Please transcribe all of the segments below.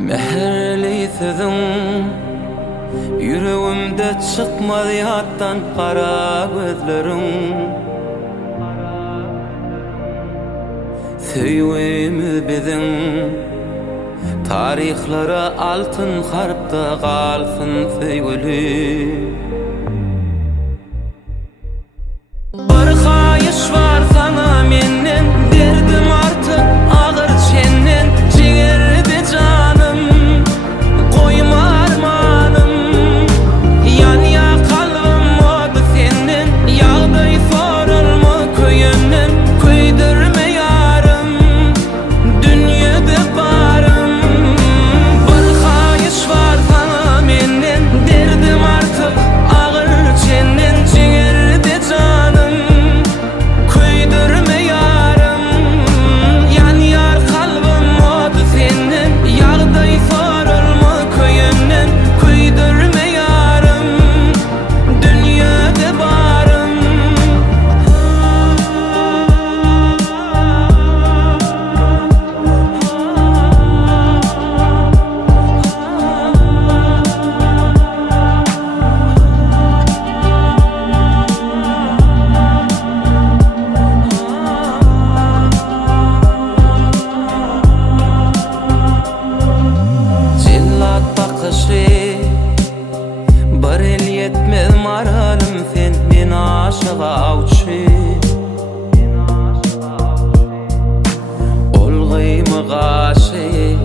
Meherli sözün yüreğimde çıkmadı yattan kara gözlerin. Söýgümi bizim tarihlara altın harpta kalsın söýgüli. Bir haýyş var sana menden, derdim artık ağır çenden. Jigerdi canım, koyma armanım, yan ya kalbim oldu senden. Yağday sorulma köyünden, köydürme yarım, dünyada barım. Bir haýyş var sana menden, derdim artık ağır çenden. Jigerdi canım, köydürme yarım, yan yar kalbim oldu senden. Yağday sorulma köyünden, köydürme yarım, dünyada barım. Cillat bakışı bir el yetmez maralım, senden aşığa avçı. Olgıymy gaşy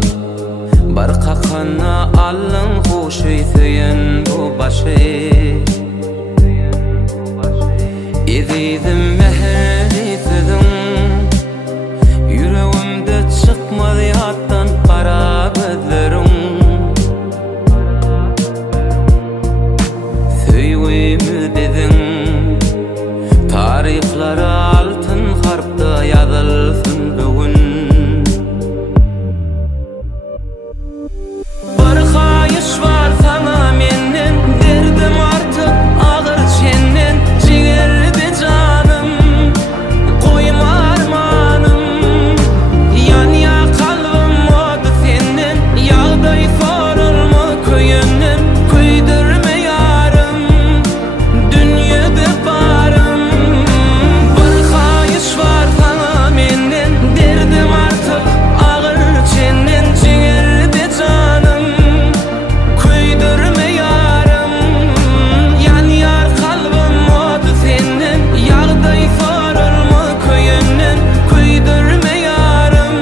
bir kakana allın huşy, söýen bu başy. Ezidim meherli sözün yüreğimde çıkmadı yattan kara gözlerin. Söýgümi bizim tarihlara altın harpta yazılsın bugün. Bir haýyş var sana menden, derdim artık ağır çenden. Jigerdi canım, koyma armanım, yan ya kalbim oldu senden. Yağday sorulma köyünden, köydürme yarım, dünyada barım. Bir haýyş var sana menden, derdim artık ağır çenden. Jigerdi canım, köydürme yarım, yan yar kalbim oldu senden. Yağday sorulma köyünden, köydürme yarım,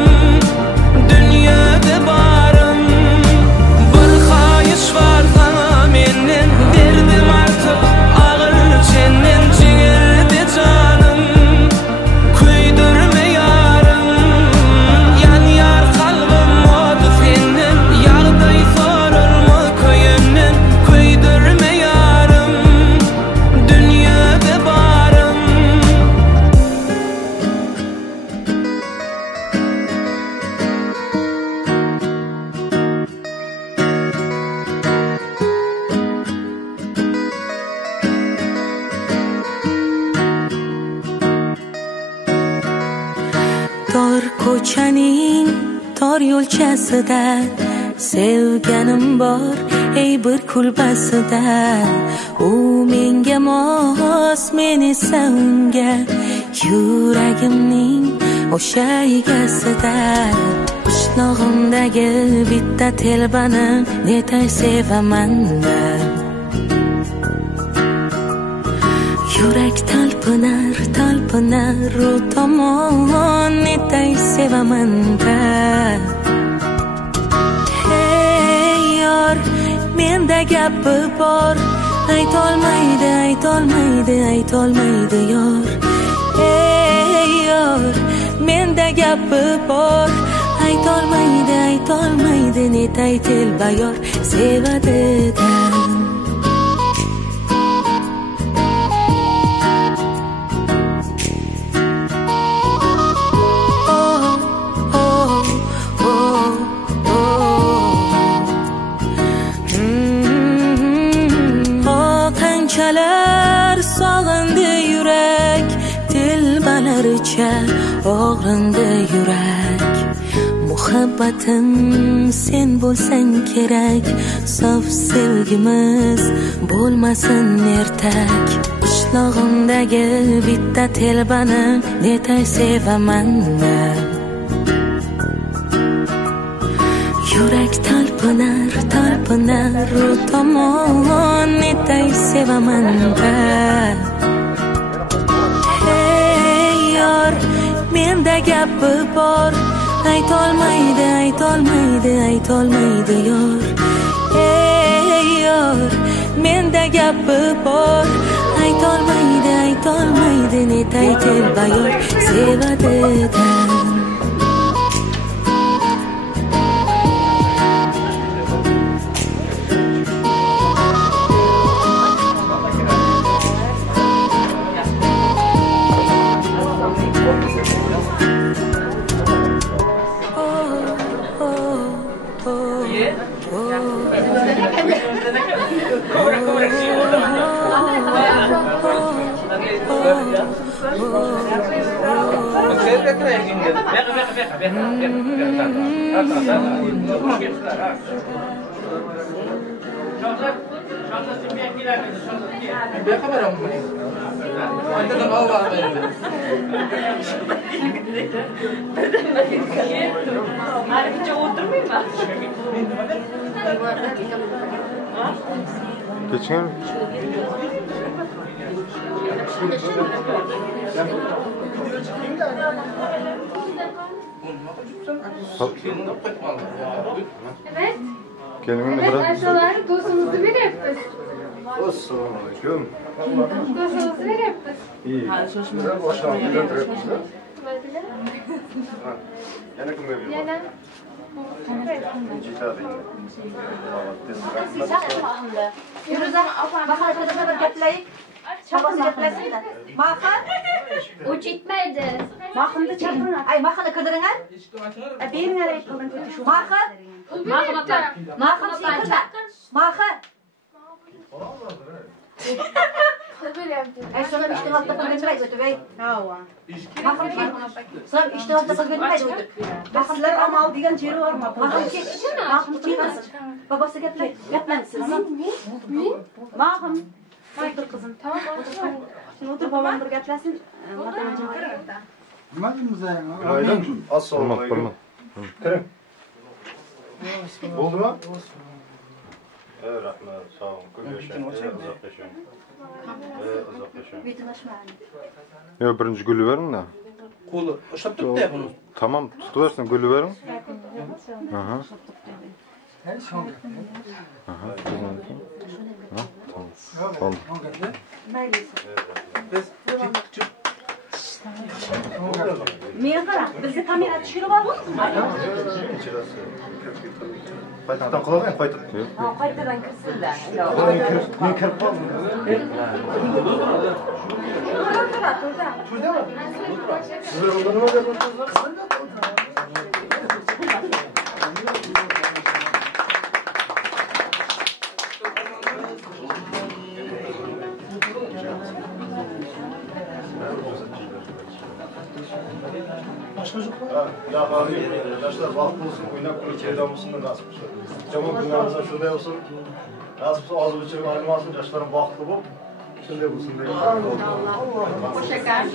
dünyada barım. Bir haýyş var sana menden, derdim artık ağır çenden. Jigerdi canım, köydürme yarım, yan yar kalbim oldu senden. Yağday sorulma köyünden, köydürme yarım, dünyada barım. Tor ko'chaning tor yo'lchasida sevganim bor, ey bir kulbasida. U menga mos, men esa unga, yuragimning o'sha egasida. Qishlog'imdagi bitta telbani netay sevaman-da. Yurak talpinar, talpinar u tomon, netay sevaman-da. Hey yor, menda gapi bor, aytolmaydi, aytolmaydi, aytolmaydi yor. Hey yor, menda gapi bor, aytolmaydi, aytolmaydi, netay telba yor sevadi-da. Qanchalar sog'indi yurak, tilbalaricha og'rindi yurak. muhabbatim sen bo'lsang kerak, sof sevgimiz bo'lmasin ertak. Qishlog'imdagi bitta telbani netay sevaman. Yurak talpinar, talpinar u tomon netay sevaman. Hey yor, menda gapi bor, aytolmaydi, aytolmaydi, aytolmaydi yor. Hey yor, menda gapi bor, aytolmaydi, aytolmaydi, netay telba yor sevadi-da. Geçen Evet. Kendimi de Evet, bırak. aşağılar dostunuzu veripmiz. Assalamualaikum. Dostunuzu veripmiz. İyi. Güzel başlamak. Güzel tarafımızda. Yana kim geliyor? Yana. Yürüzen, bakar kadar geplayıp, çabası geplesin de. Mahal, O gitmedi. mahalda çapın. Ay mahalı kırdırın al. Benim nereye kırdın kötü şu. Mahal, mahal şeydir de. Mahal. Ay sonra işte hafta kırdın bey götü bey. Mahal şey. Sonra işte hafta kırdın bey götü. Bakırlar amal diyen yeri var mı? Mahal şey. Mahal şey nasıl? Babası geplay. Geplemişsiniz. Mahal. Otur kızım. Tamam. Şimdi otur babam dur geplesin. Günaydın. Assalamualaikum. Kerem. Oldu mu? Evet, rahmet. Sağ olun. Uzaklaşın. Yok, birinci gülü verin de. Kolu, uşak tuttu ya bunu. Tamam, tutuversin, gülü verin. Aha. Aha, güzel. Ha, tamam. Oldu. Meni qara, bizga kamera tushirib olib. Faytadan qilaman, faytadan. Ha, qaytadan kirsinlar. Men kirib qoldim. Sizlar unda nima deyapsizlar? Ya abi, yaşlar vakti olsun, oynak kuru çevrem olsun da nasip olsun. Camın günahınıza şurada olsun. Nasip olsun, ağzı bıçırım ayrılmasın, yaşların vakti bu. Şimdi bulsun diye. Bu şeker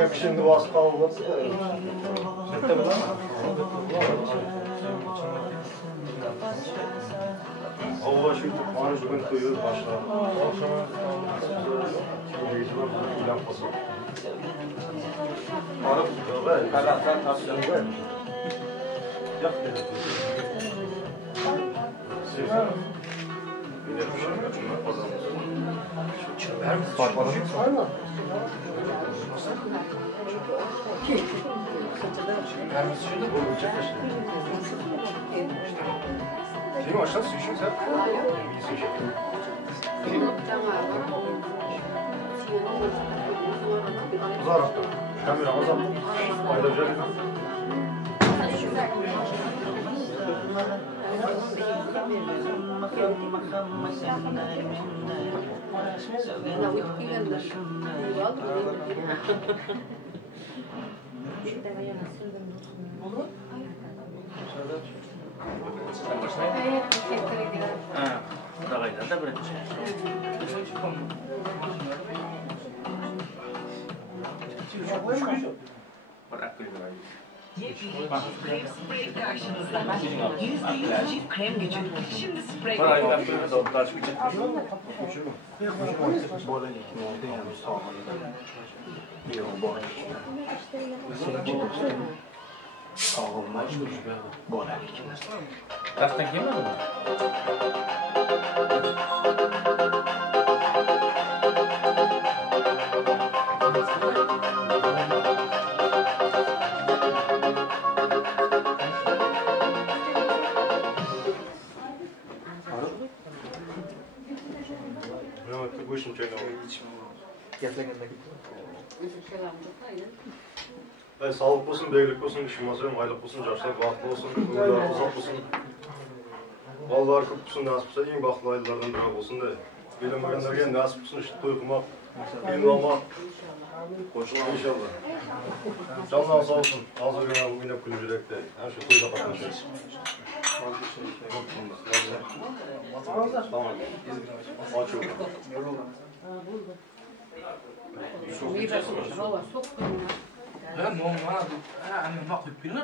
Hep şimdi vasıf kalması da. Allah şimdi maaş gün koyuyoruz başına. Akşama ilan pasın. Arap ve karakter tasarımı. Yak dedi. Sizin bir şey yapma pazarımız. Çöper mi? Var mı? Permisyon da olacak şimdi. Senin aşağı sıçın sen. İyi sıçın. Uzar attım. Kamera azam. Paylaşacak. Sprey karşınızda. %100 cilt krem gücü. Şimdi sprey. Tasdan gelmedi mi? Sağlık olsun, beylik olsun, işim olsun, aylık olsun, yaşlar vakti olsun, uzak olsun. Vallahi çok olsun, nasip olsa en baklı aylardan biri olsun da. Bilinmeyenlerge nasip olsun, işte uykumak, ilim almak. İnşallah. Canlar sağ olsun, hazır günah bugün hep gülücürekte. Her şey toyda katmışız. Tamam. Aç yok. Ya normal. Anne makul pilin.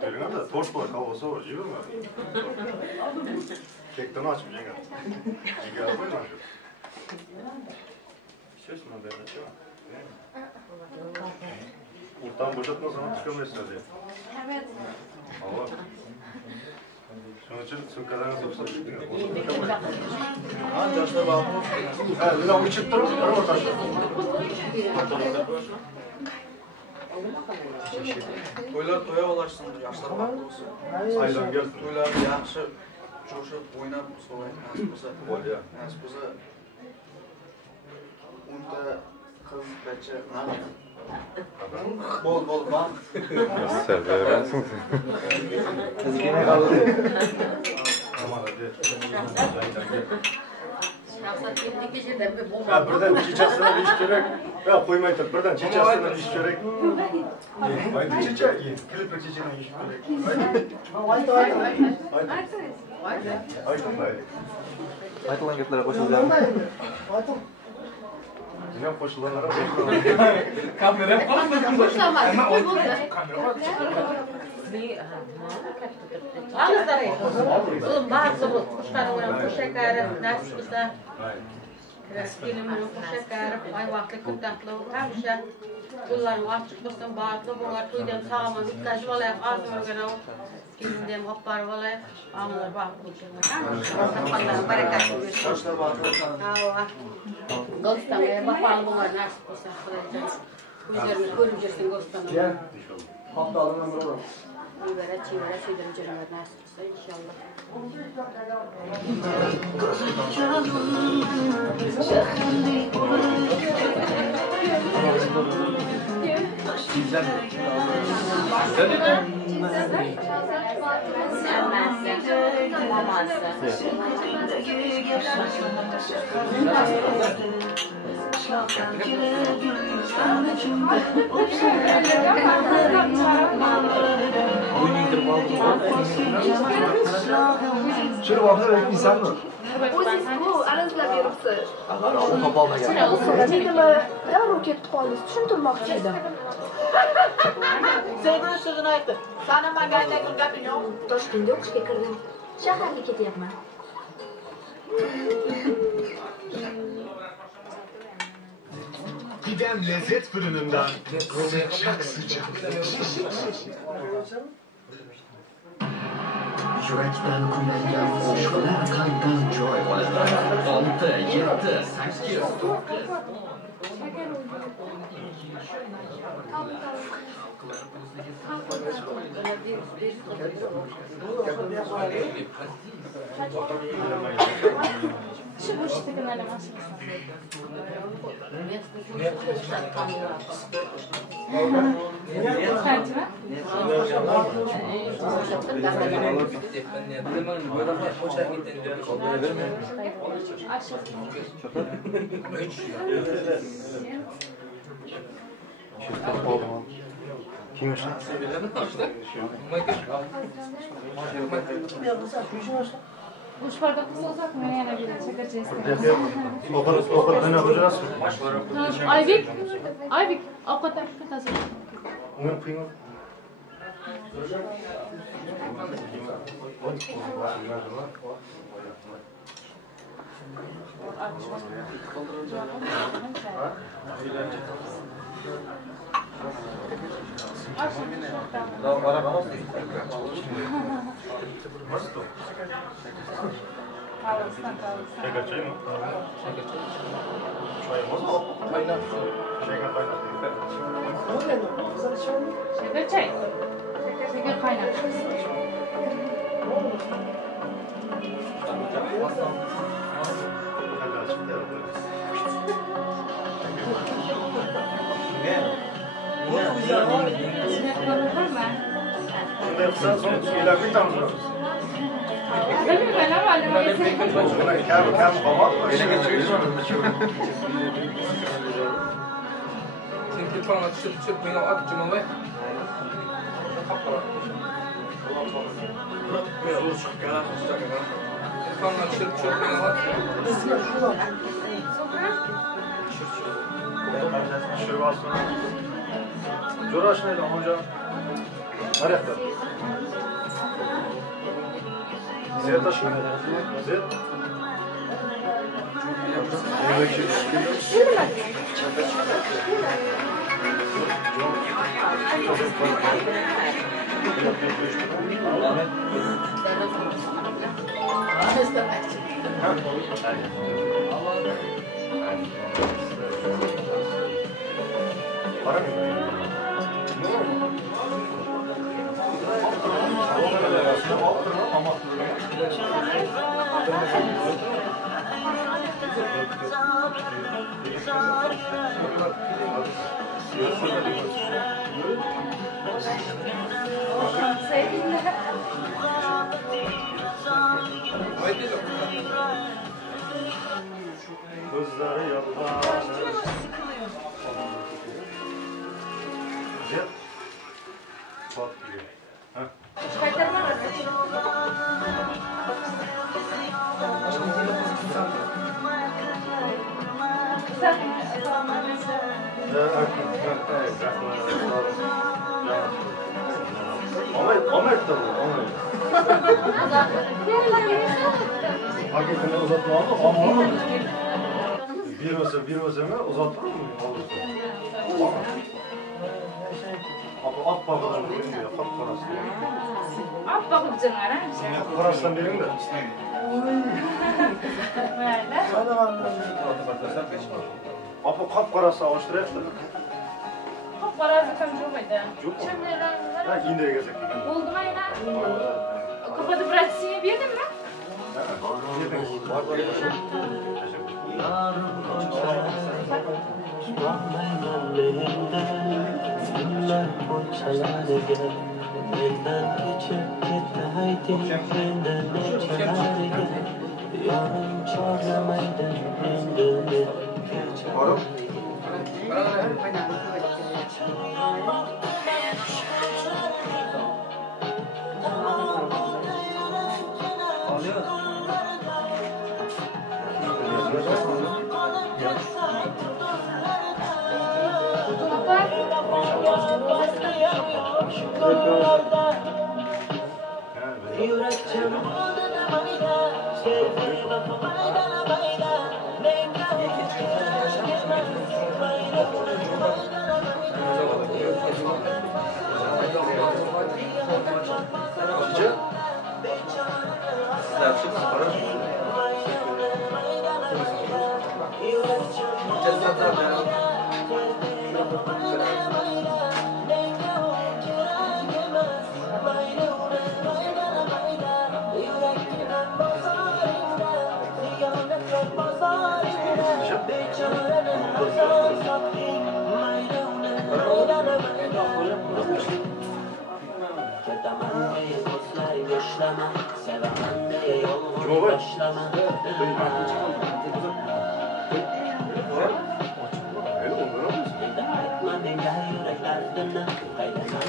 Pilin de torç var, kavgası var, jiver mi? Kekten açmayacaksın. Jiger koyma şu. Söz mü haberine şu? Ortadan boşaltma zaman çıkamayız hadi. Evet. Allah. Şunun için sınıflarına sapsa çıktın. Yaşlar bağlı. Ha, bir daha uçup durun, durma taşı. Toylar toya ulaşsın, yaşlar vakti olsun. Aydan gelsin. Toylar yaxşı, coşup, oynab, solay, nasip olsa. Nasip olsa, 10 ta kız, bachcha, bol bak. Seversin. Kızgına kaldı. Aman hadi. Ya birden çiçeğine bir iş çörek. Ya koymayın tabi birden çiçeğine bir iş çörek. Haydi çiçeğe iyi. Klipre çiçeğine iş çörek. Haydi. Haydi. Aytılan getlere koşulacağım. Yine koşulanlara Kamera var mı? Ama o kamera var. Oğlum bazı bu kuşların kuşakları nasıl olsa Kiliminin kuşakları ay vakti kıtlatlı hemşe bunlar var çıkmasın bağırtlı bunlar kuydan sağma mütkacı olayıp ağzına o kilimden hoppar olayıp ağımlar bağırtlı Allah'a berekatlı olsun. Yaşlar vakti olsun. Allah. Dostana bakalım bunlar nasıl olsa kuyularını görüncesin dostana. Hafta alınan buradan. Çivere şeyden cırmar nasıl olsa inşallah. Şöyle bakın insan mı? O'zingiz-ku arazlab yuribsiz. O topalına geldi. Nima darrov ketib qoldingiz, tushuntirmoqchi edim. Sevgili sözünü aytdi. Sana magandagi gaping yo'q. Toshkentga o'qishga kirdim. Shaharga ketyapman. Gidem lezzet fırınından sıcak sıcak. Yürekten kuleyen fışkılar kalpten coymalar. 6, 7, 8, 9. Shu bo'shlikni nima qilasiz? Kiymiş. Ushbarda qilsak, men yana bir chakarchasi. O'qib nima qilasiz? Aybek, ovqat tayyorlash. Uni qiyin. Şeker çay mı? Çay mı? Kaynak. Şeker kaynak. Şeker çay. Şeker kaynak. Şunda yapsan son şeyler bir tane mı? Kem kamat mı? Sen telefonuna düşüp beni at cümle. Telefonuna düşüp beni at. Şurası. Coraş neydi hocam? Nerede? Ziyad taşı mı? Ziyad? Para mı? Kızları yapar. Ziyad. Bak diyor. Ha? Ahmet de bu. Hakikaten uzatma ama bir özeme uzatır mı? Abi at bakalım benim ya, kap parası ya. At bakalım canlara. Parasından verin de. Nerede? Abi kap parası alıştırayım da. Kap parası kam jo'maydi. Yo'q. Chimnelar. Ha, Indiyaga kelsak. Bo'ldi mayli. Kapatib Rossiyaga berdimmi?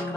Cuma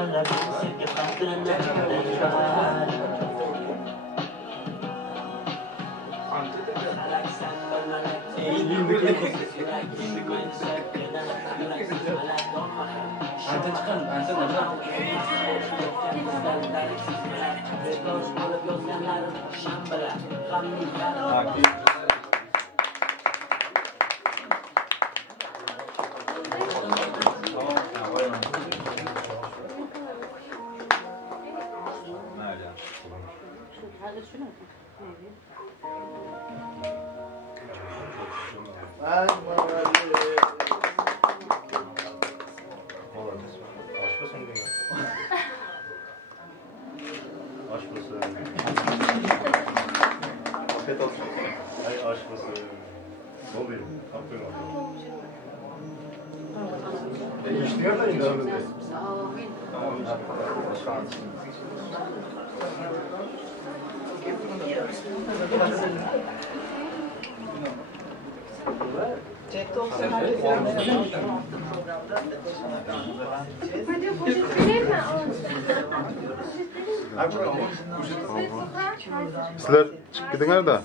Sizler çıkıp gidinglar da.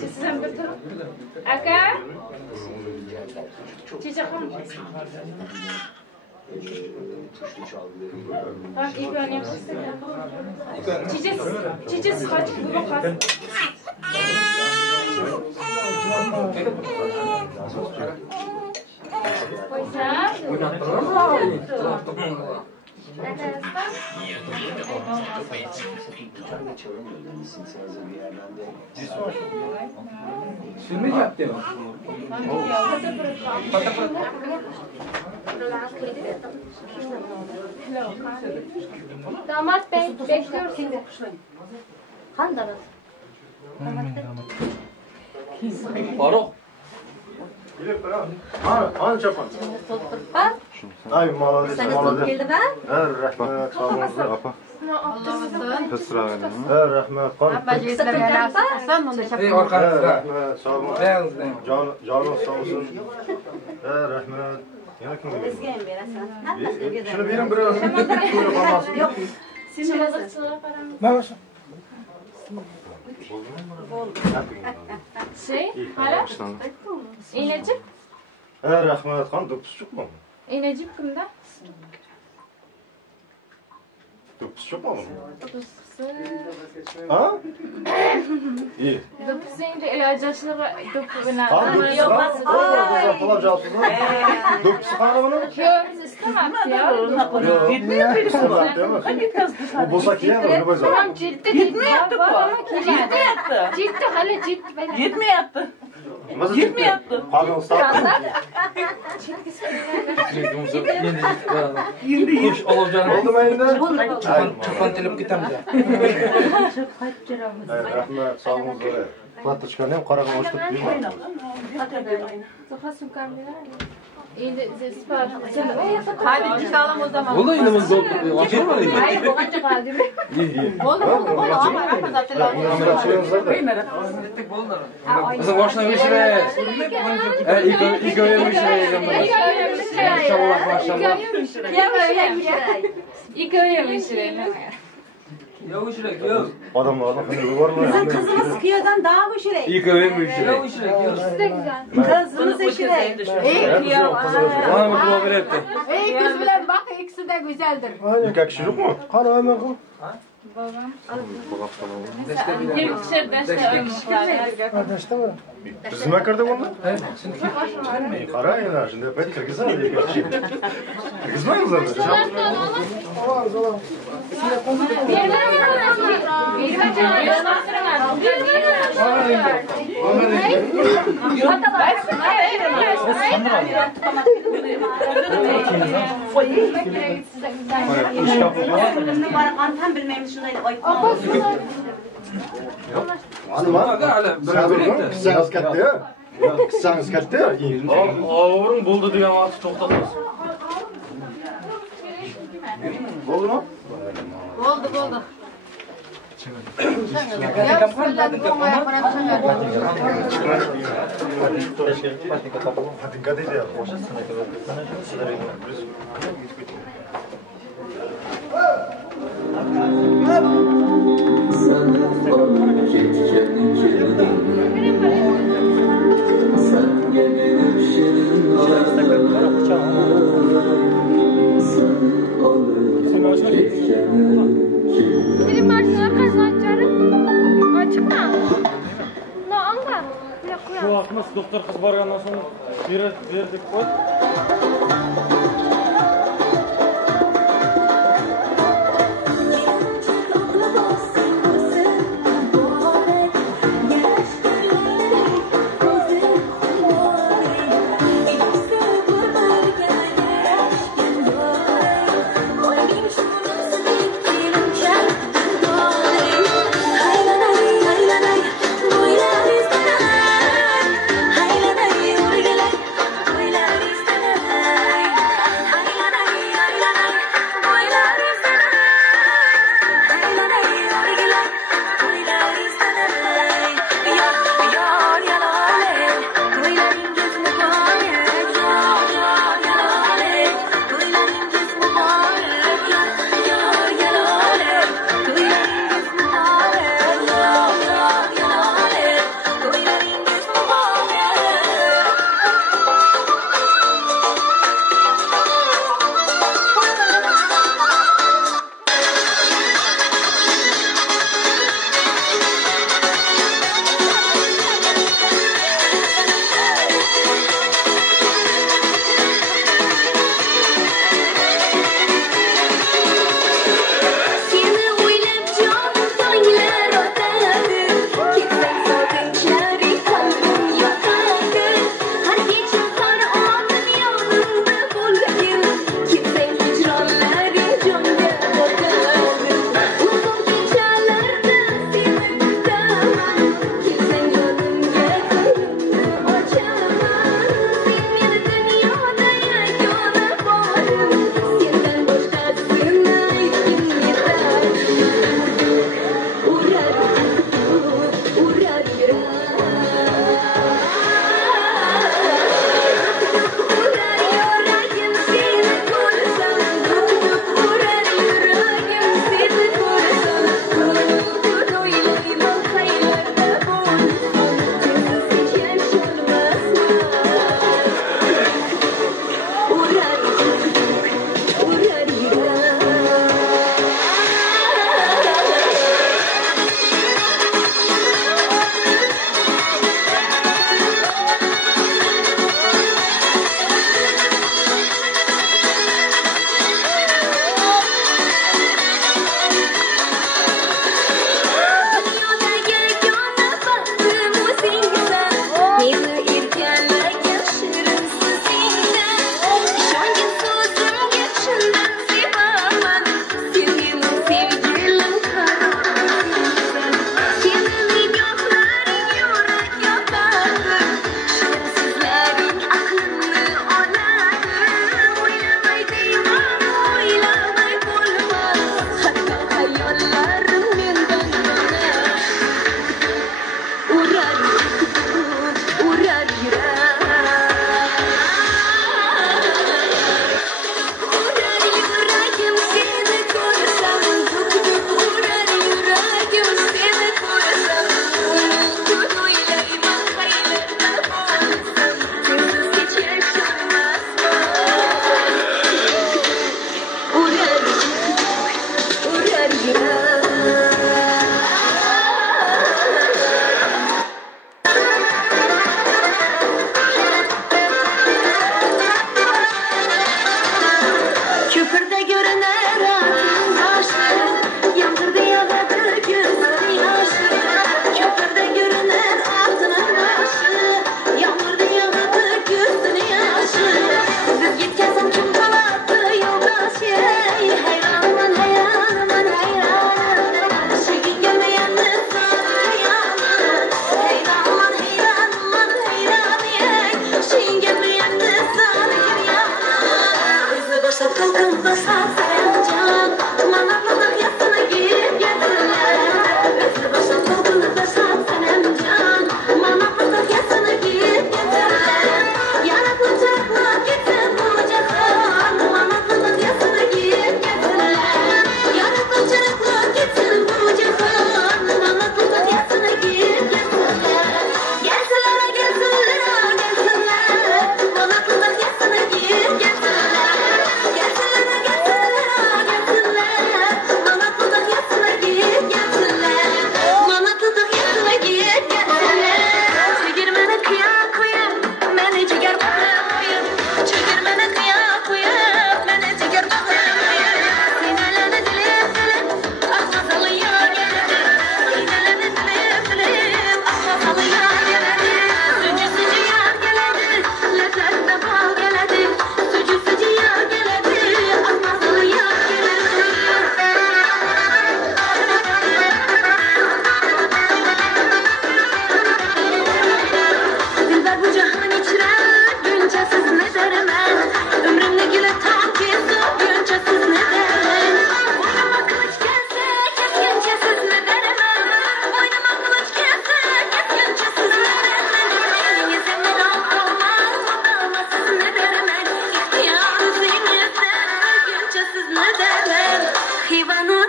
Sizin bir taraf. Aka? Çiçek hanım. Bak İbrahim yapmışsın ya. Çiçek kaç bu bakar. Koysa. Filmi yaptı mı? Damat Bey bekliyoruz. Qanday? Faruk. Bilip bırak. Hani çapan. Ha? Ay malades. Keldimi? Rahmet. Sağ olun. Apa. Kısra verin. Rahmet. Rahmet. Sağ olun. Canım sağ olsun. Rahmet. Yana kim oluyor? Sizgeyim berasan. Şunu verin biraz. Böyle kalmasın. Yok. Çimazıkçılığa param. Ne var? Hala? İğnecik? Rahmet. Kan dokuzcuk mu? İğnecik kimde? Dokuzcuk mu? Dokuzcusu. Ha? İyi. Dokuzcusu ilaclaşları dokuzuna. Kan Yok. dokuz kanı bunu? Yok istemez ya. Gitmiyor bu bulsak ya mı? Tamam ciddi gitmiyordu bu. Ciddi hala ciddi. Gitmiyordu. Gitmiyordu. Pardon sağ Şimdi kuş olacağını oldu mu elinde? Çapan telep gitem ya. Rahmet sağ olun. Patlıçkanı hem karakan hoşluk değil mi? Sokasın kamera. İyi sipariş. Hadi çıkalım o zaman. Vallahi inanılmaz oldu. Açıyor mu? Hayır bu kaçta kaldı mı? İyi. Oldu ama zaten. Kızım başına geçire. İlk öğrenmişler. İnşallah maşallah. İlk öğrenmişler. Yok işrek yok. Adamlardan hani var mı? Bizim kızımız Kıya'dan daha mı şirek? İlk öğrenmişler. Yok işrek yok. Siz de güzel. Kızımız şirek. Bana mutlu haber etti. İyi kız bilen bak ikisi de güzeldir. İlk kişi yok mu? Babam. Bir kişi beşte ömür. Bizim akırda bunlar? Kara ya şimdi pek kırgızlar diye geçiyor. Kırgızlar mı zaten? Tam bilmemiz şundaydı. Kıssanız kattı ya. Kıssanız kattı ya. Ağırın buldu diye artık çok tatlı. Oldu mu? Oldu. Ya bismillah olmaya bana çağır. Dikkat et ya. Senin başına kazanacağım. Açık mı? Ne anga? Şu akmas doktor kız bargandan soň verdik koy.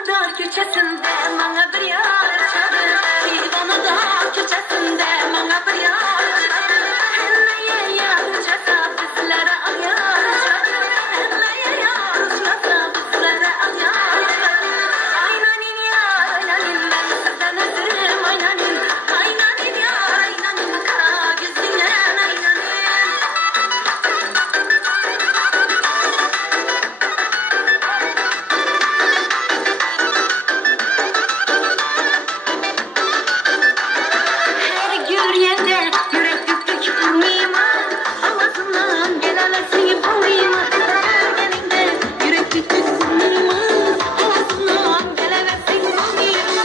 Dar köçesinde bana bir yar çaldı. Divana dar köçesinde bana bir yar çaldı. Hemmeye yar çasa bizlere ayar çaldı. Hemmeye yar çasa bizlere ayar çaldı. Aynanin yar aynanin ben sizden özürüm aynanin. Aynanin yar aynanin kara gözünden aynanin. Yürek yüklük durmayma, ağzından gelemezsin bağlayma. Elinde yürek yüklük durmayma, ağzından gelemezsin bağlayma.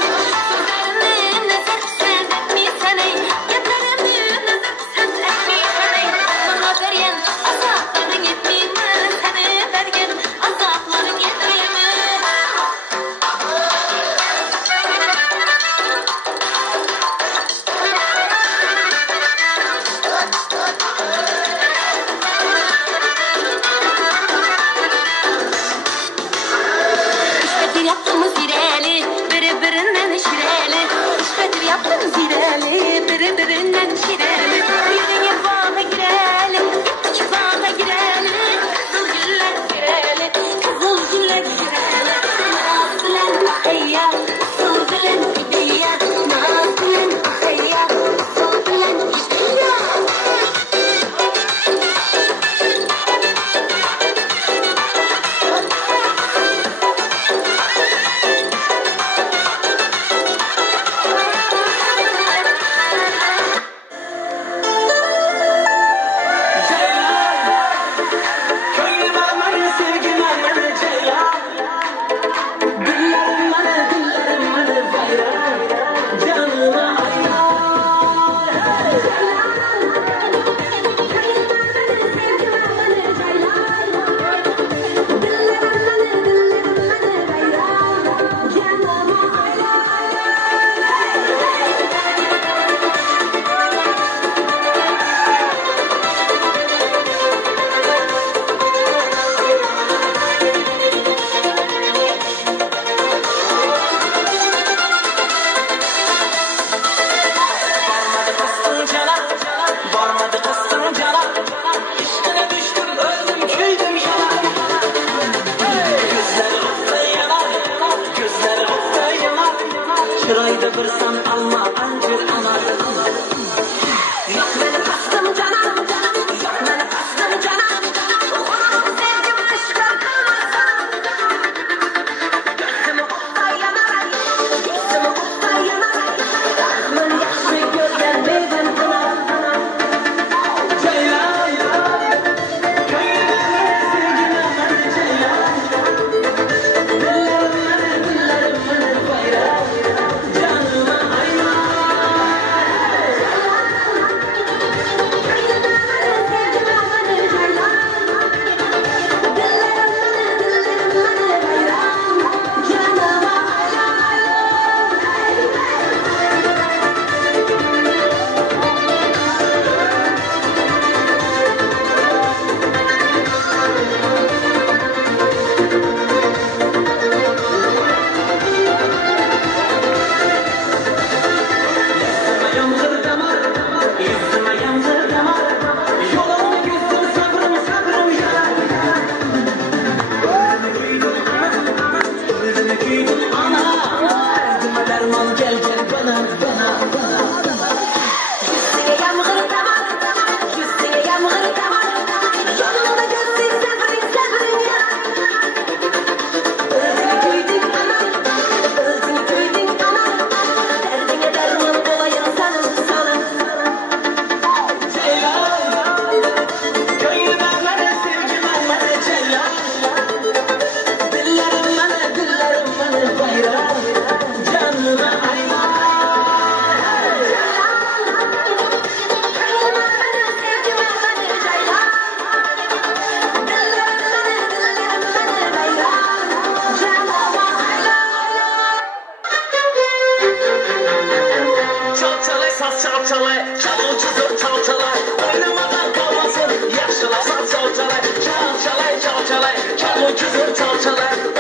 Sözlerine nazar sen etmeysen ey, yeterimi nazar sen etmeysen ey. Bana veren azapların yetmeyme, sana vergen azapların yetmeyme. Yaptığımız zireli, birbirinden şireli. İşbedir yaptığımız zireli, birbirinden şireli. Birine bağa gireli, gittik bağa gireli. Kızıl güller gireli, kızıl güller gireli. Naz bilen heyya, usul bilen hediye. Naz bilen heyya, usul bilen hediye. Çırayda kırsan alma ancır anar. Yok beni kastım canım, yok beni kastım canım. Uğurum sevdim aşklar kalmazsan. Gözümü okta yanar, gözümü okta yanar. Rahman yakşı görgen meyven kınar. Ceylan, köyüne sevgime ben ceylan. Dillerim bana bayrak.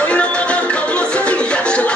Oynamadan kalmasın yaşlılar.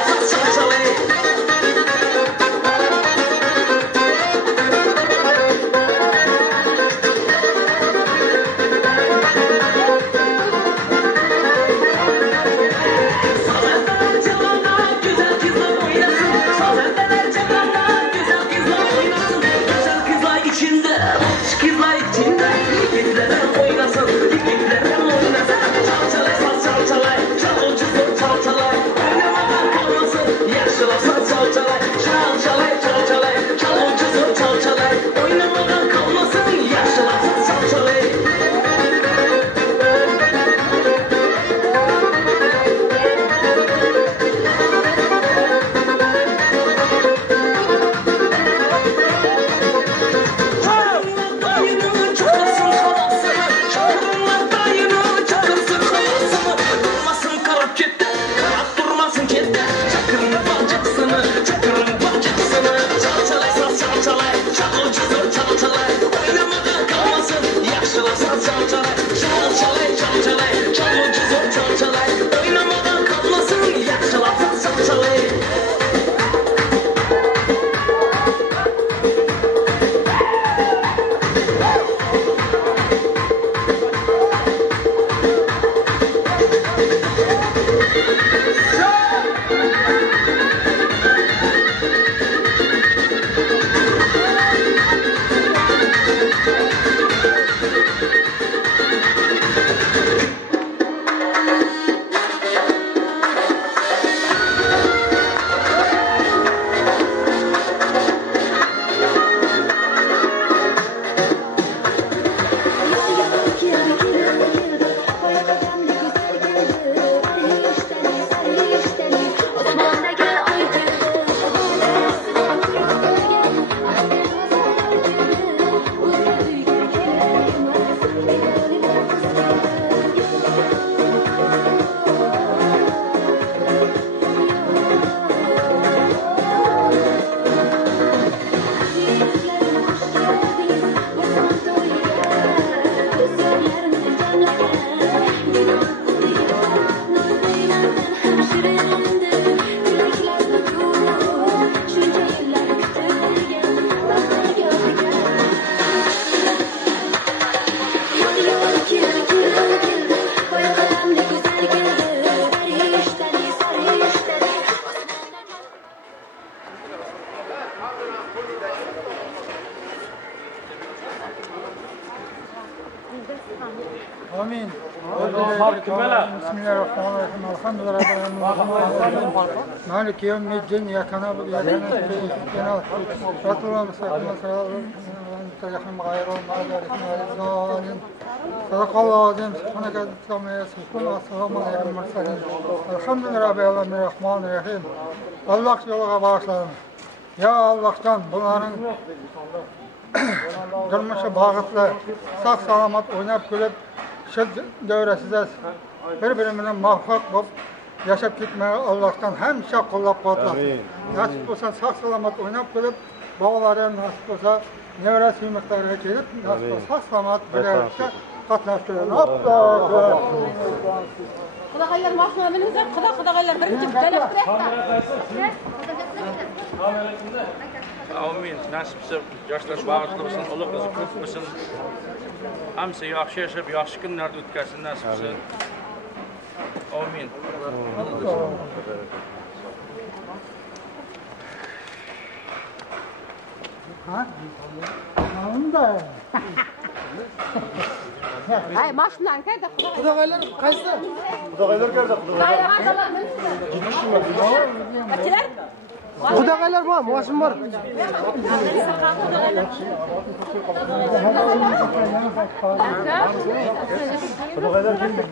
Bismillahirrahmanirrahim. Alhamdulillah. Malik yevmi din yakana bu yakana. Rasulullah sallallahu aleyhi Allah yoluga bağışlayın. Ya Allah'tan bunların durmuşu bağıtlı, sağ salamat oynayıp gülüp şu dövrəsiz bir-birimizden muvaffaq bulup yaşap gitmeye Allah'tan hemşe kullap kodlar. Nasip olsa sağ salamat oynayıp gülüp bağları nasip olsa nevres yumuklarına gelip nasip olsa sağ salamat bilerlikte katlaştırın. Kudagaylar masuna bininizler, kudagaylar birinci bölek Amin. Nasipse yaşlar bağışlı olsun, uluq kızı köp olsun. Hamısı yaxşı yaşayıp, yaxşı günlerde ötkəsin nasipse. Amin. Ha? Onda. Ay maşından kerdi Kudagaylar qaysi? Kudagaylar kerdi. Kaçılar? Kudagaylar var, maşın var. Kudagaylar kimdi?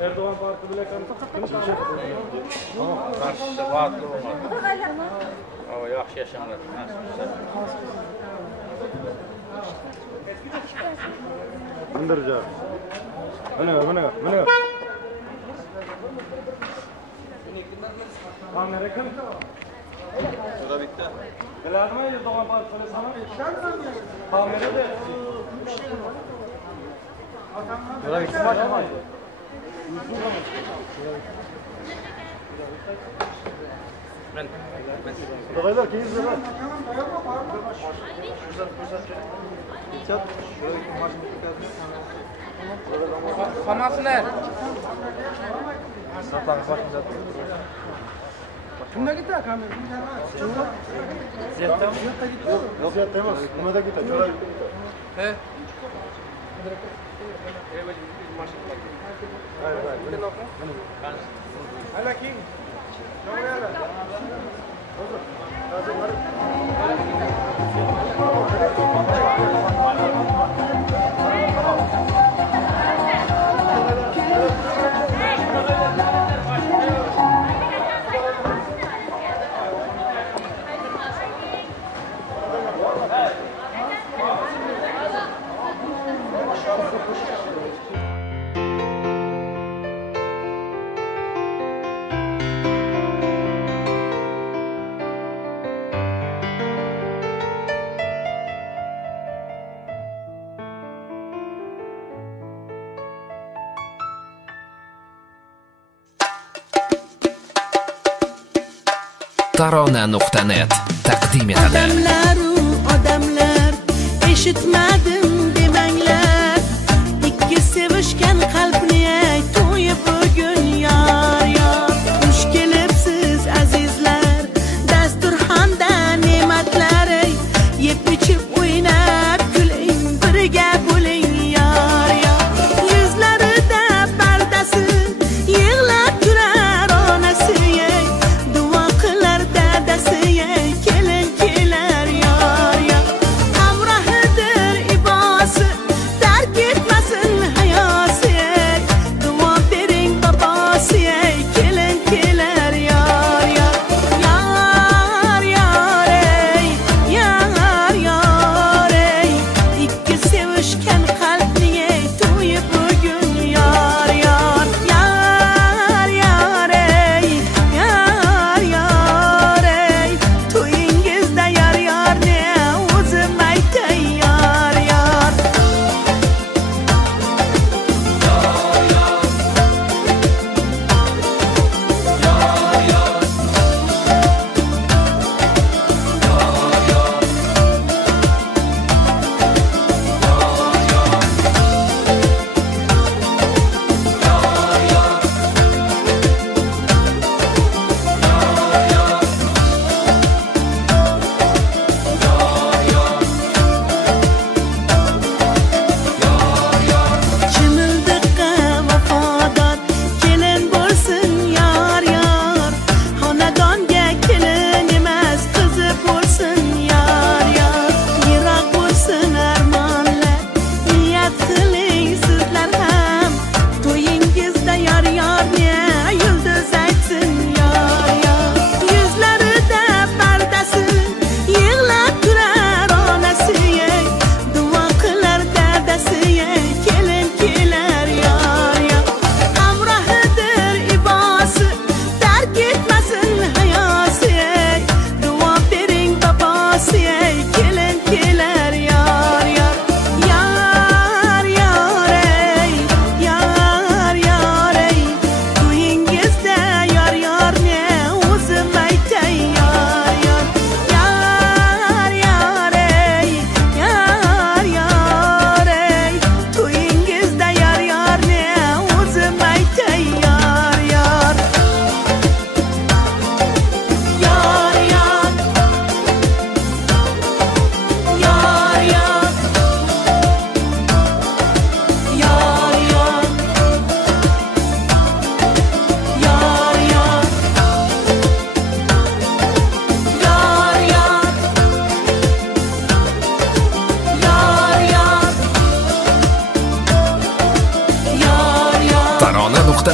Erdoğan Parti bile kanıtı. Nasipse vaatlı olmadı. Ama yaxşı yaşanır. Nasipse. Mındırca. Mana. Kamera kim? Şurada bitti. Biladimi Erdoğan Partisi sana? Kamera de. Şurada bitti maşın var. Ben. Kudagaylar keyiz ver. Famasınlar. Satlanız başın zat. Kimde gitti kamera? Ziyatta mı? Yok ziyatta emas. Buna da gitti. Şurada gitti. He. Hala kim? Tarona.net taqdim etadi. Odamlar eshitmadim demanglar, ikki sevishgan qalbni to'yib bugun yor xush kelibsiz azizlar, dasturxonda ne'matlar yeb ichib o'ynab kuling, birga bo'ling yor yuzlarida pardasi yig'lab turar onasi, duo qilar dadasi, kelin kelar yor hamrohidir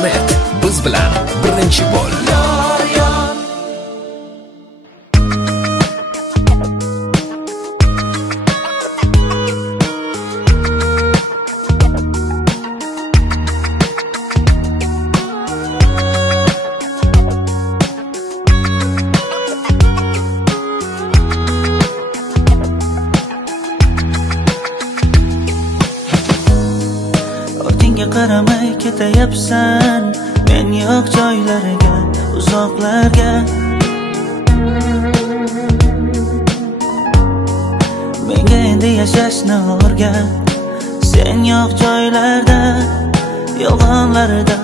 Internet biz bilan birinchi bo'l. Qaramay ketayapsan men yo'q joylarga uzoqlarga menga endi yashashni o'rgat sen yo'q joylarda yolg'onlarda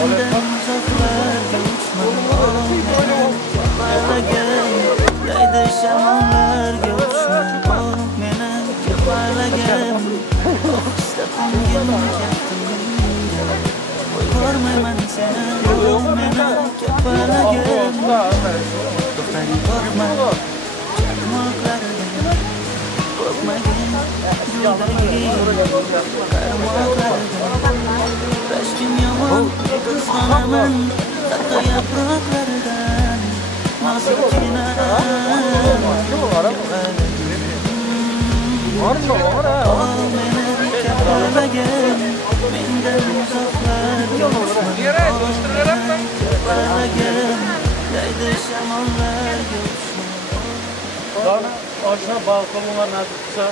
mendan uzoqlarga uchma shamonlarga Kormayman seni, meni kapalagim To'xtang korkma, chaqmoqlarga Qo'rqmagin, yo'ldagi qarmoqlarga Rashkim yomon, qizg'onaman Hatto yaproqlaridan Nozikgina Meni kapalagim Mendan uzoqlarga Daydi shamonlarga Oshna balkonlar nasib qilsa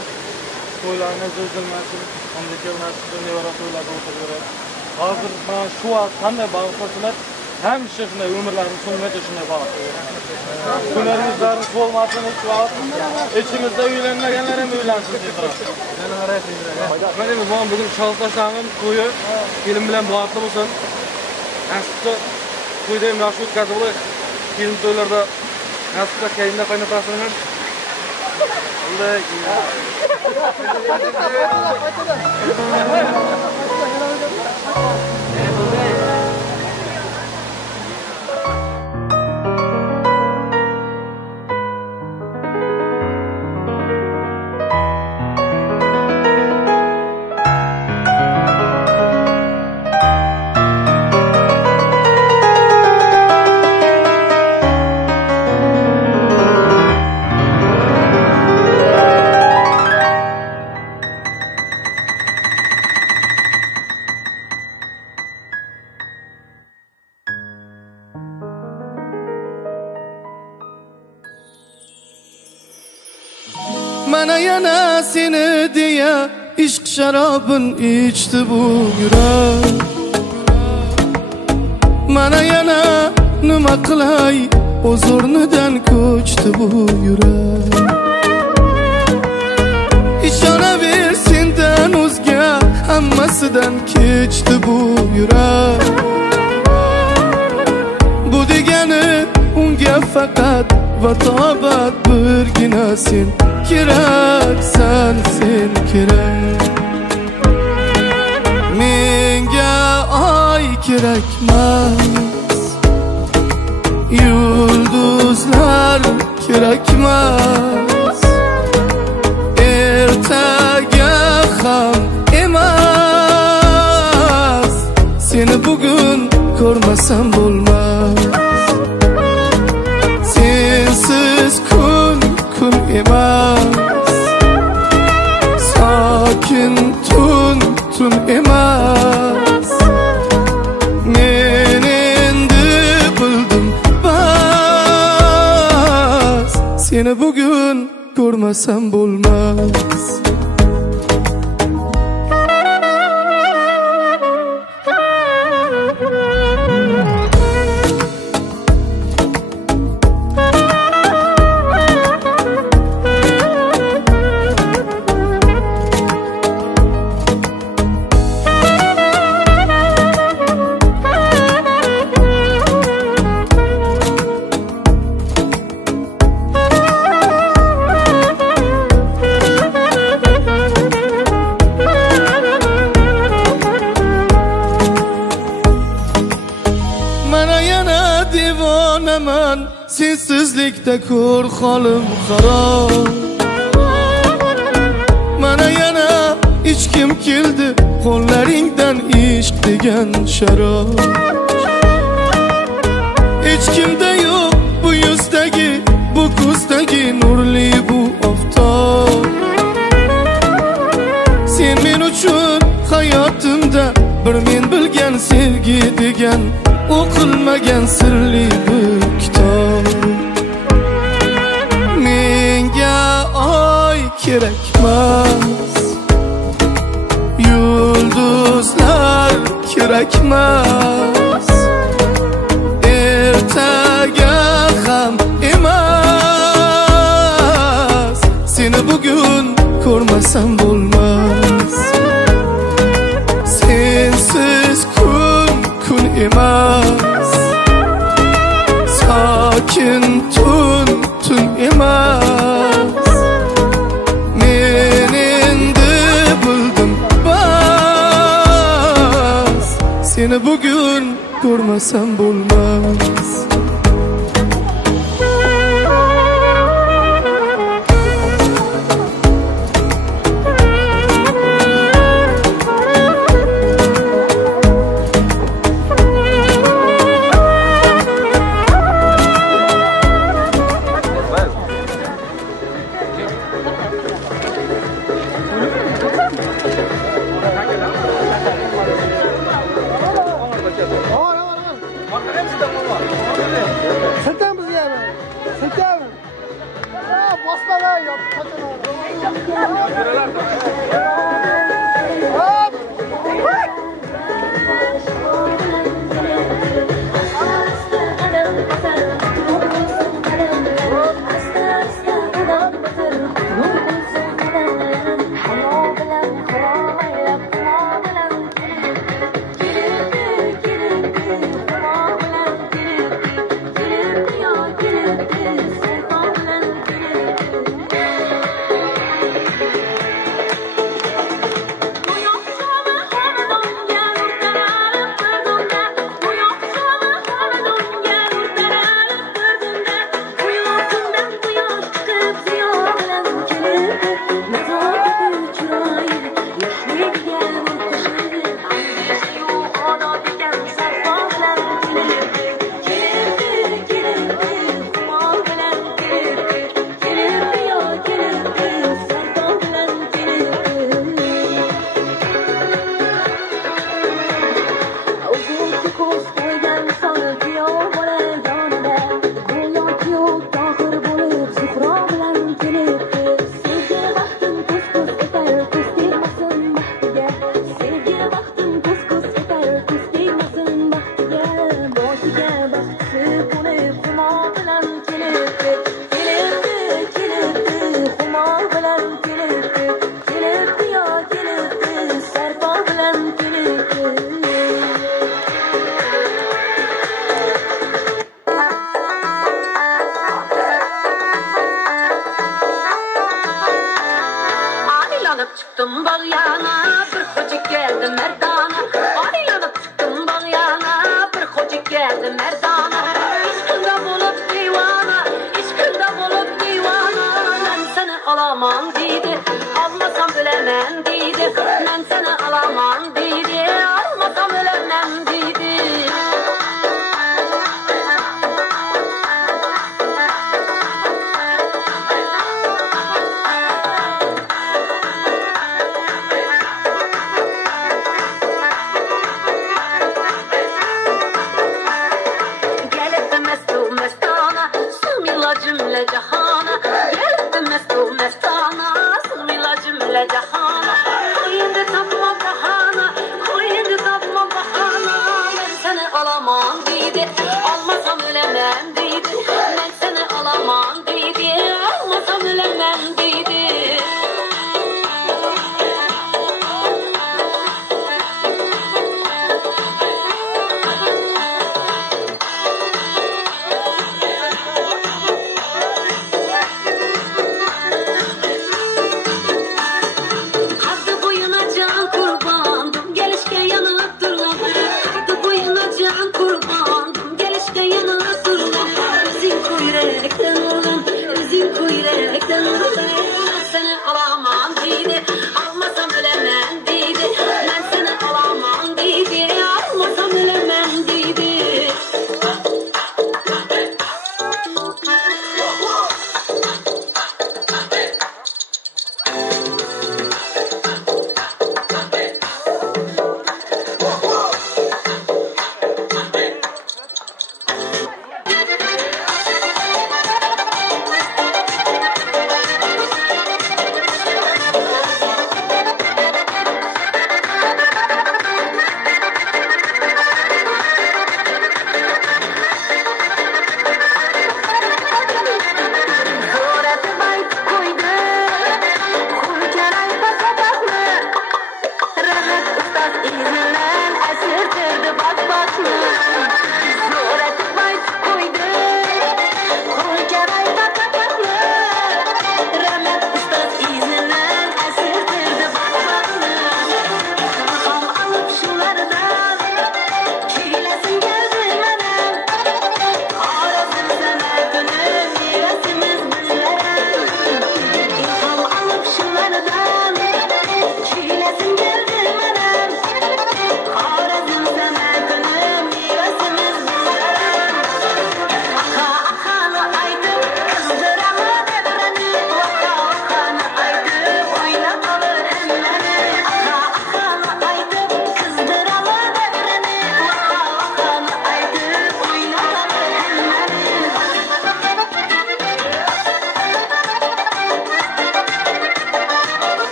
to'ylarimiz o'zilmasin, hamda kelmasin, nevara to'ylarda o'tirib. Hozir mana shu vaqt qanday balkonlar hamisha shunday umrlarini so'ngacha shunday balkon. Kunlaringizlarni bo'lmasin shu vaqt ichimizda uylanmaganlar ham uylansin deb turibdi. Mana bugun Sholtoshlarning to'yi film bilan bog'liq bo'lsin. Nasibda to'yda ham yaxshi o'tkazib olaylik. Film to'ylarda nasibda kayinda qaynotasini Alday. Mana yana seni diye ishq sharobin ichdi bu yurak Mana yana nima qilay o'z o'rnidan ko'chdi bu yurak Ishonaver sendan o'zga hammasidan kechdi bu yurak Bu degani unga faqat vatobat birgina sen keraksan sen kerak Menga oy kerakmas Yulduzlar kerakmas Ertaga ham emas Seni bugun ko'rmasam bo'lmas Sensiz kun emas Sokin tun emas Men endi bildim bas Seni bugun ko'rmasam bo'lmas Sensizlikda ko'r holim xarob Mana yana hech kim keldi qo'llaringdan ishq degan sharob. Hech kimda yo'q bu yuzdagi, bu ko'zdagi nurli bu oftob. Sen men uchun hayotimda bir men bilgan sevgi degan o'qilmagan sirli bir kitob. Menga oy kerakmas, yulduzlar kerakmas, ertaga ham emas. Seni bugun ko'rmasam bo'lmas. Sensiz kun emas, sokin tun emas. Men endi bildim bas, seni bugun ko'rmasam bo'lmas.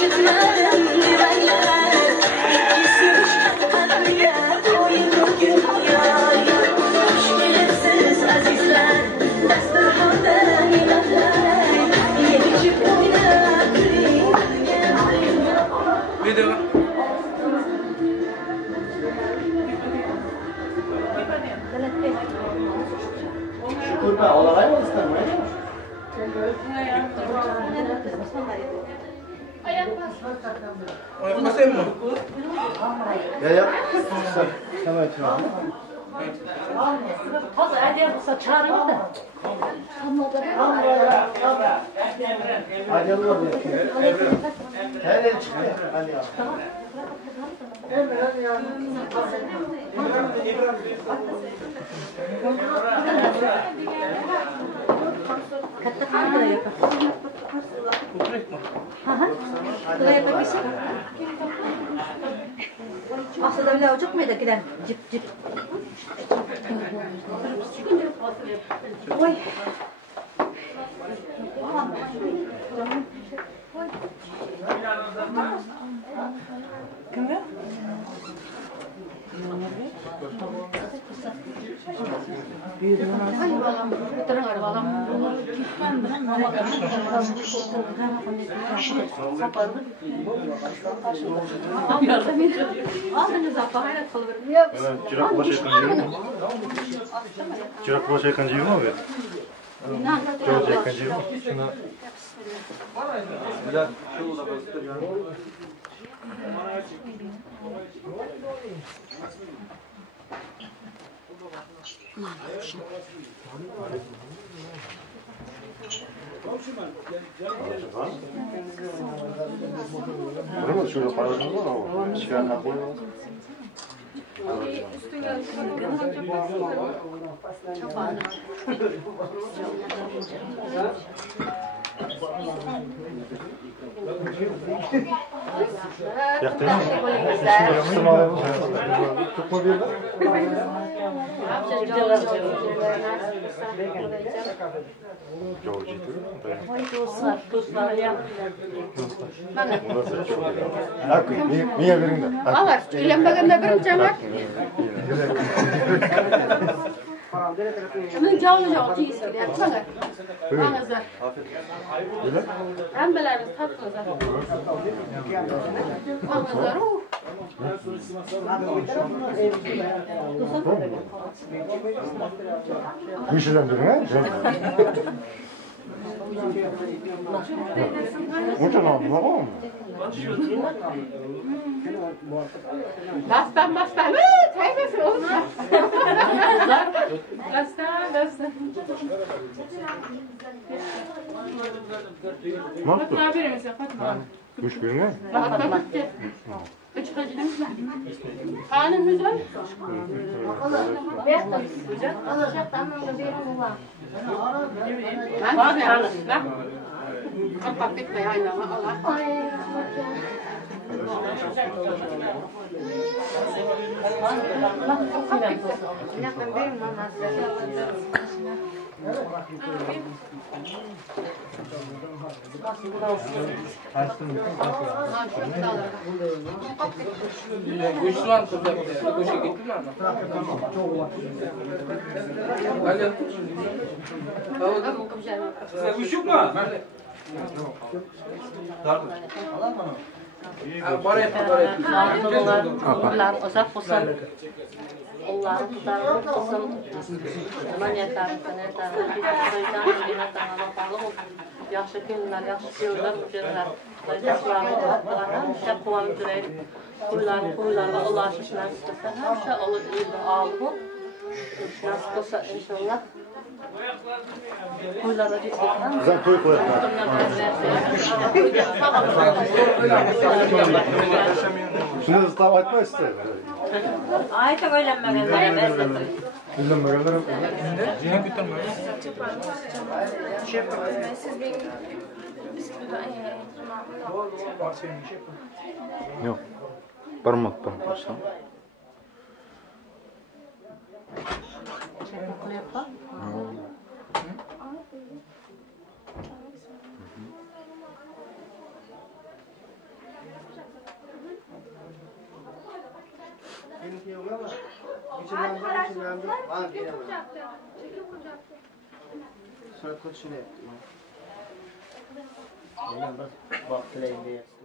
eşitmedim demeyler İkisi kalbiye koyun bugün yar Müşkilitsiz azizler Desturhanda ilerler Yemicip oynar Video. Şükür be, olay mı istemeye? Ayak basayım mı? Ya. Sen açın abi. Hadi hadi yapsa çağırıyor da. Hadi alalım. Nereye çıkıyor? Hadi ya. Aslında bile ocak mıydı giden? Cip cip. Oy. Kimde? Ay balam, terang balam. Çırak başı yakıncı mı? Çırak başı yakıncı mı abi? Çırak yakıncı mı? Şuna... Bilal, şu da basittir. Bunu şöyle paylaşalım mı? Çıkarına koyalım. Niye verin de? Alar, uylanmaganda birinchi amak. Bunun cavlı tiyisi kelyapti mana. Mang'izlar. Hammalarimiz tatmiz. Mang'izlar. Güçlendirin ha? Mucho no, no. Bastan. Kayfesi oğlum. Bastan. Fatma verir misin Fatma? Güç birine? Fatma bitti. Üç kaçınız var. Hanım güzel. Güzel. Alacak tamam da verin baba. Ben kapak bitme aynı ama Allah. Güçlüan kızlar. Koşa gittiler mi? Hadi. Sen güç yok mu? Ular uzak bo'lsin. Ular tutarib bo'lsin. Yaxshi kunlar, yaxshi kuyovlar uchunlar. Hamma quvonib turaylik. Qo'ylarga ulaşib nasib qilsa, hamma olib olib nasib qilsa inshaalloh. Qo'ylarga yetgan. Sen to'y qo'yapsan. Shuni istab aytmaysiz. Aytib o'ylanmaganlar. O'ylanmaganlar. Yana ko'tarmaydi. Yo'q. Barmoqdan boshqa. Surat ko'rshinyapti. Yana bir vaqt tilayman deyapti.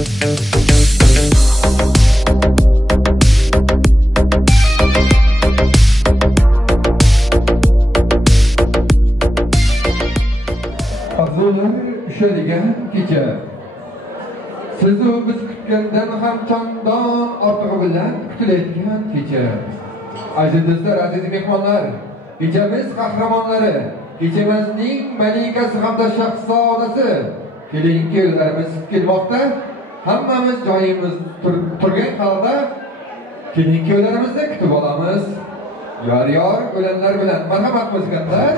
Arzular ushadigan kecha. Sizu biz kutgandan ham chandon ortig'i bilan kutilayotgan kecha. Aziz do'stlar, aziz mehmonlar, kechamiz qahramonlari, kechamizning malikasi hamda shahzodasi kelinki yo'llarimiz kelmoqda. Hammamiz joyimiz turgan holda kelinki yo'llarimizni kutib olamiz. Yor o'lanlar bilan marhamat muzikantlar.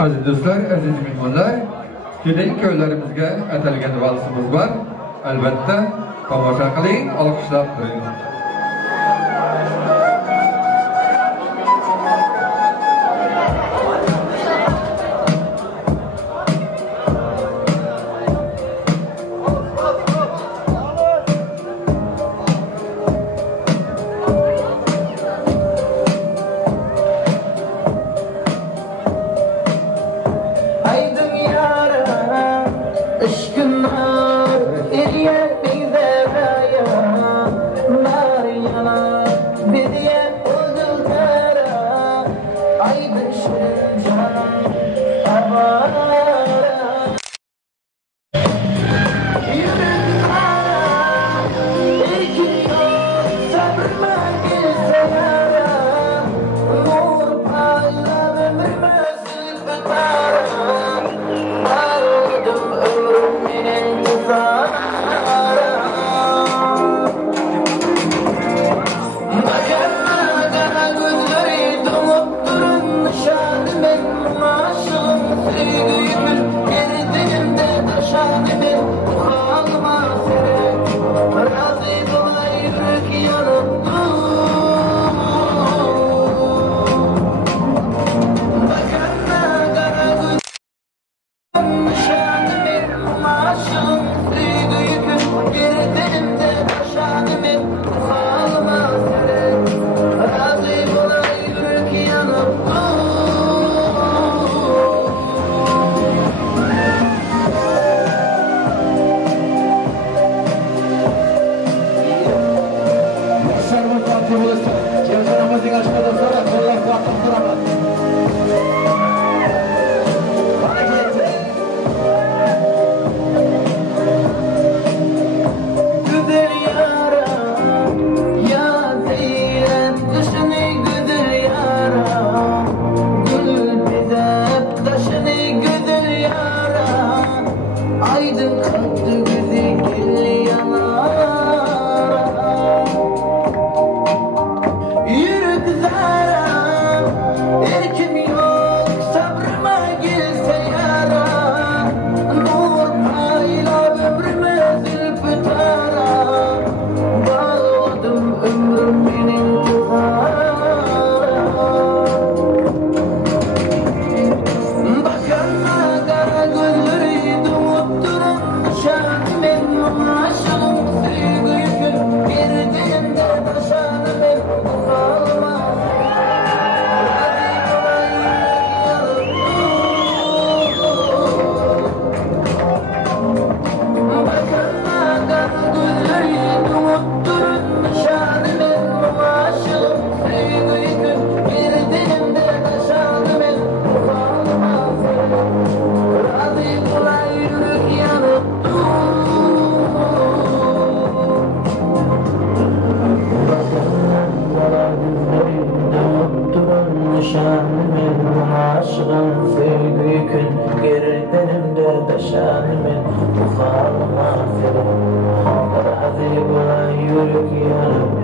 Aziz do'stlar, aziz mehmonlar, keling ko'ylarimizga atalgan valsimiz bor. Albatta, tomosha qiling, olqishlab turing. şanimin ufalma senin Razı olan yürek yanıp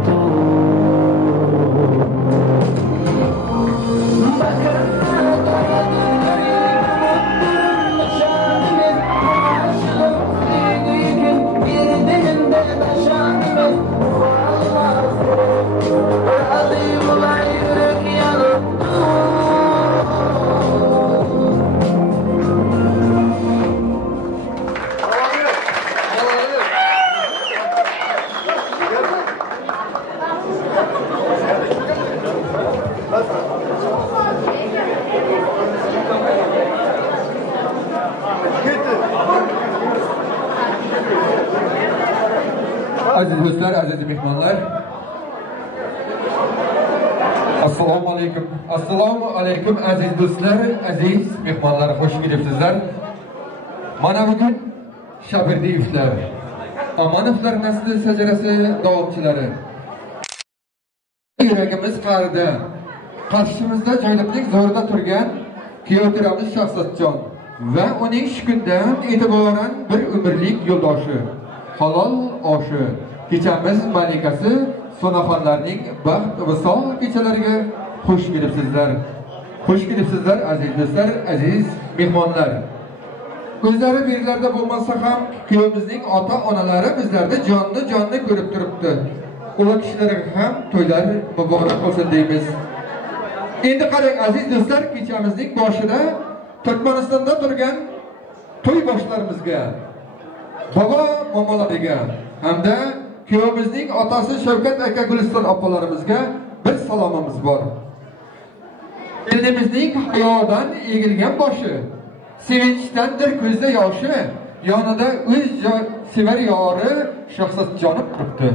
Aziz dostlar, aziz mehmonlar. Assalomu alaykum. Assalomu alaykum aziz do'stlar, aziz mehmonlar, xush kelibsizlar. Mana bugun Shabirdiyevlar, Omonovlar nasli shajarasi davomchilari. Yuragimiz qarida, qarshimizda joylablik zo'rida turgan Kiyotiramiz Shahzodjon va uning shu kundan e'tiboran bir umrlik yo'ldoshi, halol oshi, kechamiz malikasi Sonaxonlarning baxt visol kechalariga xush kelibsizlar. Xush kelibsizlar aziz do'stlar, aziz mehmonlar. O'zlari bir yerlarda bo'lmasa ham kuyovimizning ota-onalari bizlarda jonni ko'rib turibdi. Ular kishilarga ham to'ylar muborak bo'lsin deymiz. Endi qarang aziz do'stlar, kechamizning boshida Turkmanistonda turgan to'y boshlarimizga, baba momalariga hamda kuyovimizning otasi Shavkat aka Guliston opalarimizga bir salomimiz bor. Elimizning hayodan egilgan boshi, sevinchdandir ko'zda yoshi, yonida o'z sevar yori Shahzodjonib turibdi.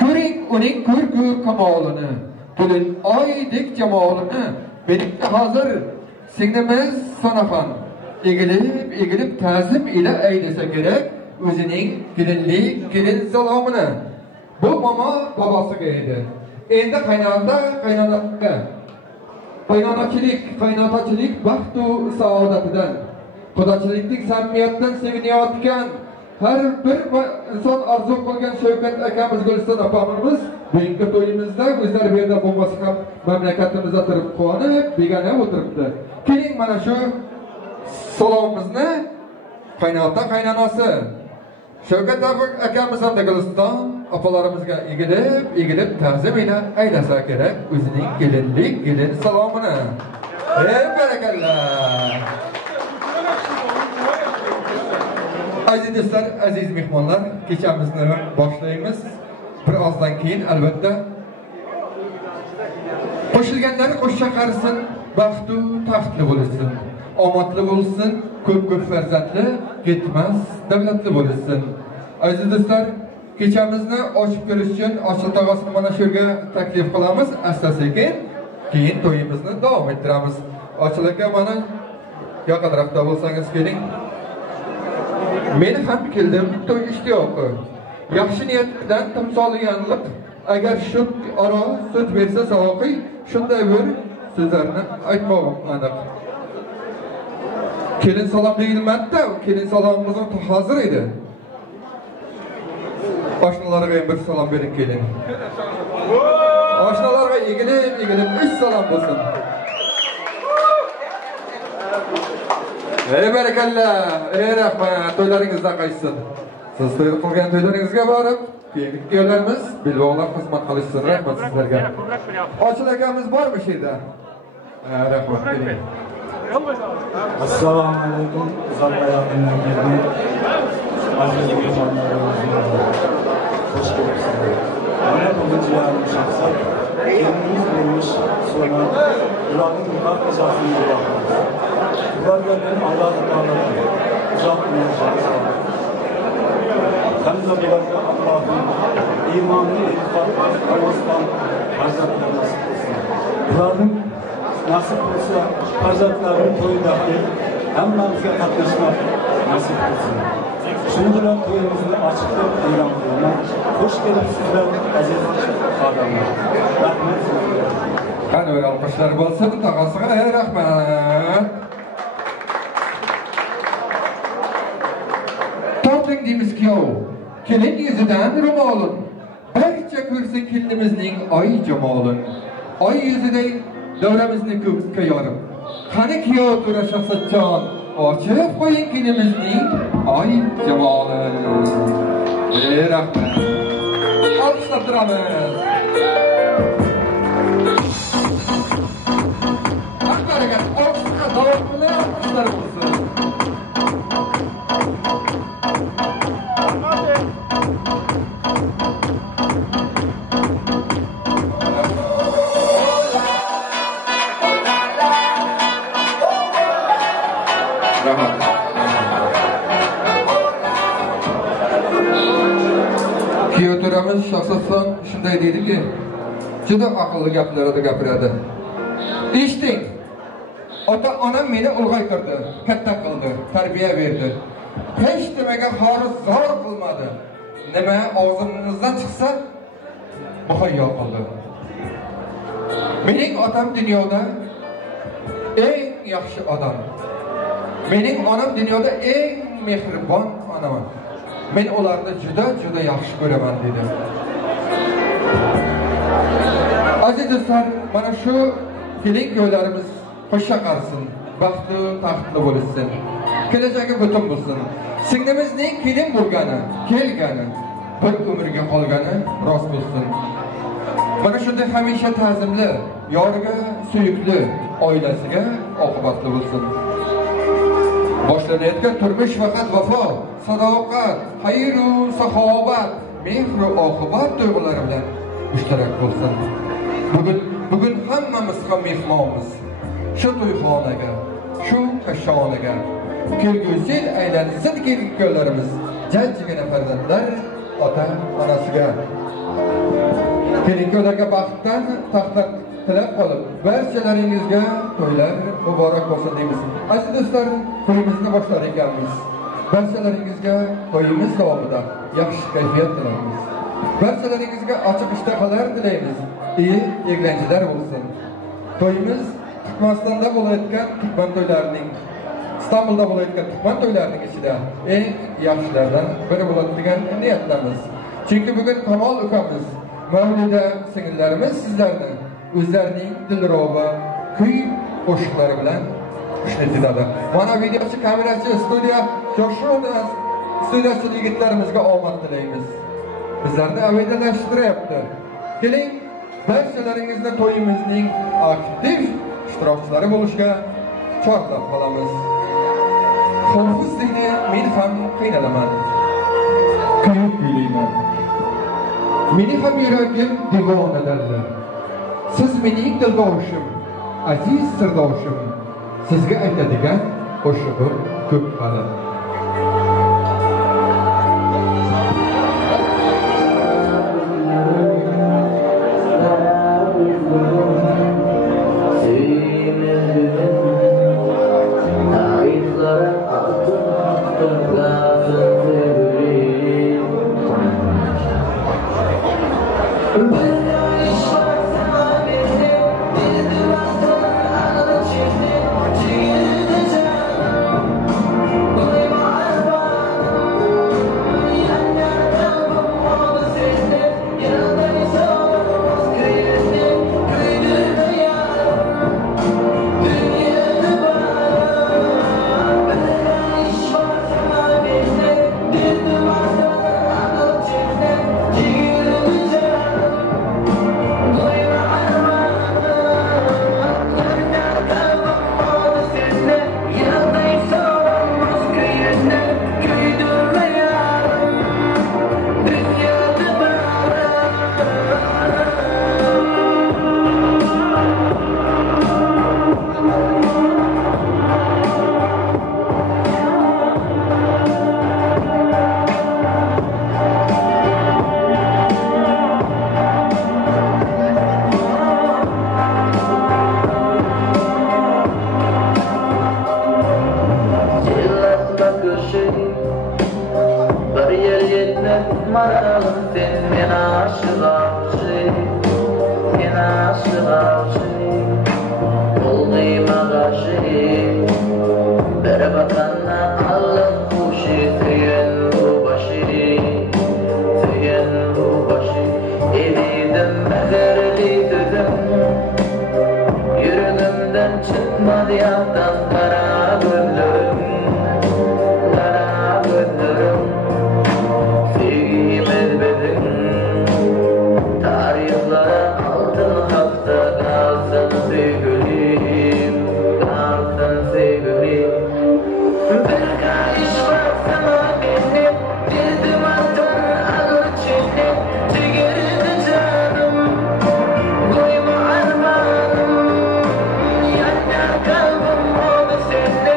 Ko'ring uning ko'rku kamolini, to'lin oydek jamolini. Benimki hozir singlimiz Sonaxon egilib ta'zim ila aylasa kerak o'zining kelin salomini. Bu momo babasiga edi. Endi qaynotachilik baxtu saodatidan, xudochilikning samimiyatidan sevinayotgan har bir inson orzu qilgan Shavkat akamiz Guliston opamiz bugungi to'yimizda o'zlari bu yerda bo'lmasa ham mamlakatimizda turib quvonib, begona o'tiribdi. Keling mana shu salomimizni qaynonasi Shavkat akamiz hamda Guliston opalarimizga egilib ta'zim ila aylasa kerak o'zining kelin salomini. Barakallah. Aziz do'stlar, aziz mehmonlar, kechamizni boshlaymiz. Bir ozdan keyin albatta qo'shilganlar qo'shiq chaqirsin, baxtu taxtli bo'lsin, omadli bo'lsin, ko'p farzandli, ketmas davlatli bo'lsin. Aziz do'stlar, kechamizni ochib ko'rish uchun Ochil tog'asini mana shu yerga taklif qilamiz. Asta-sekin keyin to'yimizni davom ettiramiz. Ochil aka, mana yaqinroqda bo'lsangiz keling. Men ham keldim to'y ishtiyoqi. Yaxshi niyatdan timsolganlik, agar shu aro so'z bersa savoqiy, shunday bir so'zlarni aytmoqim aniq. Kelin salom deyilmadi-da, kelin salomimiz hozir edi. Oshnalarga bir salom bering kelin. Oshnalarga egilib ish salom bo'lsin. Barakallah, rahmat, to'ylaringizda qaytsin. Siz to'y qilgan to'ylaringizga borib, keyingi kuyovlarimiz bilvoqlar xizmat qilishsin. Rahmat sizlarga. Ochil akamiz bormi shu yerda? Rahmat. Assalomu alaykum. Zalbayondan kelgan aziz mehmonlarimiz. Xush kelibsizlar. Mana bugun jiyanim Shahzod, kelinimiz bo'lmish Sona, ularning nikoh ijozasini beramiz. Ularga men Alloh taolodan uzoq umr bersin. Hamda bularga Allohning iymonli iltifotini Allohdan farzandlar nasib qilsin. Ularning nasib bo'lsa farzandlaring to'yida hammamizga qatnashmak nasib qilsin. Shuning bilan to'yimizni ochiq deb e'lon qilaman. Xush kelibsizlar aziz xodimlar. Rahmat. Qani bir alqishlar bo'lsin, tog'asiga rahmat. geldiğimiz kiyo. Kelin yüzüden rumalın. Barcha ko'rsin kelinimizning oy jamolin. Oy yüzüde davramizni ko'kka yorib. Qani kiyo to'ra Shahzodjon, ochib qo'ying kelinimizning oy jamolin. Rahmat. Alqishlab turamiz. Rahmat, alqishlar davom qilib, alqishlar bo'lsin. Kiyoturamiz Shahzodjon shunday deydiki, juda aqlli gaplarni gapiradi. Eshiting. Ota-onam meni ulg'aytirdi, katta qildi, tarbiya berdi. Hech nimaga xoriz-zor qilmadi. Nima og'zimizdan chiqsa, muhayyo qildi. Mening otam dunyoda eng yaxshi odam. Mening onam dunyoda eng mehribon onaman. Men ularni juda yaxshi ko'raman dedi. Aziz do'stlar, mana shu kelin-kuyovlarimiz qo'sha qarsin, baxtli, taxtli bo'lsin. Kelajagi butun bo'lsin. Singlimizning kelin bo'lgani, kelgani, bir umrga qolgani rost bo'lsin. Mana shunday hamisha ta'zimli, yoriga suyukli, oilasiga oqibatli bo'lsin. Boshlanayotgan turmush faqat vafo, sadoqat, xayr-u saxobat, mehr-u oqibat tuyg'ulari bilan ishtirak bo'lsin. Bugun hammamiz ham mehmonmiz. Shu to'yxonaga, shu qashshonaga kelgusi aylansin kelin-kuyovlarimiz, jajjigina farzandlar ota-onasiga. Kelin-kuyovlarga baxtdan taxtlar tilab qolib, barchalaringizga to'ylar muborak bo'lsin deymiz. Aziz do'stlar, to'yimizni boshlar ekanmiz. Barchalaringizga to'yimiz davomida yaxshi kayfiyat tilaymiz. Barchalaringizga ochiq ishtahalar tilaymiz. Eglanchilar bo'lsin. To'yimiz Turkmanistonda bo'layotgan Turkman to'ylarining, Istanbulda bo'layotgan Turkman to'ylarining ichida eng yaxshilardan biri bo'ladi degan niyatdamiz. Chunki bugun Kamol ukamiz, Mavlida singillarimiz sizlarni o'zlarining dilroba kuy qo'shiqlari bilan xushnud. Mana videochi, kamerachi, studiyasi yigitlarimizga omad tilaymiz. Bizlarni avialashtiryapti. Keling, barchalaringizni to'yimizning aktiv ishtirokchilari bo'lishga chorlab qolamiz. Xavfsiz degni men ham qiynalaman. Kuyib kuylayman. Meni ham yuragim devonadirlar. Siz mening dildoshim, aziz sirdoshim. Sizga aytadigan qo'shig'im ko'p hali. Berabakanna Allah kuşi teyen bu başı yaktan kara gözlerim, kara gözlerim. Sevgimiz bizim tarihlara altın hafta kalsın sevgilim, kalsın sevgilim. Bir kayış baksana beni, bir dumandan alır çeni, çekirdi canım, koyma armağanım. Yana kalbim oldu sende,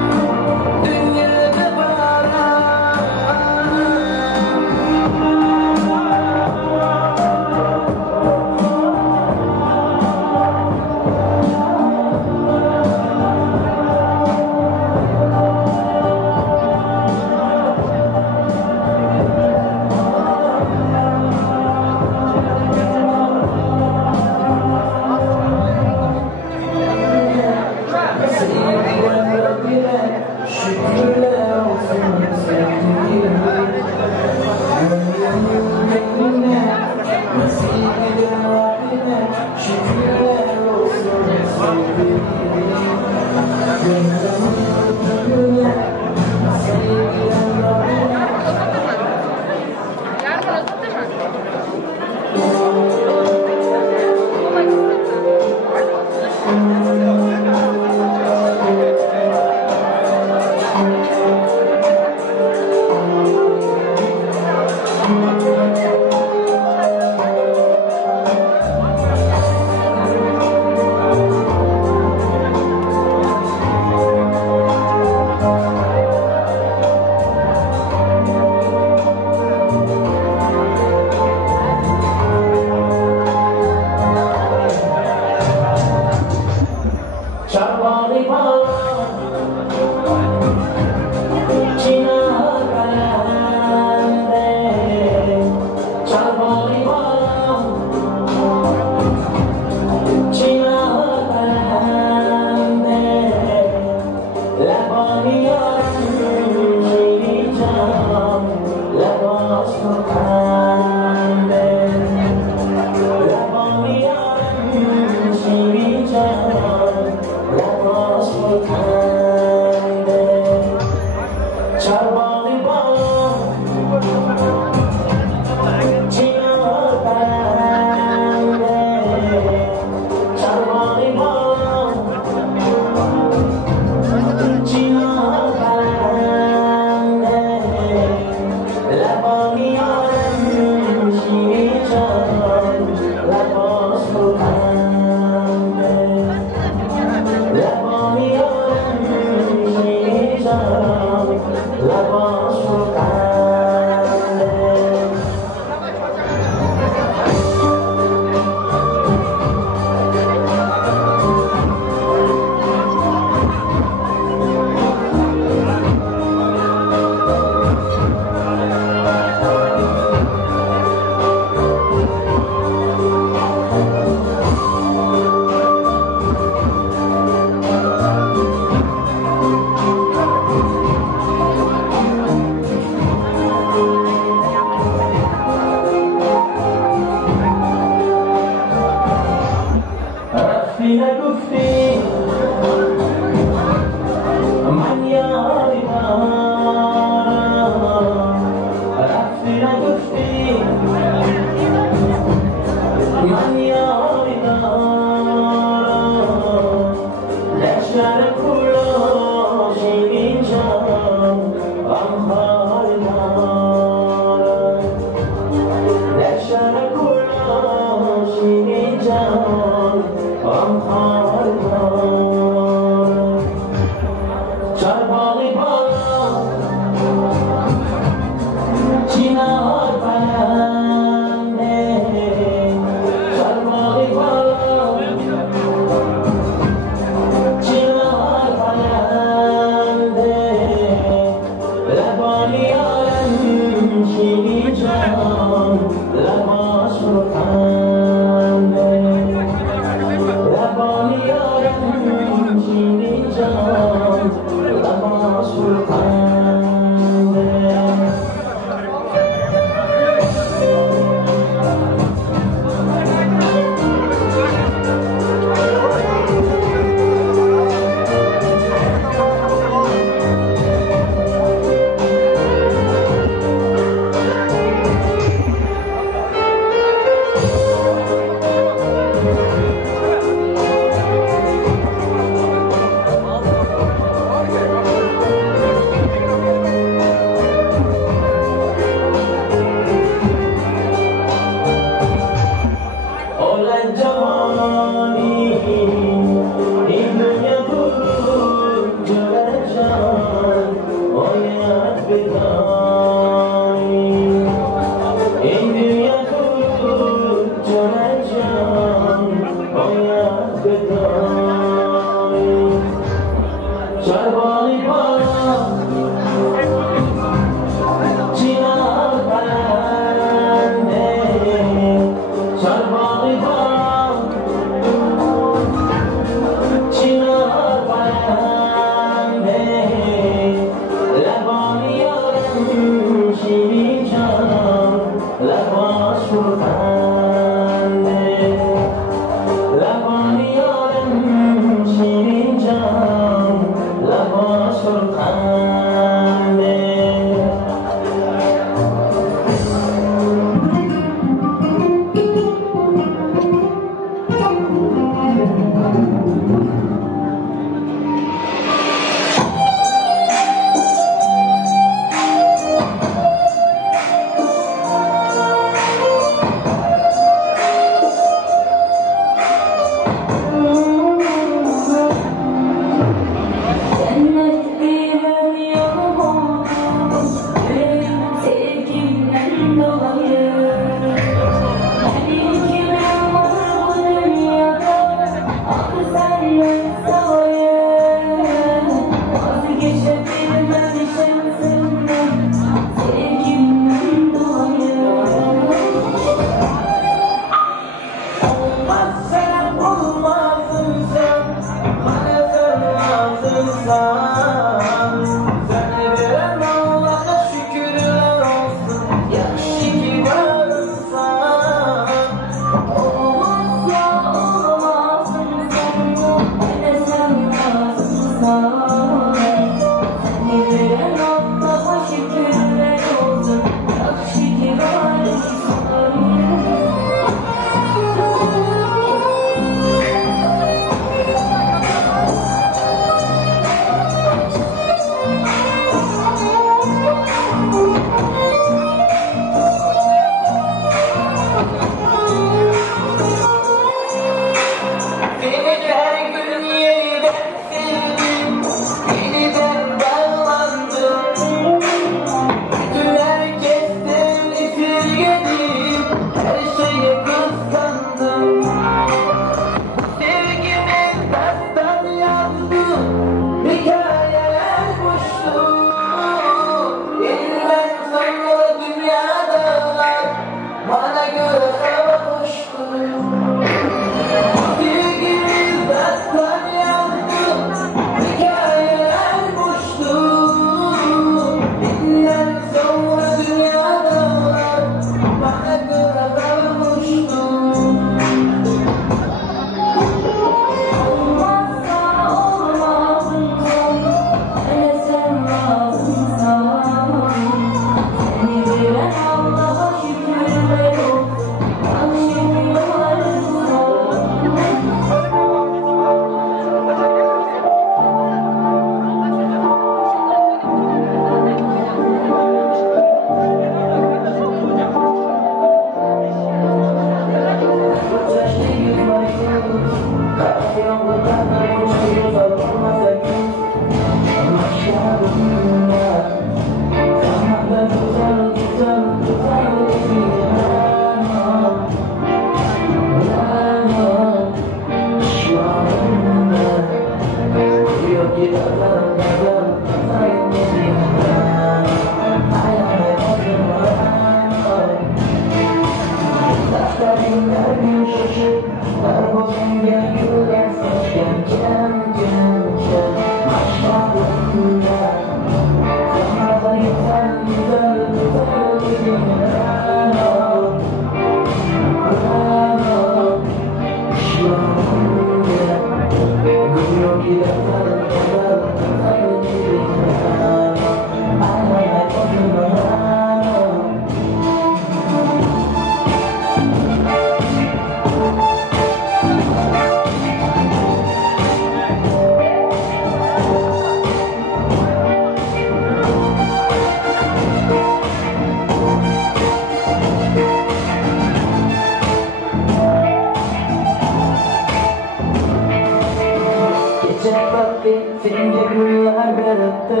Senga gullar beribdi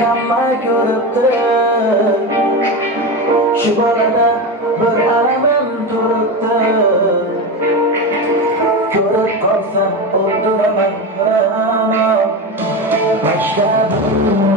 hamma ko'ribdi. Shu bolada bir alamim turibdi. Ko'rib qolsam o'ldiraman. Boshladim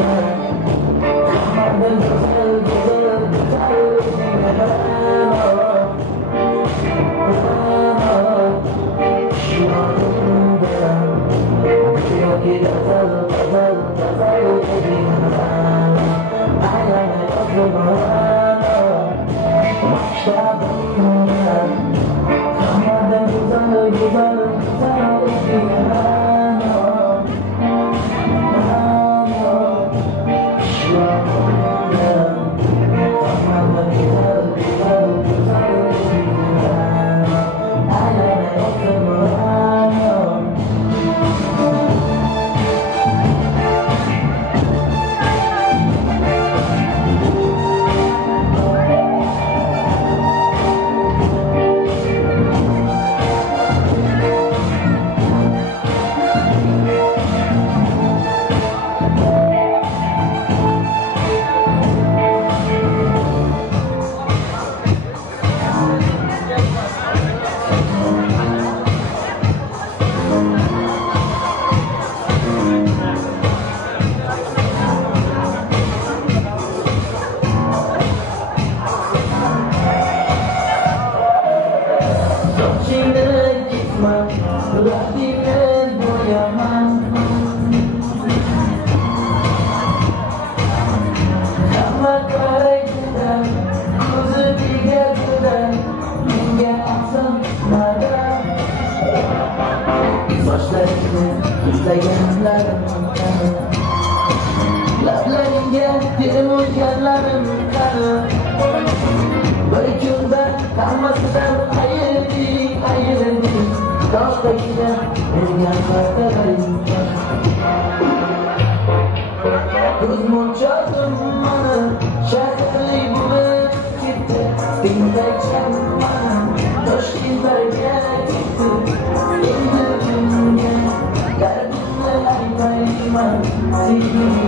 Thank you.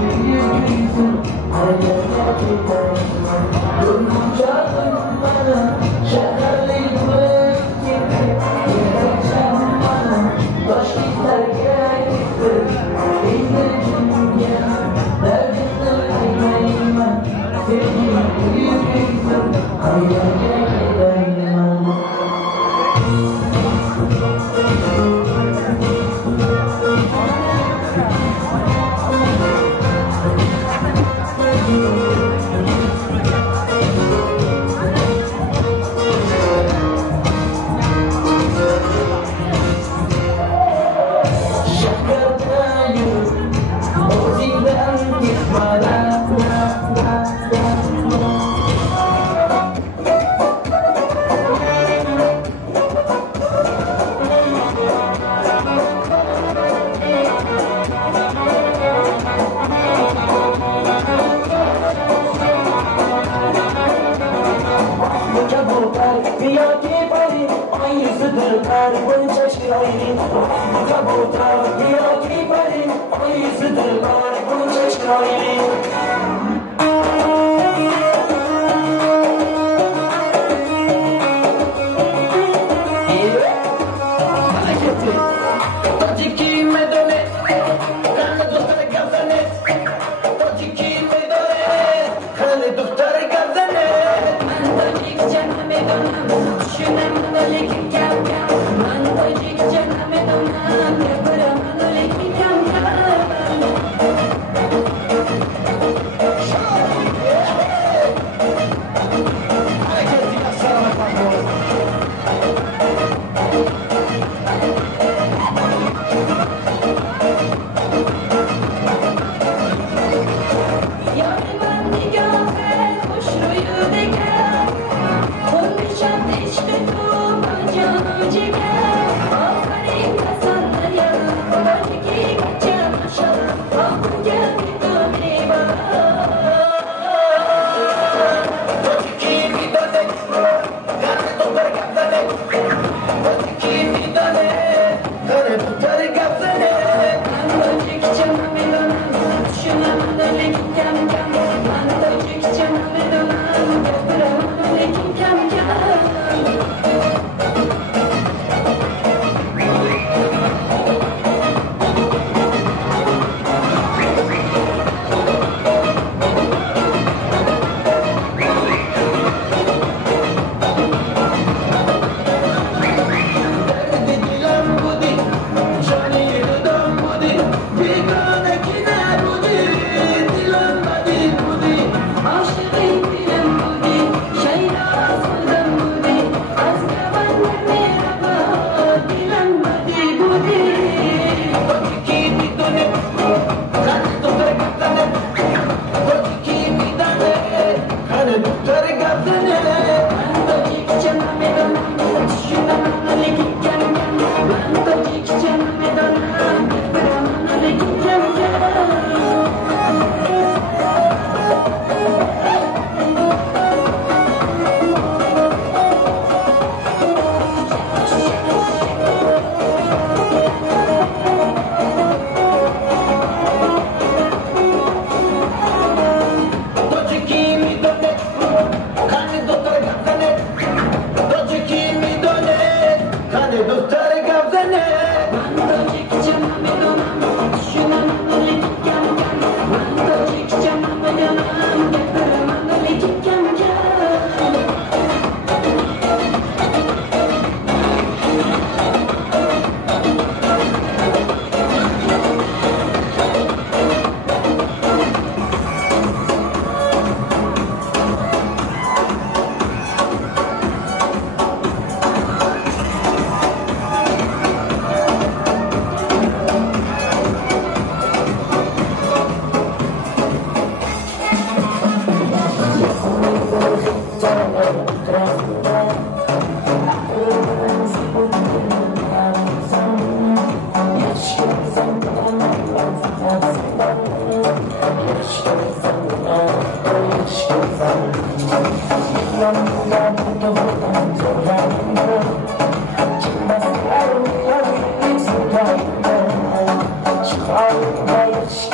Thank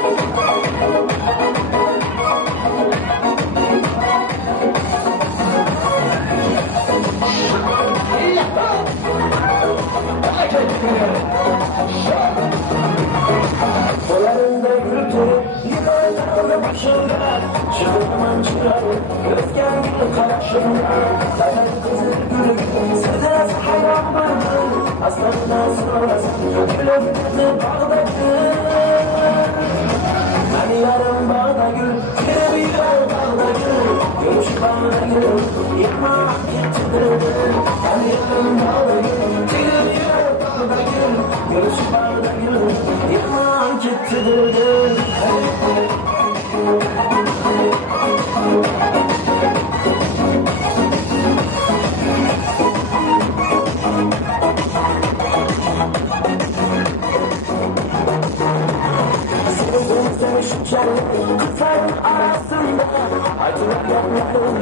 you. Çıkırman çırar Gözgen gibi karşımda Dayan kızıl gülüm Sırdas hayran vardı Aslandan sonrasın Gülüm dedi bağda gül Ben yarım bağda gül Yine bir yol bağda gül Görüş bağda gül Yıkma gittidir Ben yarım bağda gül Yine bir yol bağda gül Görüş bağda gül Yıkma gittidir Kıtların arasında Acılar yanlarım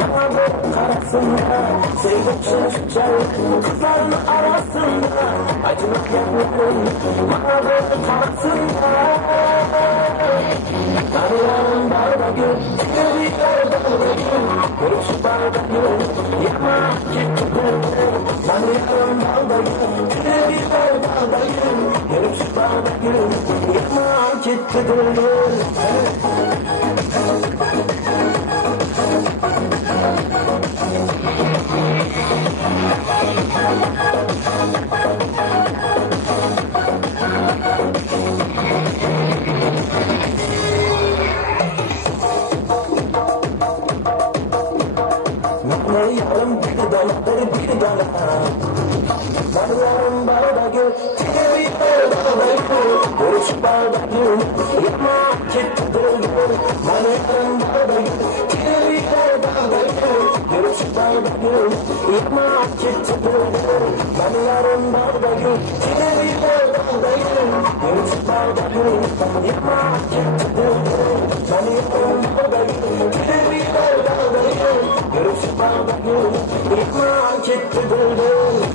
Yanarım karasında Sevdim şaşıracağım Kıtların arasında Acılar yanlarım Yanarım karasında Tanıyorum bağda gül Gülüyor bağda gül Görüş bağda gül Yapma gittidir Tanıyorum bağda gül Gülüyor bağda gül Görüş bağda gül Yapma gittidir Yarım bir dal, bir dal. Yarım bağda gül, bir bağda gül, görüş bağda gül, yapma gittidir gül. Yarım bağda gül, bir bağda gül, görüş bağda gül, yapma gittidir gül. Yarım bağda gül, bir bağda gül, görüş bağda gül, yapma gittidir gül. Yarım bağda gül, bir bağda gül, görüş bağda gül, yapma gittidir gül.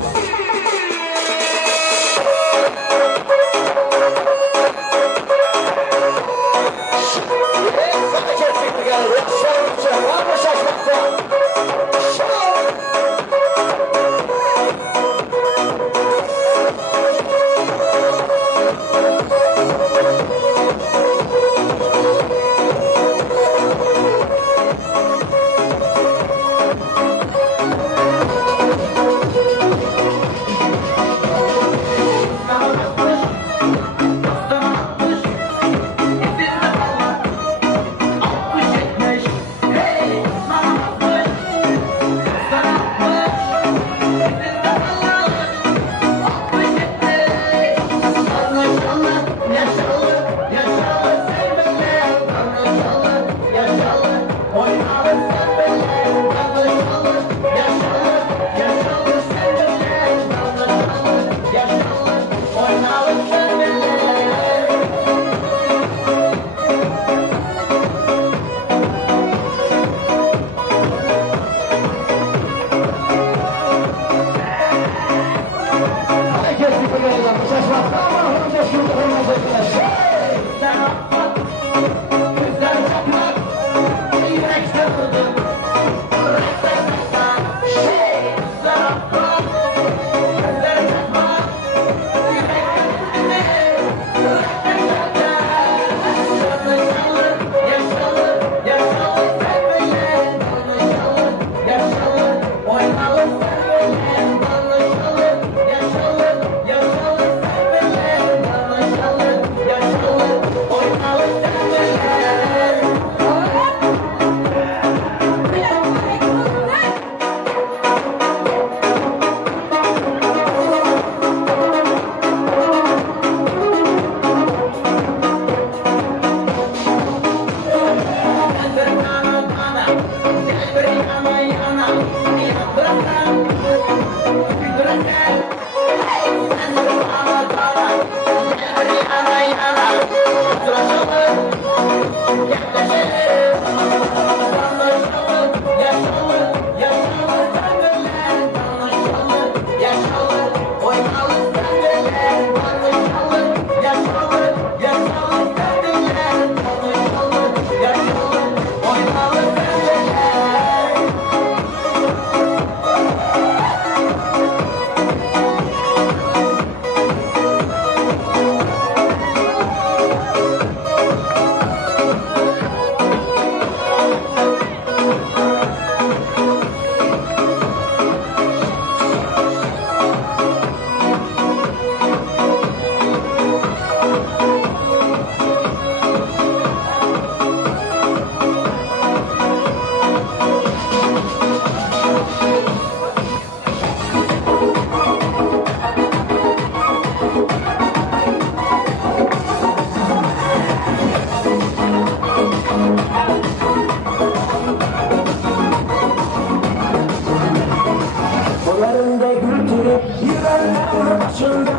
başında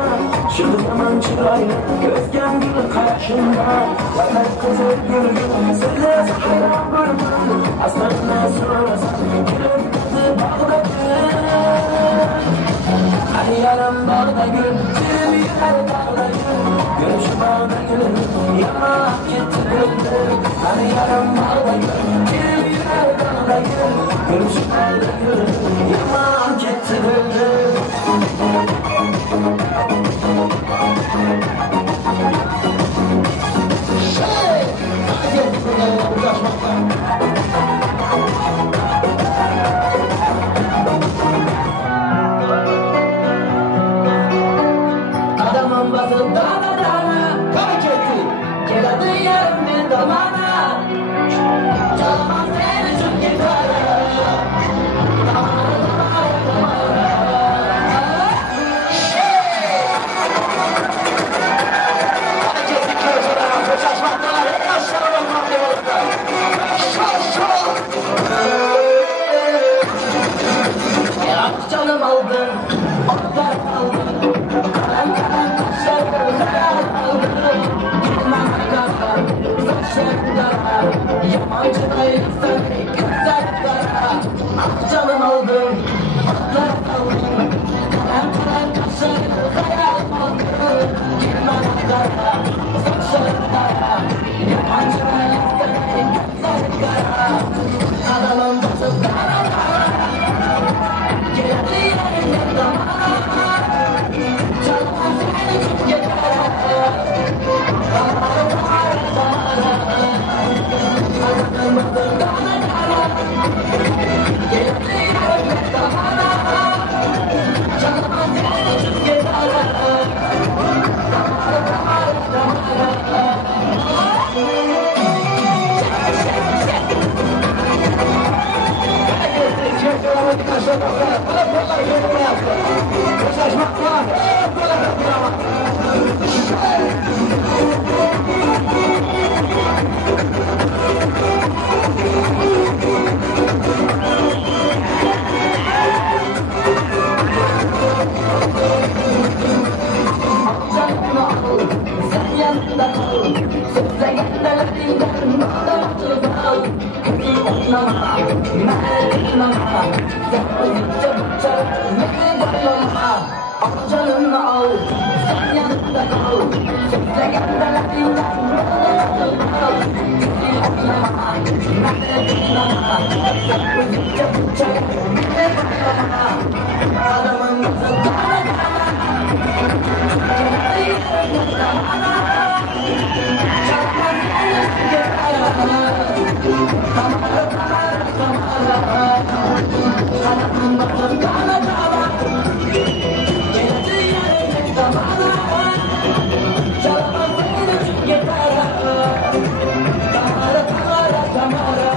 şu zaman çıraylı gözgen gibi karşında Yanar kızıl gülgün söyle hayran burnum aslında sorarsan gülüm kızı bağdadır Hani yaram bağda gül tüm yürer bağda gül Görüşü bağda gül yamak gitti güldür Hani yaram bağda gül tüm yürer bağda gül Görüşü bağda gül yamak gitti güldür Adamın batı dana dana kaç etti Geladi yarım damana Çalmaz seni çok gitarı Canım aldın, otlar aldın Karan karan taşlar, karan aldın Gitmem kara, saçlarım kara Yabancı dayısı, güzel kara Ah canım aldın, otlar aldın Karan karan taşlar, karan aldın Gitmem kara, saçlarım kara Yabancı dayısı, güzel kara Adamın başı kara kara Geldi yarın damana Çalmaz seni çok yeter Damara damara damara Adamın başı dana dana Geldi yarın damana Çalmaz seni çok yeter Damara damara damara Sen yanında kal, sözle gendelerinden bağdaşlı kal. Oynama, meraklanma, sen özünce bıçak, beni boylama. Al canını al, sen yanında kal, sözle gendelerinden bağdaşlı kal. Oynama, meraklanma, sen özünce bıçak, beni boylama. Adamın kızı dana dana, geldi yarın damana. Çalmaz seni yeter. Damara damara damara Adamın başı dana dana Geldi yarın damara Çalmaz seni çok yeter Damara damara damara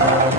Hey!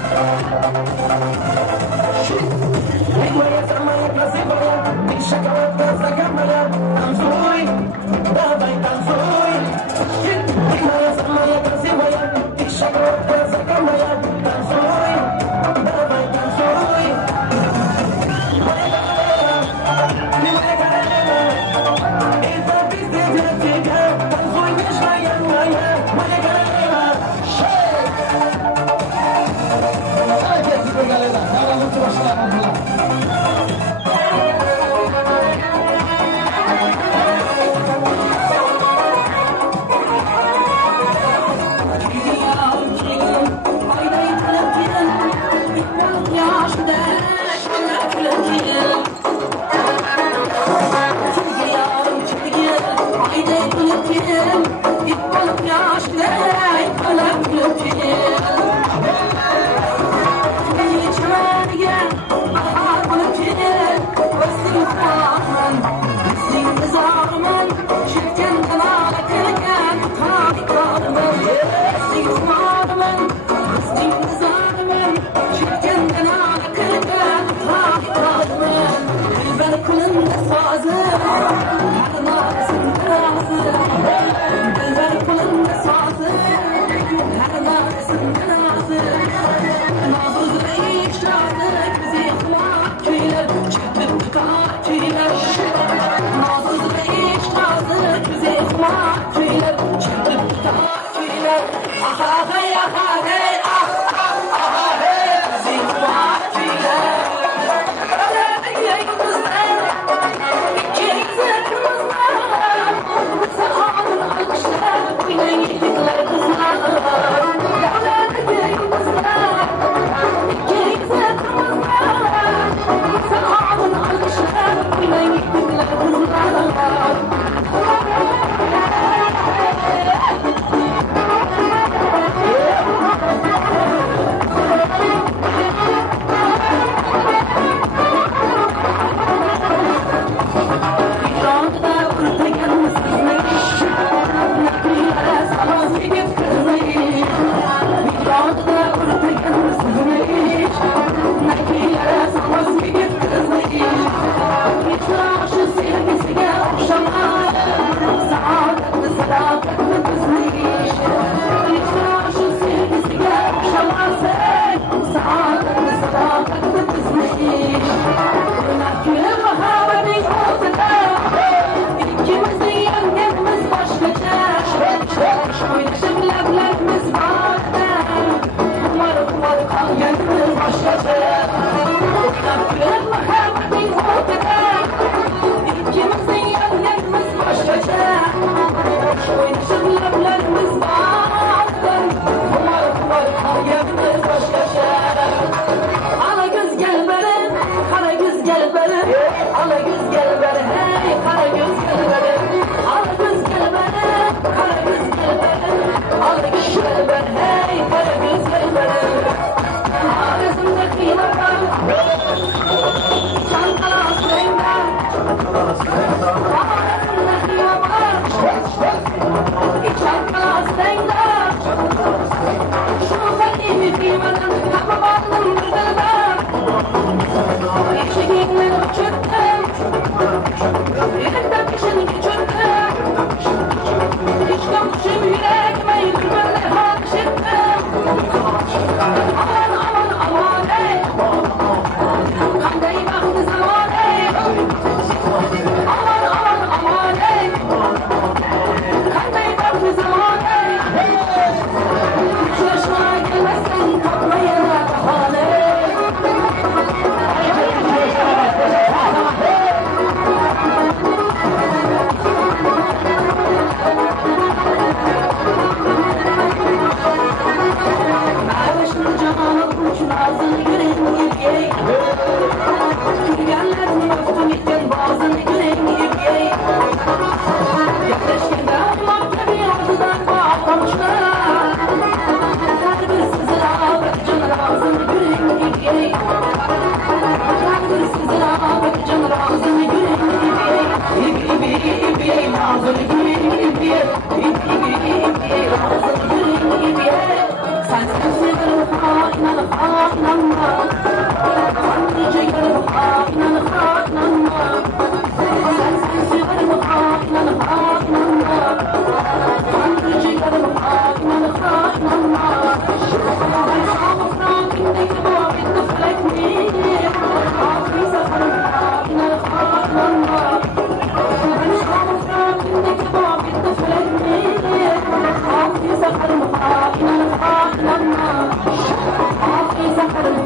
kalbimiz başkaca. Oynap muhabbetin ortada, ikimizin yerlerimiz başkaca. Oynayışıp lablarımız bazen, kumar kumar kalbimiz başkaca. Ala göz gel beri, kara göz gel beri, ala göz gel beri, hey kara göz gel beri, ala göz gel beri, kara göz gel beri, ala göz gel beri, hey kara göz gel beri. Ağzımda kıyma var, çantala aslında, ağzımda kıyma var, çantala aslında. Şu kalbimi kıymadan kapı bağladım kırdırda. Eşeğimden uçurttum, yürekten kışını küçülttüm. Hiç komşum yüreğime yürümende hapş ettim. Aman aman aman ey, kanday baktı zaman ey. Aman aman aman ey, kanday baktı zaman ey. Üç yaşına gelmezsen kapmayana bahane. Ağlaşın canı uçun ağzını yüreğini yiyey. Kürgenlerin öftüm itten bazını yüreğini yiyey. Yaklaşkende atmak tabi ortadan bağlam çıkar. Terbiyesiz ağabey canı ağzını yüreğini yiyey. Terbiyesiz ağabey canı ağzını yüreğini yiyey. İbi ağzını yüreğini yiyey. İbi ağzını yüreğini yiyey. Sen sevgilim inan inanma. Sen diyeceklerim inanma. Sen sevgilim inan inanma. Sen diyeceklerim inanma. Ben şahıfran indeki bu bitti felekni. Akri seferim inanma. Ben şahıfran indeki bu bitti felekni. Akri seferim inanma. Akri seferim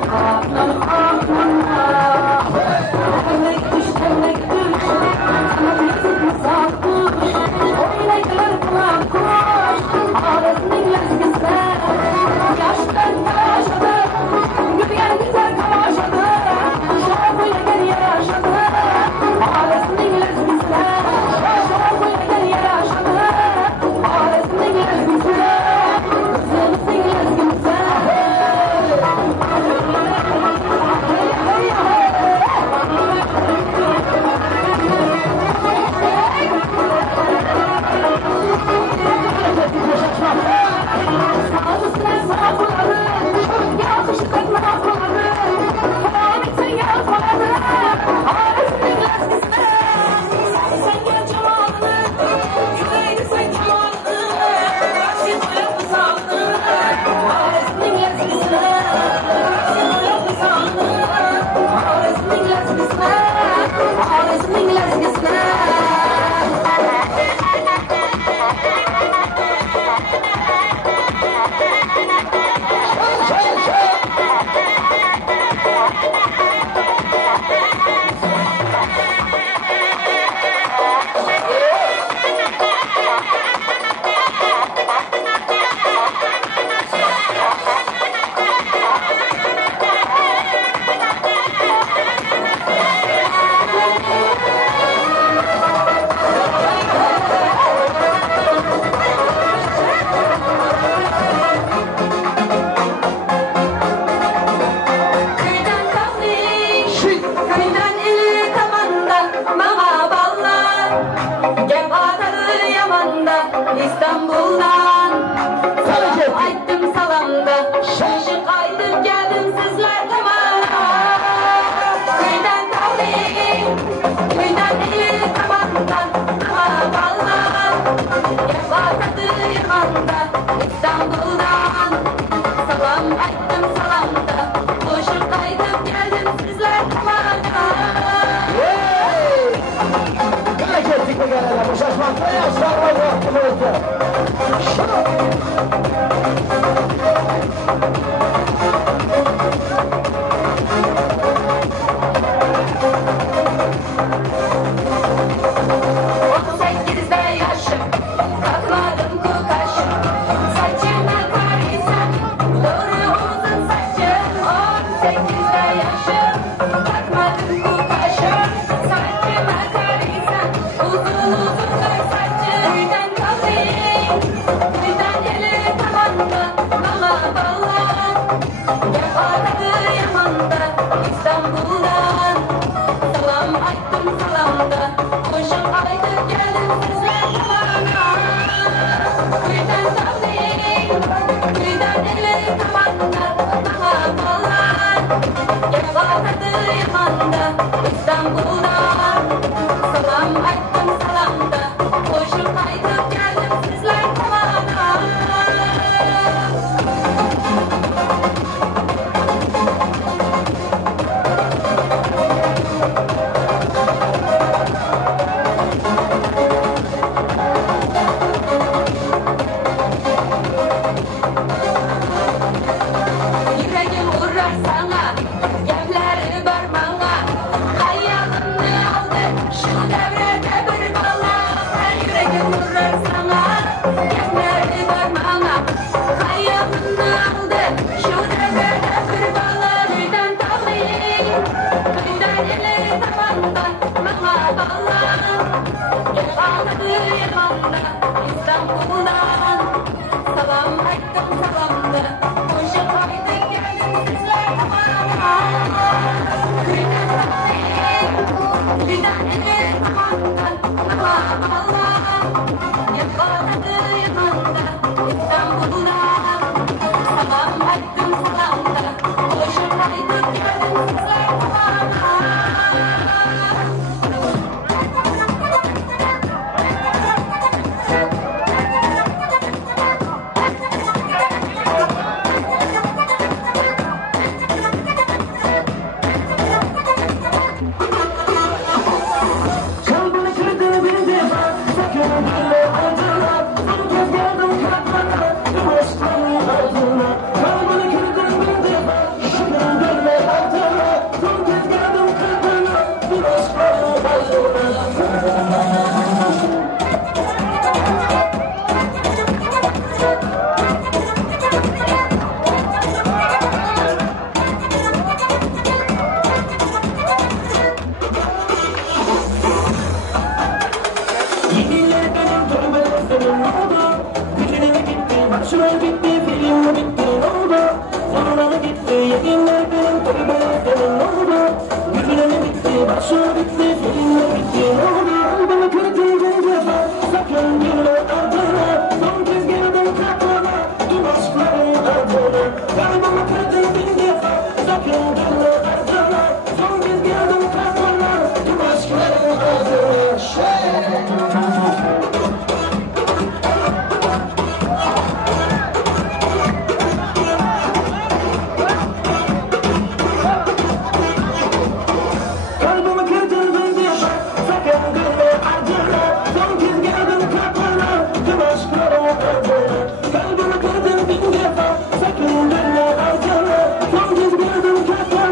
Kalbimi kırdın bin defa, sakın dönme ardına. Son kez gördüm kapana.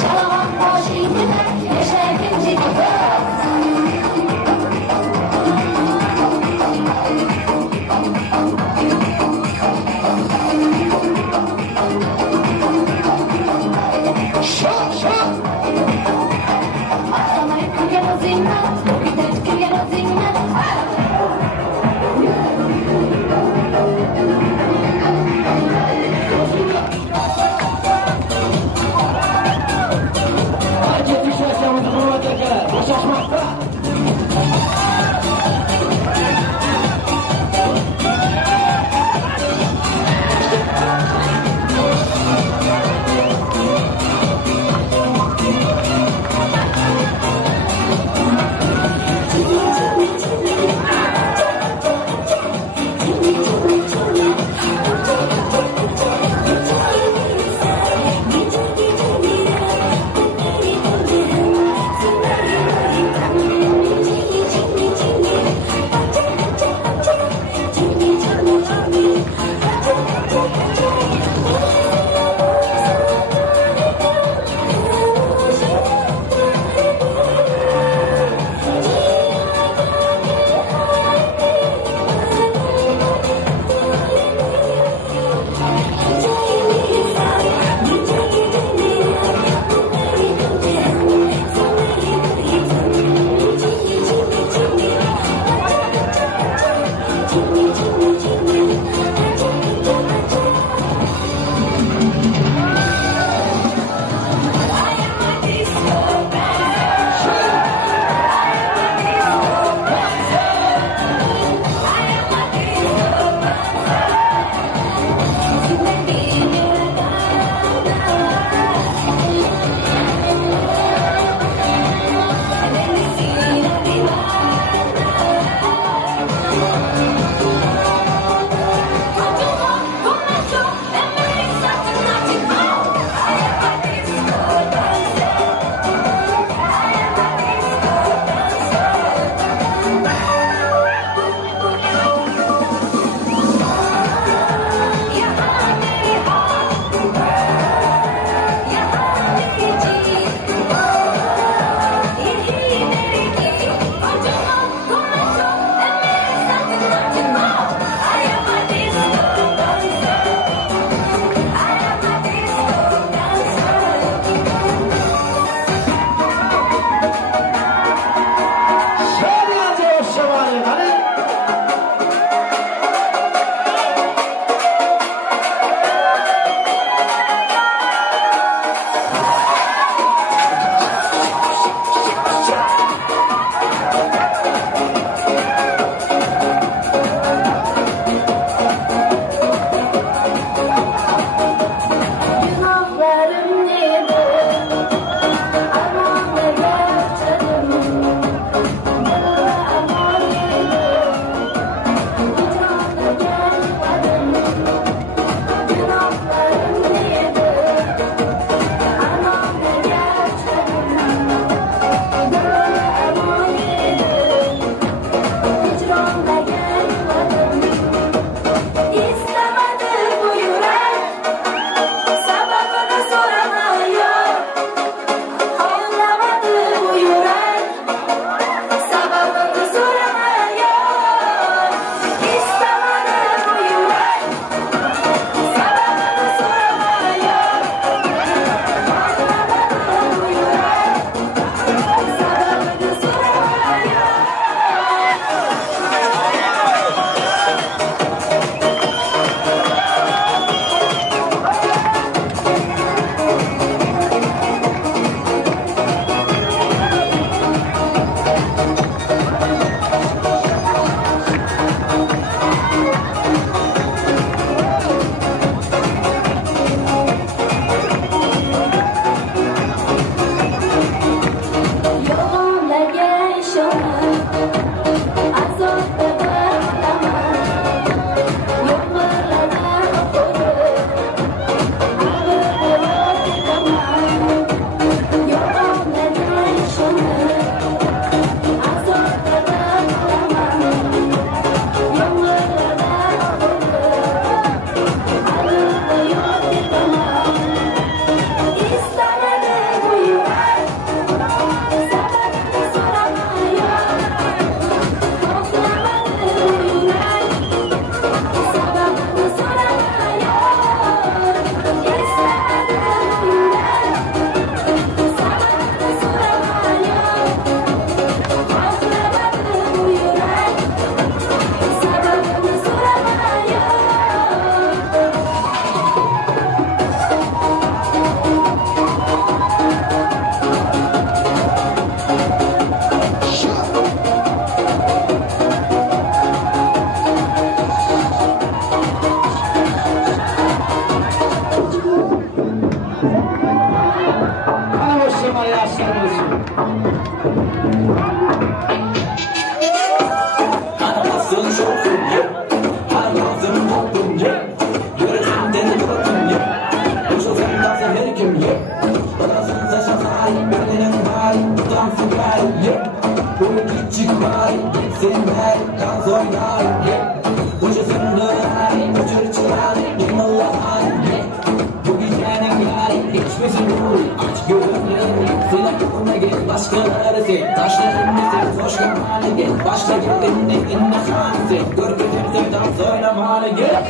Çalamam kırısı Taşlarımızı hoş kırmalı gel Başla gittin inne hanısı Görgücüm söydan söylemalı gel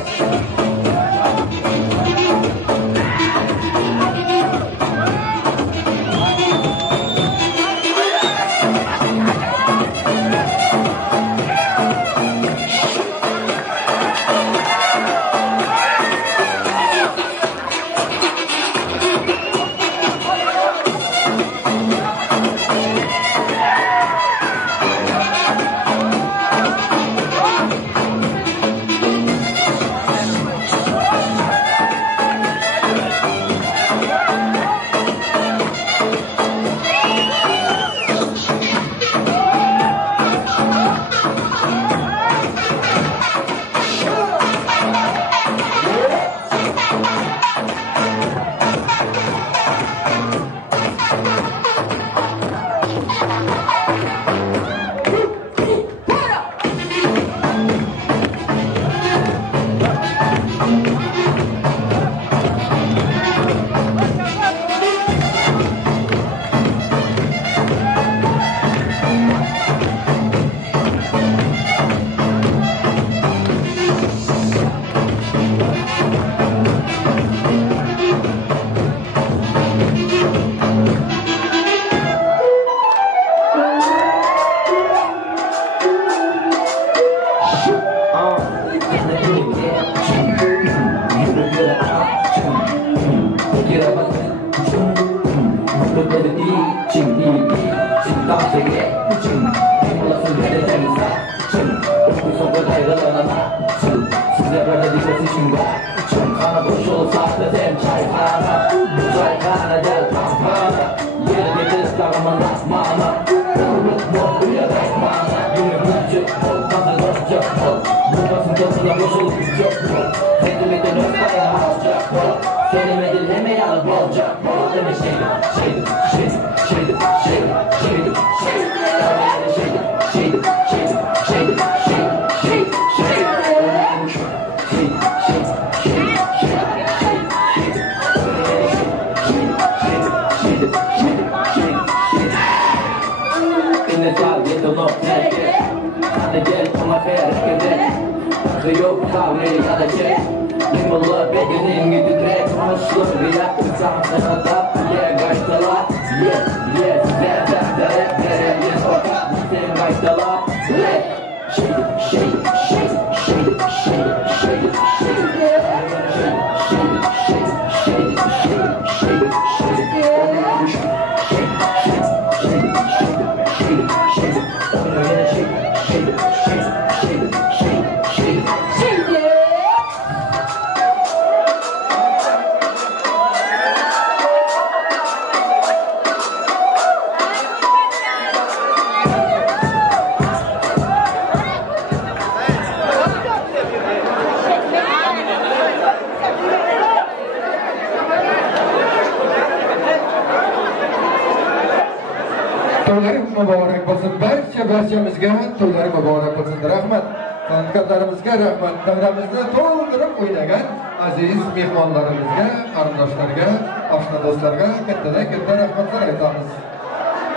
barchamizga to'ylari muborak bo'lsin. Rahmat. Tanqidlarimizga rahmat. Davramizni to'ldirib o'ynagan aziz mehmonlarimizga, qarindoshlarga, oshna do'stlarga katta rahmatlar aytamiz.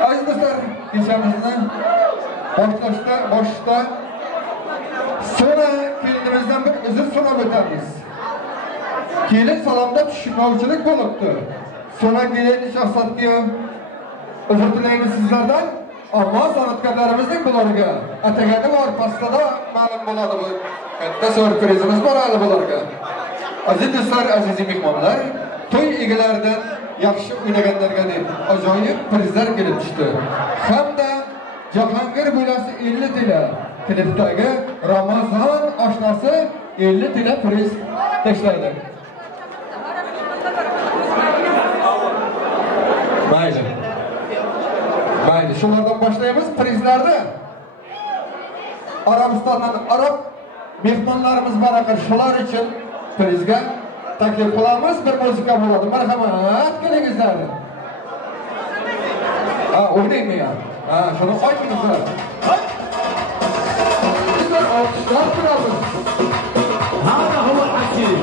Aziz do'stlar, kechamizni boshda sonra kelinimizdan bir uzr so'rab o'tamiz. Kelin salomda tushunmovchilik bo'libdi. Sonra kelin shaxsatga uzr tilaymiz sizlardan. Amma san'atkorlarimizning bularga atagani bor, pastada ma'lum bo'ladi bu. Katta surprizimiz bor hali bularga. Aziz do'stlar, aziz mehmonlar, to'y egalaridan yaxshi o'ynaganlarga deb ajoyib prizlar kelib tushdi. Hamda Jahongir bo'lasi 50 tilla, klipdagi Ramazon oshnasi 50 tilla priz tashlaydi. Mayli. Mayli, shulardan boshlaymiz prizlarni. Arabistondan Arab mehmonlarimiz bor ekan, shular uchun prizga taklif qilamiz, bir muzika bo'ladi. Marhamat, kelingizlar. O'ynaymi ya? Shuni qo'yingizlar. Bizlar olqishlar turamiz. Hada huwa al-hakim.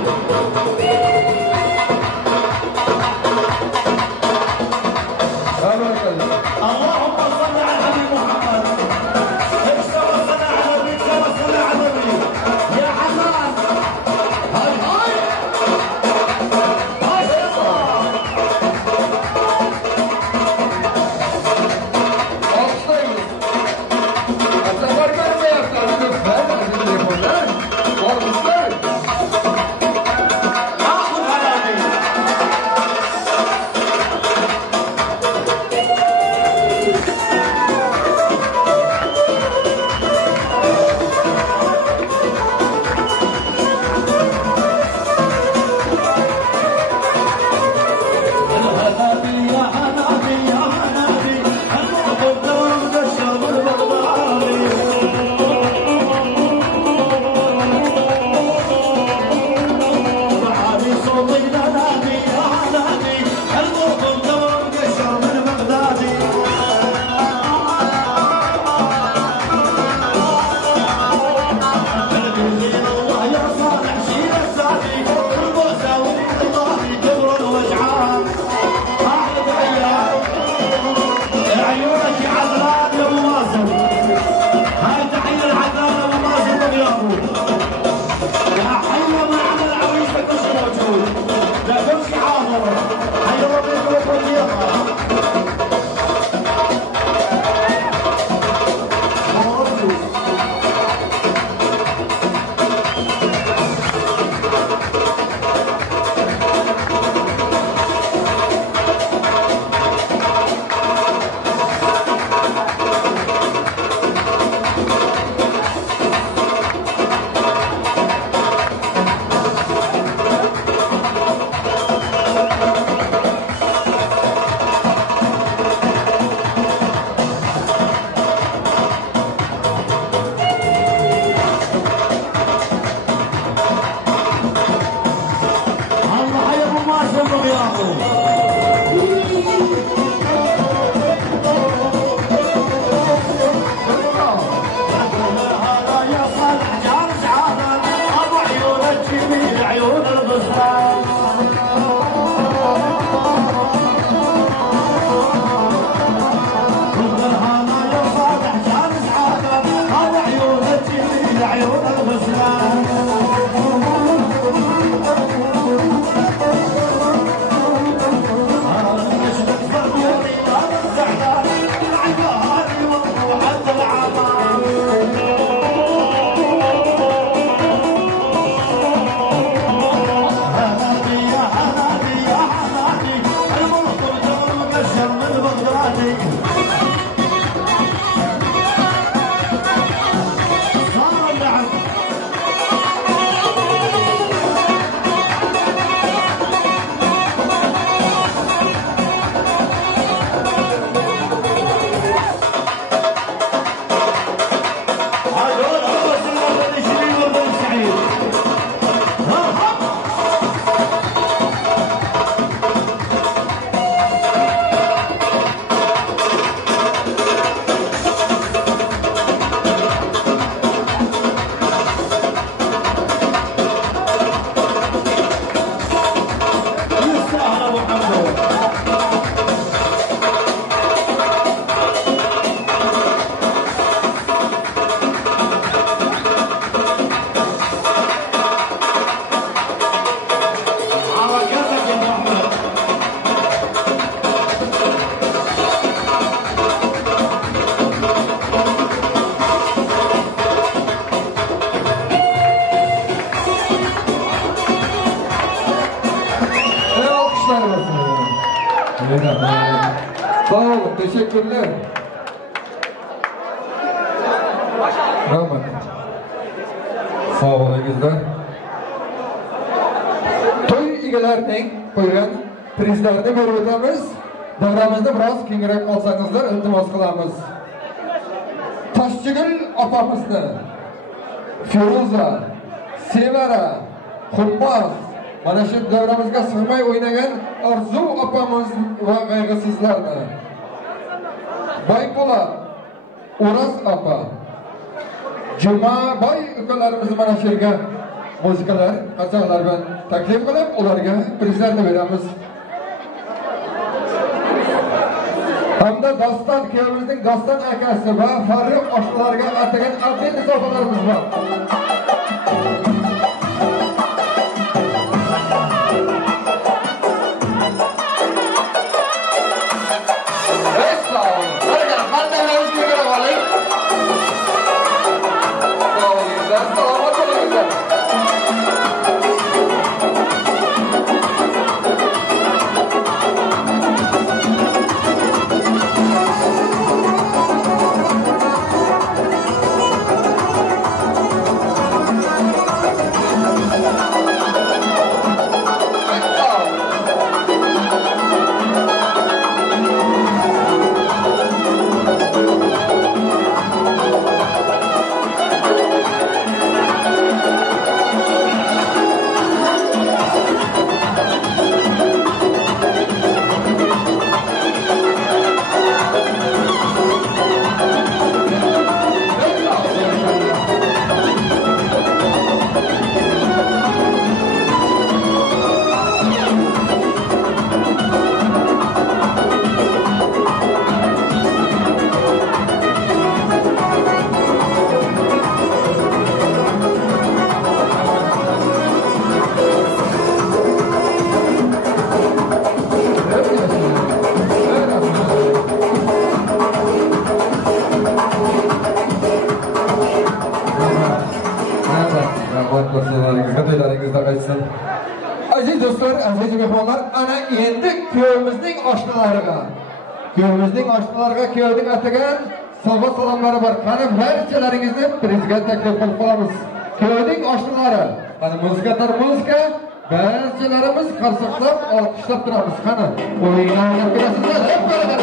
Allahumma Sağ olun, teşekkürler. Rahmet. Sağ olunuzlar. Toy egalarining qo'ygan prizlarini berib o'tamiz. Davramizni biroz kengroq olsangizlar iltimos qilamiz. Toshchigul opamizni, Feruza, Sevara, Qurmoz, mana shu davramizga sig'may o'ynagan Orzu opamiz va qayg'usizlarni. Baypo'lat, O'roz opa, Jumaboy ukalarimiz mana shu yerga muzikalar, qachoqlar bilan taklif qilib, ularga prizlarni beramiz. Hamda Doston kuyovimizning Doston akasi va Farruh oshqalarga atagan adil izofalarimiz bor. Aziz do'stlar, aziz mehmonlar, ana endi kuyovimizning oshqalariga, kuyovning atagan sovg'a salomlari bor. Qani barchalaringizni prezident taklif qilib qolamiz. Kuyovning oshqalari, qani muzika, barchalarimiz qarsoqlab, olqishlab turamiz. Qani o'yinlarni ko'rasizlar, hep baravar.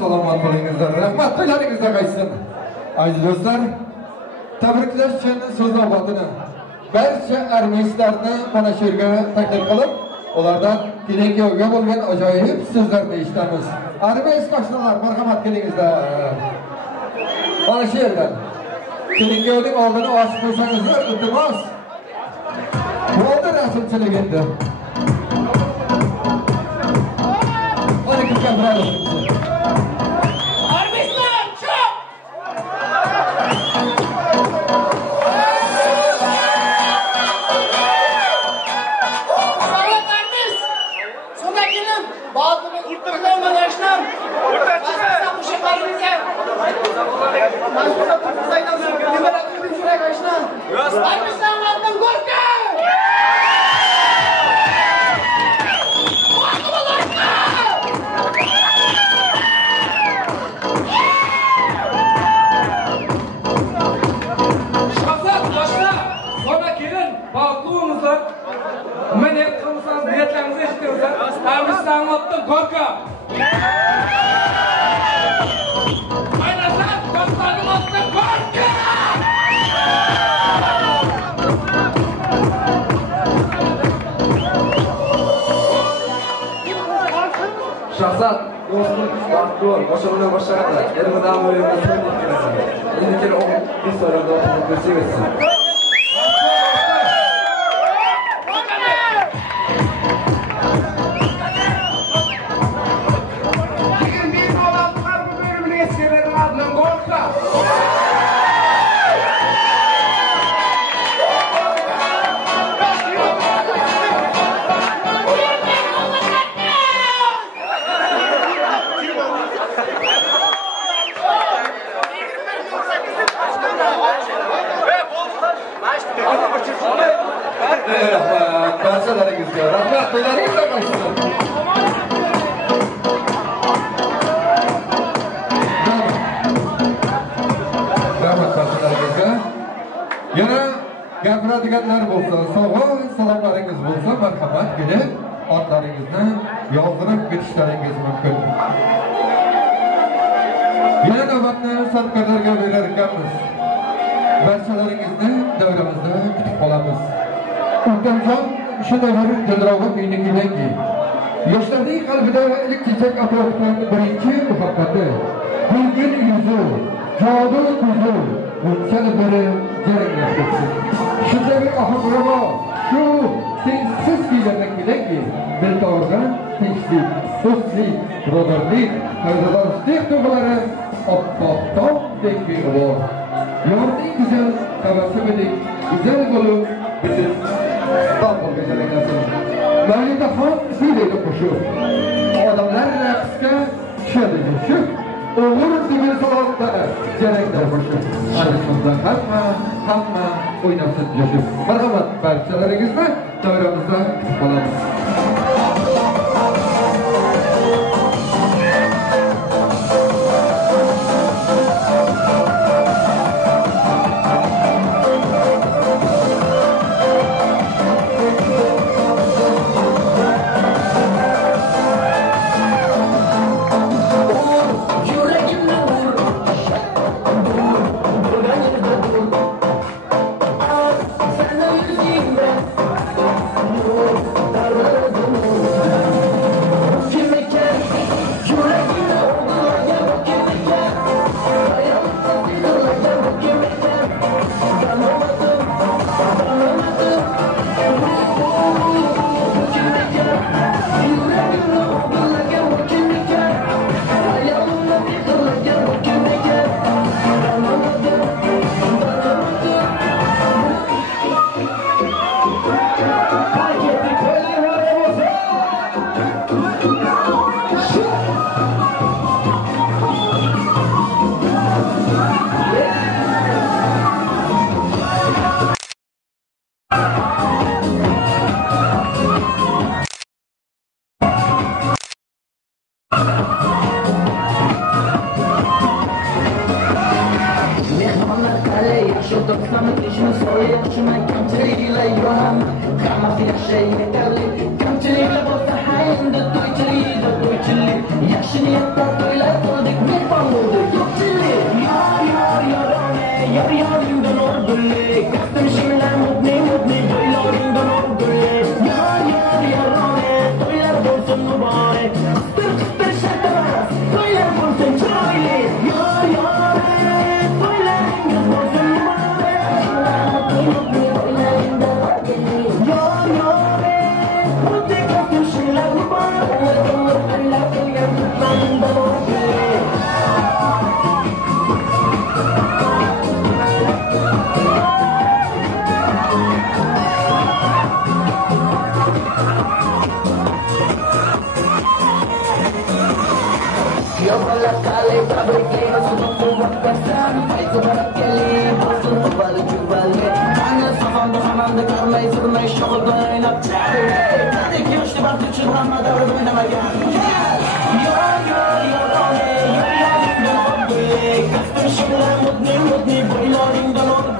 Salomat bo'lingizlar. Rahmat, to'ylaringizda qaytsin. Aziz do'stlar, tabriklash uchun so'z navbatini barcha armistlarni mana shu yerga taklif qilib, ulardan kelin-kuyovga bo'lgan ajoyib so'zlarni eshitamiz. Armist qo'shnilar, marhamat kelingizlar. Mana shu yerdan kelin-kuyovning oldini ochib qo'ysangizlar, iltimos. Bu rasimchilik endi. Şahsat, dostum, vakti ol, başarılı başarılı. Elimden böyle bir sen gitmesin. Elimdeki o bir soruda oturup götürmesin. Bugün bir olanlar bu bölümünü eskerlerin adından korkma. Barchalaringizga rahmat, to'ylaringiz qilsin. Rahmat barchalaringizga. Yana gapiradiganlar bo'lsa, sovg'a salomlaringiz bo'lsa, marhamat kelib, otlaringizni yozdirib ketishlaringiz mumkin. Yana navbatni sarkarlarga berar ekanmiz. Barchalaringizni davramizda kutib qolamiz. Ulkanjon shunday bir dilrog'a kuyni kuylanki, yoshlarning qalbida ilk chechak atrofdan birinchi muhabbati, gulgul yuzi, jodu ko'zi bunchalik biri jaranglab ketsin. Shunday bir ohanrabo, shu tengsiz kuylardan kuylanki, diltordan tinchlik, do'stlik, birodarlik, qardoshlik tuyg'ulari oppoq-tog'dek bor. Yorning güzel, tabassumidek güzel bo'lib bitib topilgan jaranglasi. Mayda ham kuylaydi qo'shiq. Odamlar raqsga tushadi qo'shiq. O'g'il degan salonda jaranglar qo'shiq. Ana shundan hamma o'ynabsin jo'shib. Marhamat, barchalaringizni davramizda kutib qolamiz. Love you. Io con la scala e tra perché sono un po' passano fai sopra che lì posso fare più valle Anna sono che ormai sono mai sciolto in abitare Tante che io sto facendo ci vanno da dove non magari مدني بويلارين دلوقتي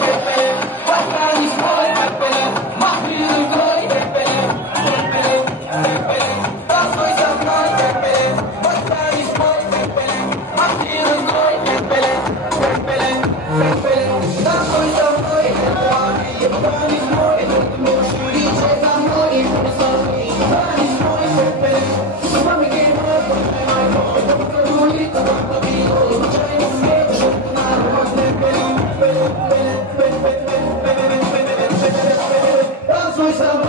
Pepe, She's a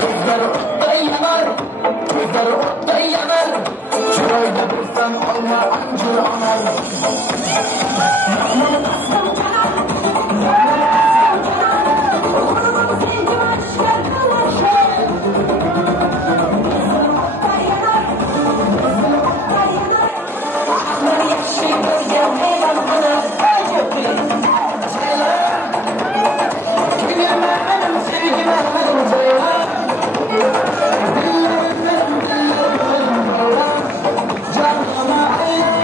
Gözleri otday yanar, gözleri otday yanar. Çırayda bulsan alma ancır anar. Yağmur bastım canar, yağmur bastım canar. Oğlumun sevgi aşkı kılaşır. Gözleri otday yanar, gözleri otday yanar. Ahlar yaşı gözler meydan anar. Acıbı, ceylan. Gülüme benim sevgime benim ceylan. Dillerim benim ceylan. Canıma ayır.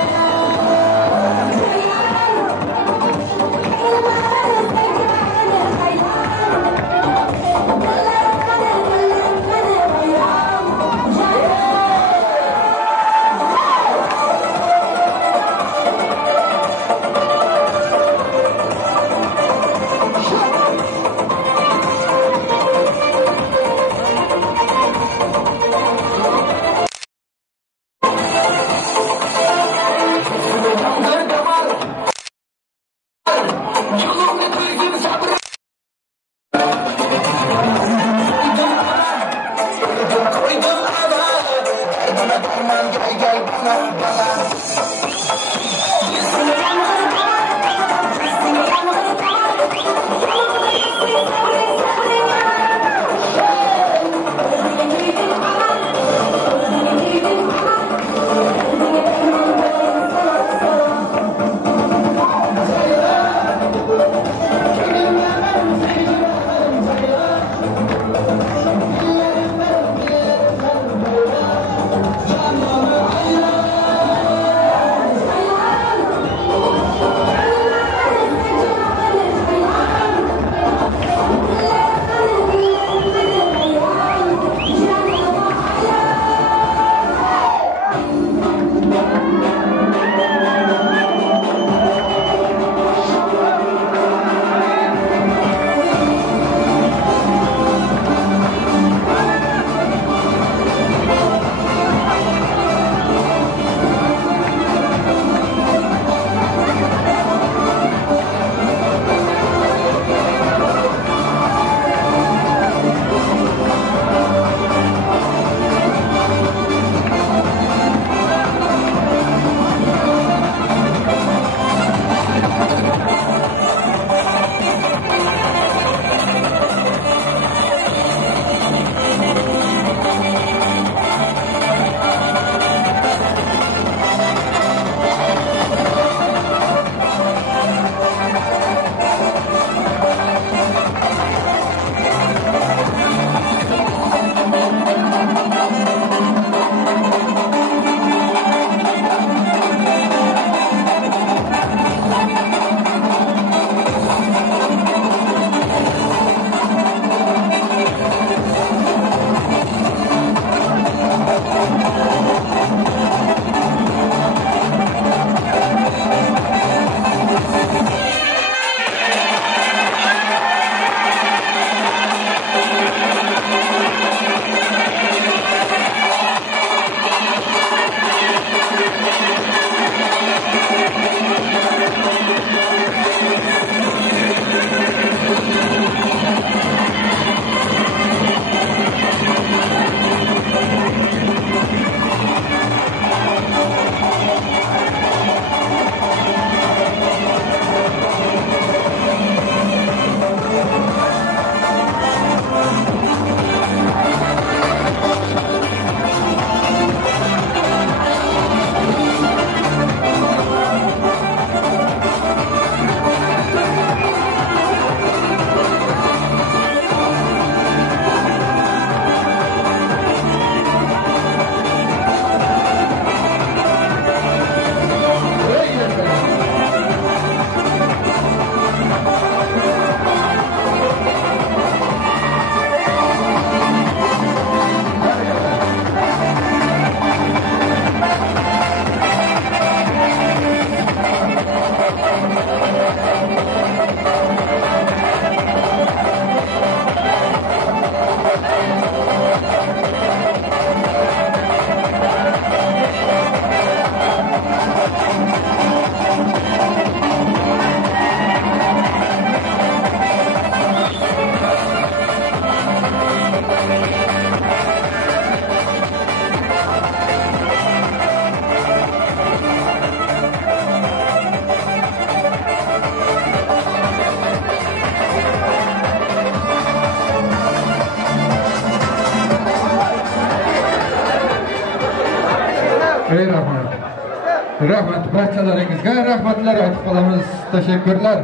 Rahmat barchalaringizga rahmatlar aytib qolamiz. Tashakkurlar.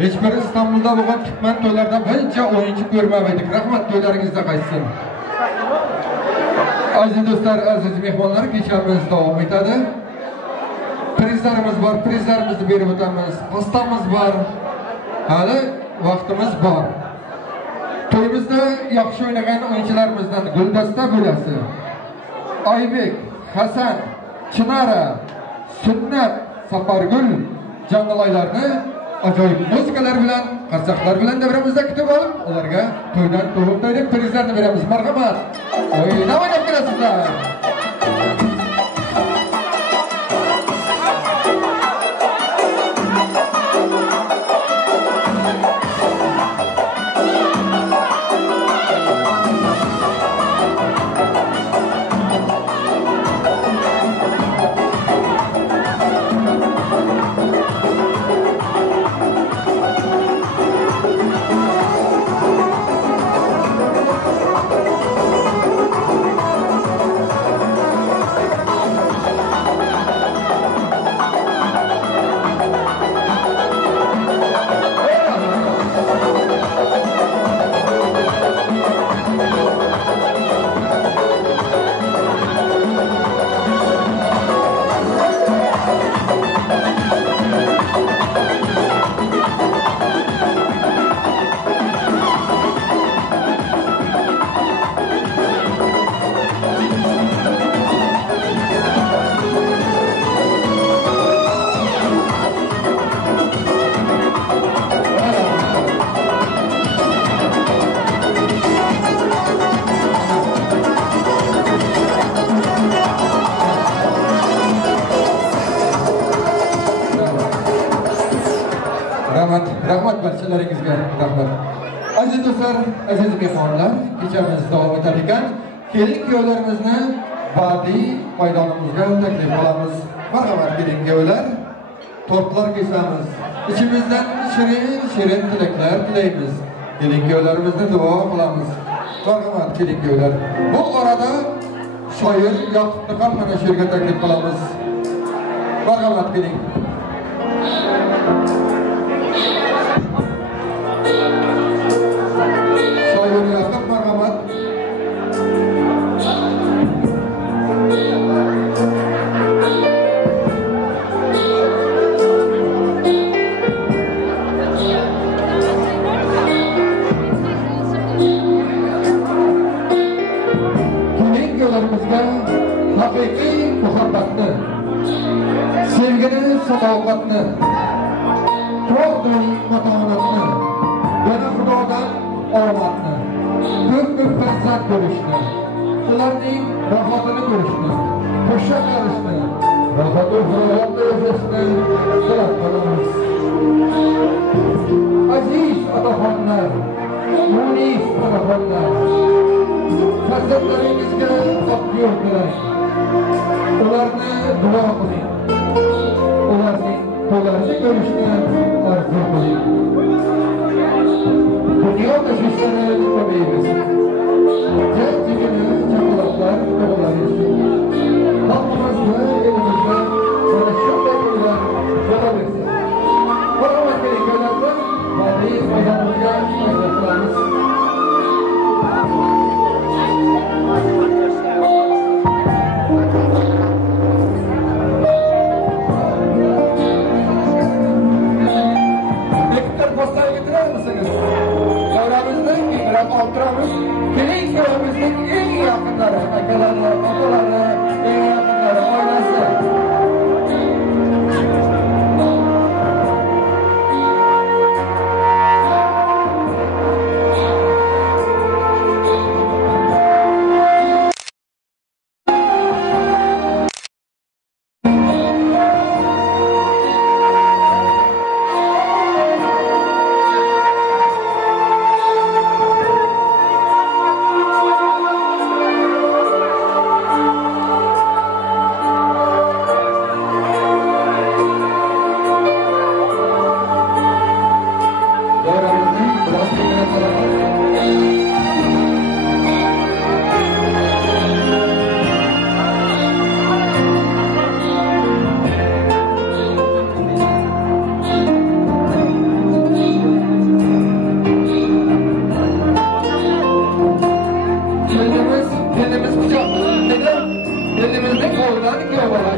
Hech bir Istanbulda bo'lgan tuman to'ylarda buncha o'yinchi ko'rmadik. Rahmat to'ylaringizda qaytsin. Aziz do'stlar, aziz mehmonlar, kechamiz davom etadi. Prizlarimiz bor, prizlarimizni berib o'tamiz. Pastamiz bor. Hali vaqtimiz bor. To'yimizda yaxshi o'ynagan o'yinchilarimizdan Guldasta bo'lasi, Oybek, Hasan, Chinara, Sunnat, Safargul jangalaylarni ajoyib muzikalar bilan, qarsaqlar bilan davramizda kutib olib, ularga to'ydan to'g'ib prizlarni beramiz. Marhamat. O'ynab kelasizlar. Rahmat barchalaringizga rahmat. Aziz do'stlar, aziz mehmonlar, kechamiz davom etar ekan. Kelin-kuyovlarimizni badiiy maydonimizga taklif qilamiz. Marhamat kelin-kuyovlar, tortlar kesamiz. İçimizden shirin tilaklar tilaymiz. Kelin-kuyovlarimizni duo qilamiz. Marhamat kelin-kuyovlar. Bu orada shoir Yoqubni ham mana shu yerga taklif qilamiz. Marhamat keling. Haqiqiy muhabbatni, sevgini, sadoqatni, to'g'ri matonatni, yana Xudodan omadni, ko'p farzand bo'lishni, ularning rohatini ko'rishni, qo'sha qilishni, rohatu hayotda yashashni tilab qolamiz. Aziz otaxonlar, munis otaxonlar, farzandlaringizga topyo'q tilang. Ularni duo qiling. Ularning to'ylarini ko'rishni orzu qiling. Dunyo tashvishlari ko'paymasin. Jajjigina chaqaloqlar tug'ilaversin. Xalqimizda, elimizda mana shunday to'ylar bo'laversin. Marhamat kelinglarga badiiy maydonimizga taklif qilamiz. Kelin-kuyovimizning eng yaqinlari, akalari, opalari, eng yaqinlari, oilasi.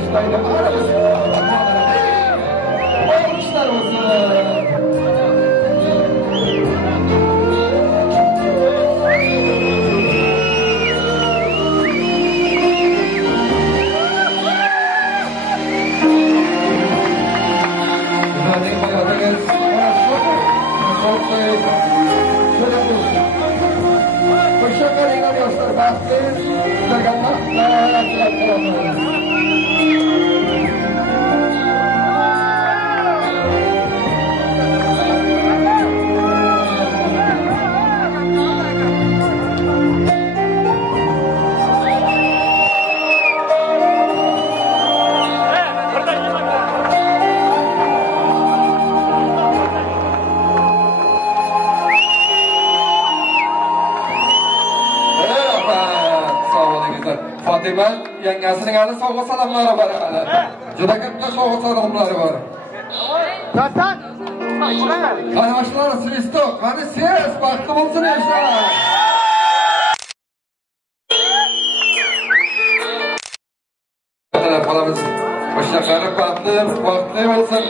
alkışlaydı. Alkışlar olsun. Fatima yangasining hali sovg'a salomlari bor hali. Juda katta sovg'a salomlari bor. Dastan. Qani yoshlar, Svistok, qani siz baxtli bo'lsin yoshlar. Qolamiz. Qo'shaqari baxtli bo'lsin.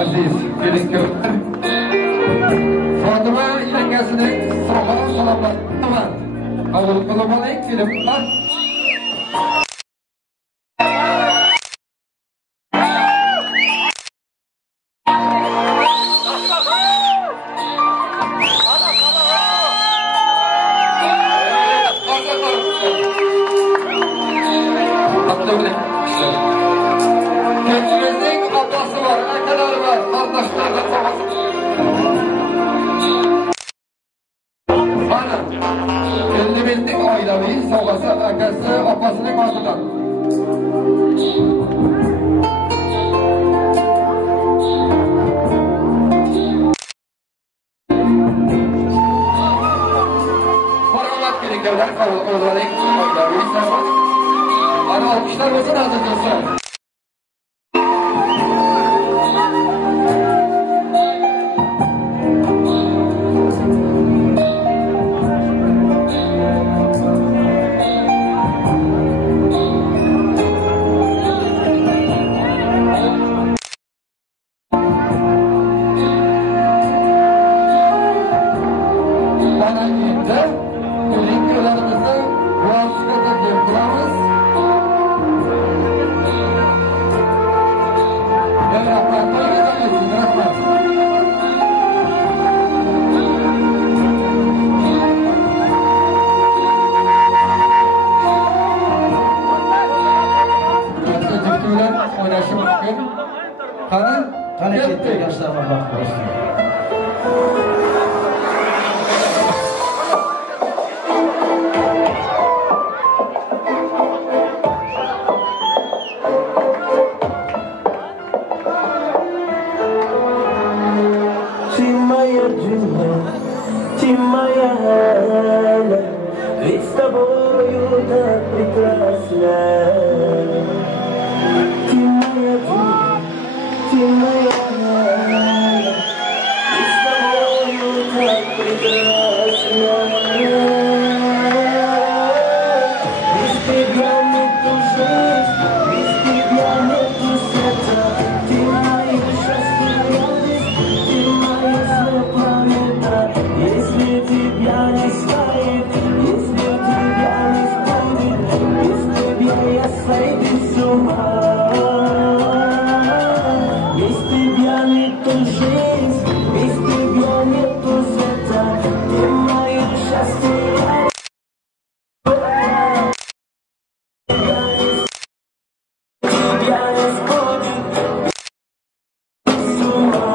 Aziz kelin-ko'rlar, Fatima yangasining sog'lom salomat qabul qilib oling, kelinlar. Kendimizin abdası var, akaları var, kardeşlerle savaşı. Ana, kendimizin ailevi savaşı, akası, abasının adıdan. Paramat gerekirler, kavulları, ailevi savaşı. Ana alkışlar olsun hazırlısı. Qani ketdi yoshlar vaqt bo'lsin. Ведь с тобою так прекрасно. Ты моя душа, ты моя рана. Ведь с тобою так прекрасно. Без тебя нету жизни, без тебя нету света. Ты моя счастье, ты моя светлая планета. Если тебя не станет, если тебя не станет, без тебя я сойду с ума. Без тебя нету жизни, без тебя нету света. Ты мое счастье, тебя не сходит с ума.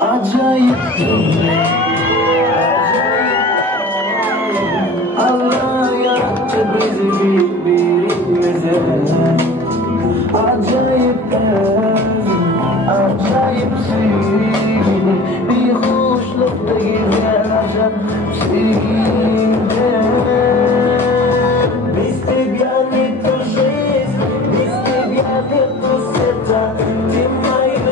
Acayip Allah yarattı bizi birbirimize. Acayip acayipsin. Bir hoşlukta güzel acayip Без тебя нету жизни, без тебя нету света. Ты моя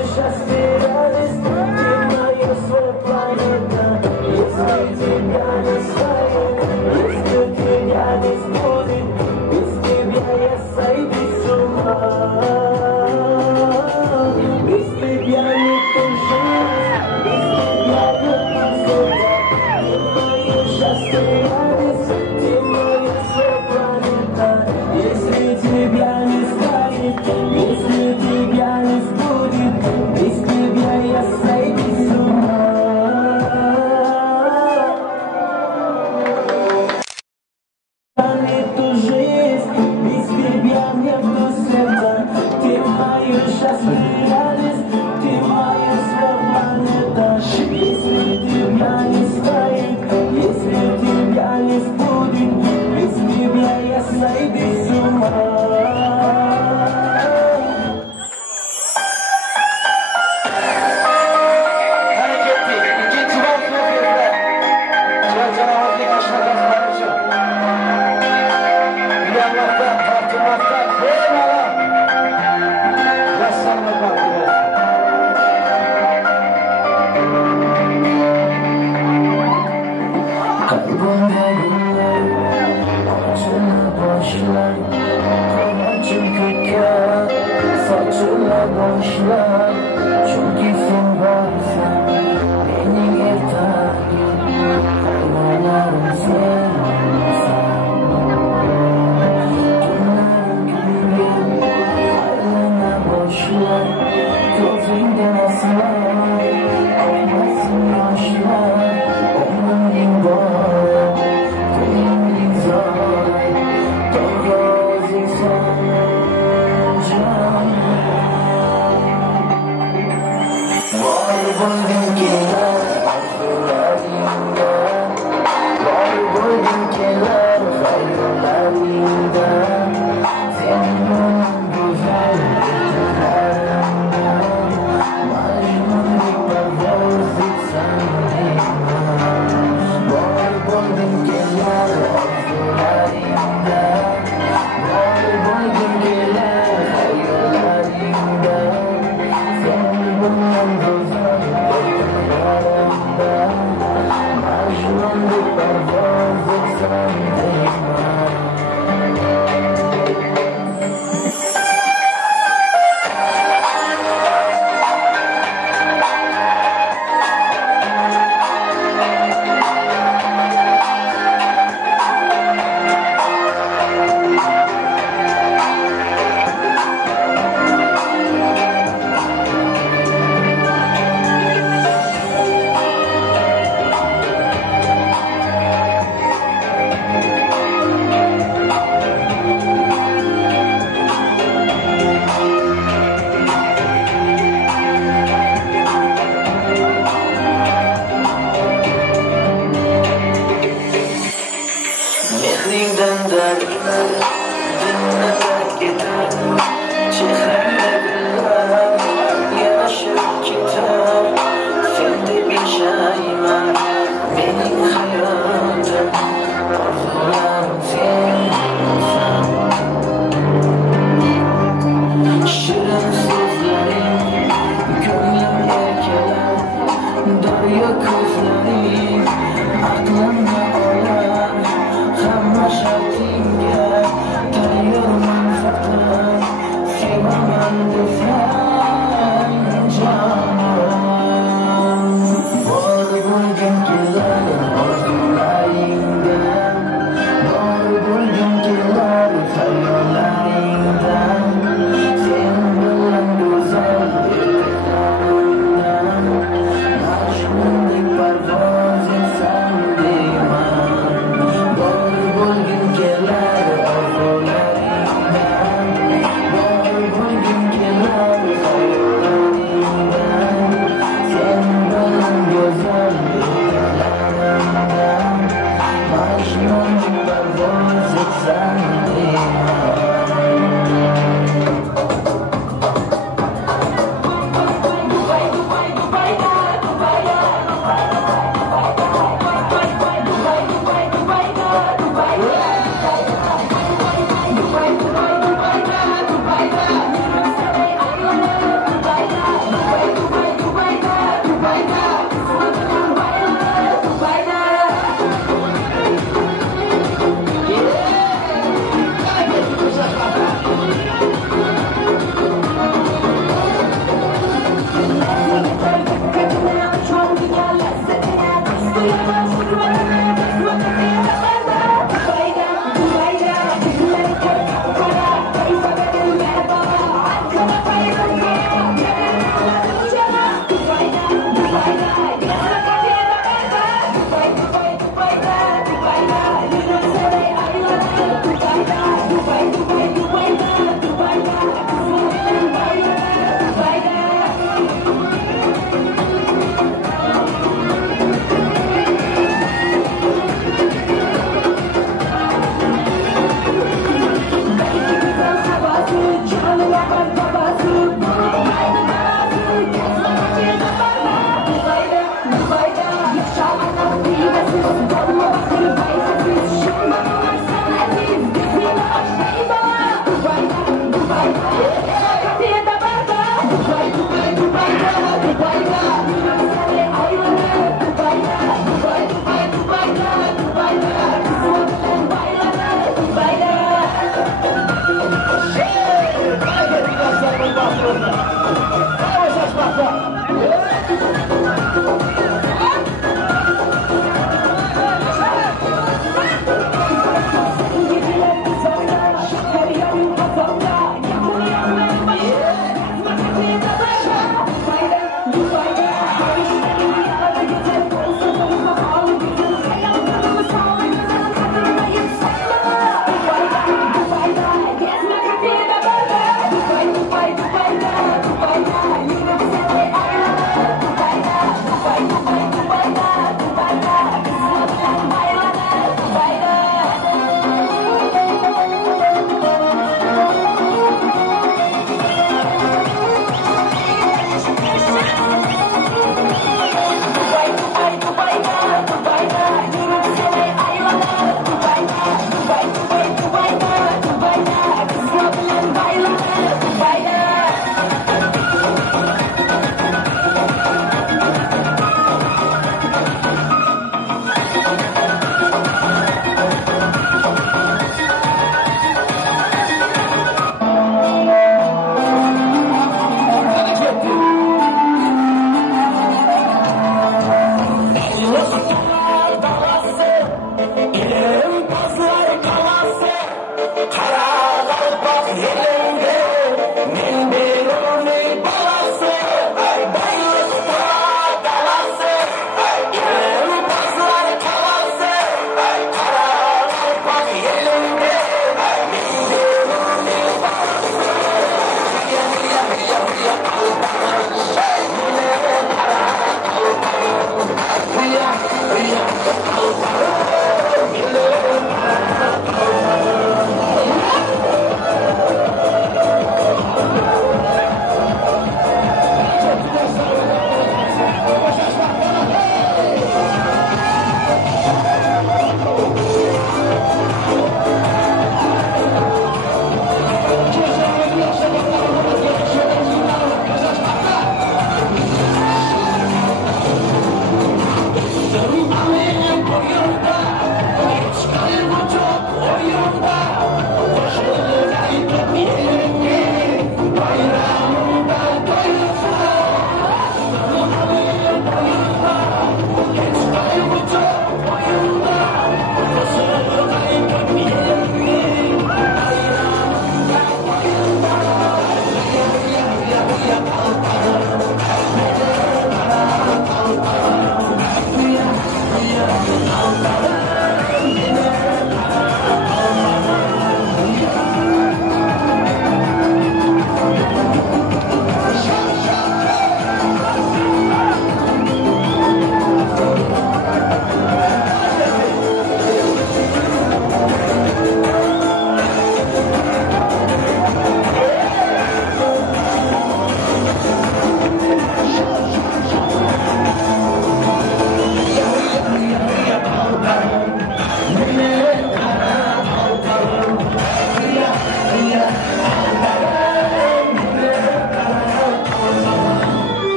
Tortmaktan, tortmaktan bemalol. Yaşlanma baxti bo'lsin. Qalbimda gullar ochila boshlar, qanotchim ko'kka sochila boshlar. Chunki sen borsan mening ertagim, qaynolarim sensan. Tunlarim kuygan aylana boshlar, ko'zingdan aslar oqmasin yoshlar. Umring bor, ko'ngling zor, tog'ozingsan jonim. Bor bo'lgin kelar arzularga, bor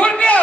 ko'rdi.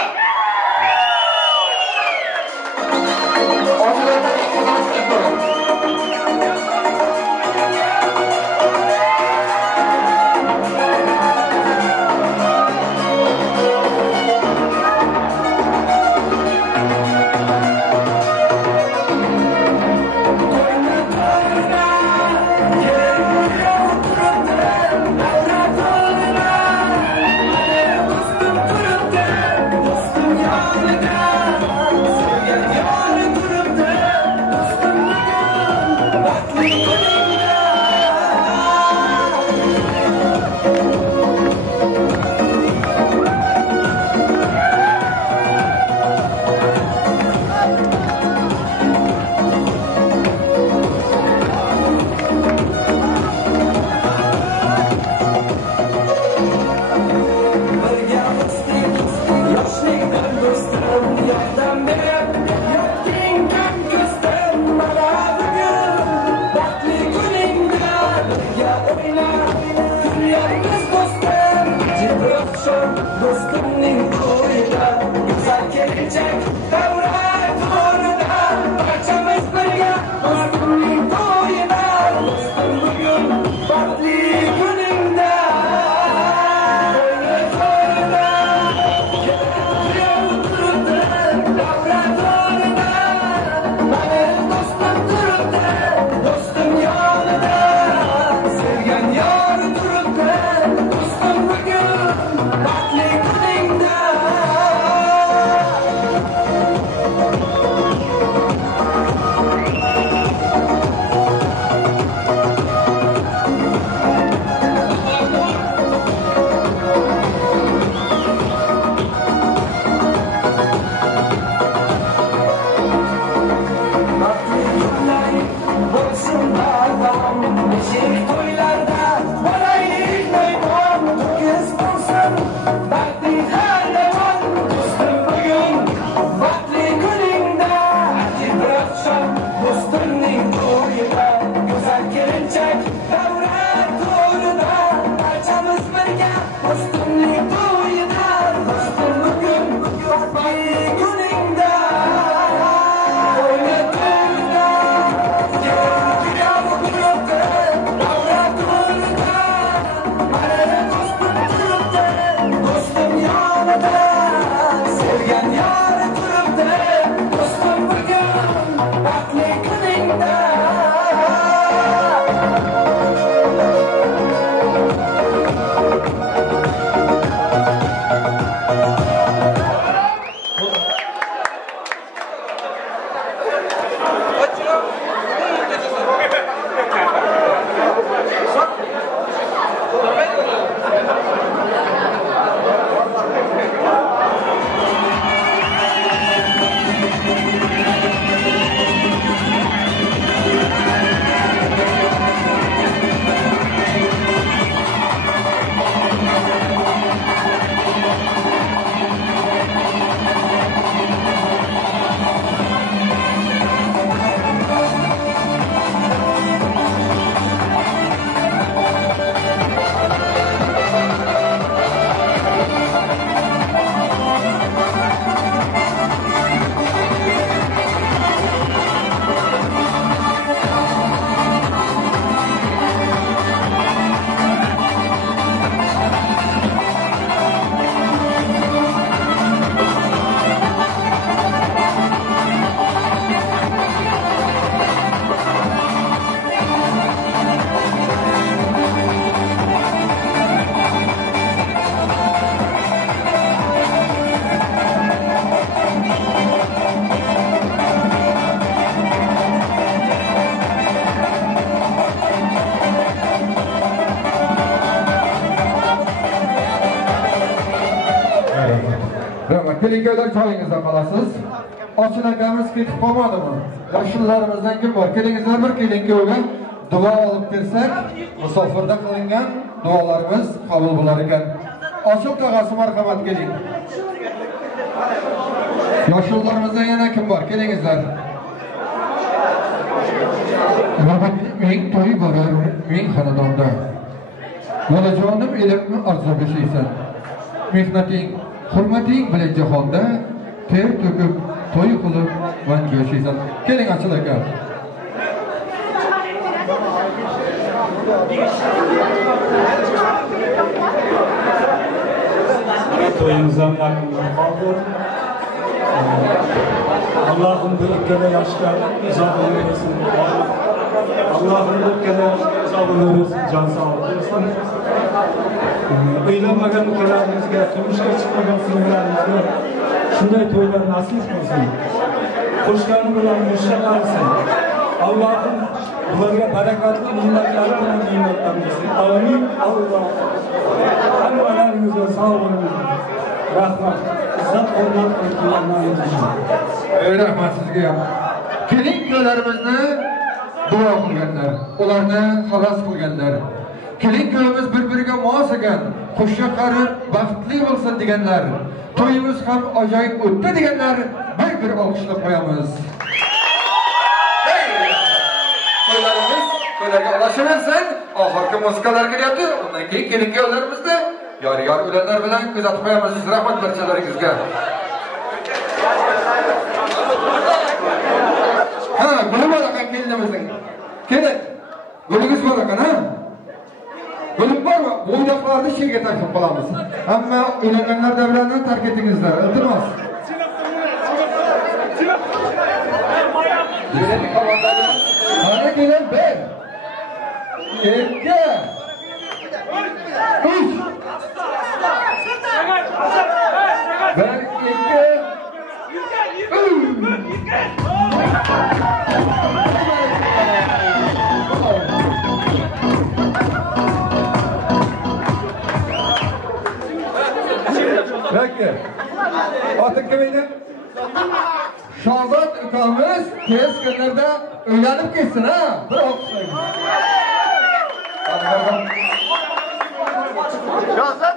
Kelinko'ylar joyingizda qolasiz. Ochilakamiz ketib qolmadimi? Yoshlilarimizdan kim bor? Kelingizlar bir kelinko'ga duo olib bersak, musofirda qilingan duolarimiz qabul bo'lar ekan. Ochil tog'asi marhamat keling. Yoshlilarimizdan yana kim bor? Kelingizlar. Men to'y bo'lar, men xonadonda. Bolajonim ilmni arzu beshaysan. Mehnating hurmating bilan jahonda ter to'kib, to'y qilib vanga yashaysan. Keling Achil aka. To'yimizdan yaqinlab qoldi. Allohim bu ikkala yoshga uzoq umr bersin. Allohim bu ikkala yoshga uzoq umr bersin, jon sog'lik bersin. Uylanmagan ukalarimizga, turmushga chiqmagan singllarimizga shunday to'ylar nasib qilsin. Qo'shgani bilan mushaqalsin. Allohim bularga barakatli ne'matlar bilan ne'matlansin. Amin. Alloh hammalaringizga sog' bo'ling. Rahmat. İzzat hurmat qilib rahmat sizga. Keling kuylarimizni duo qilganlar, ularni xalos qilganlar. Keling kuyimiz bir-biriga mos ekan, qo'shga qarib baxtli bo'lsin deganlar. To'yimiz ham ajoyib o'tdi deganlar. Bir olqishlab qo'yamiz. To'ylarga ulashaversin. Oxirgi muzikalar kelyapti. Undan keyin keling kuylarimizni yor o'yinlar bilan kuzatib qo'yamiz. Rahmat barchalaringizga. Ha, guli bor ekan kelinimizning. Keling. Gulingiz bor ekan, ha? Gulim bormi? Bo'ydoqlarni she'rga taklif qilamiz. Hamma uylanganlar davlarini tark etingizlar. Iltimos. Mana kelin bir. Ikki. Uch. Bir, ikki. Peki. Otin kim edi? Shozod ukamiz tez kunlarda uylanib ketsin, ha? Bir olqishlaymiz. Shozod.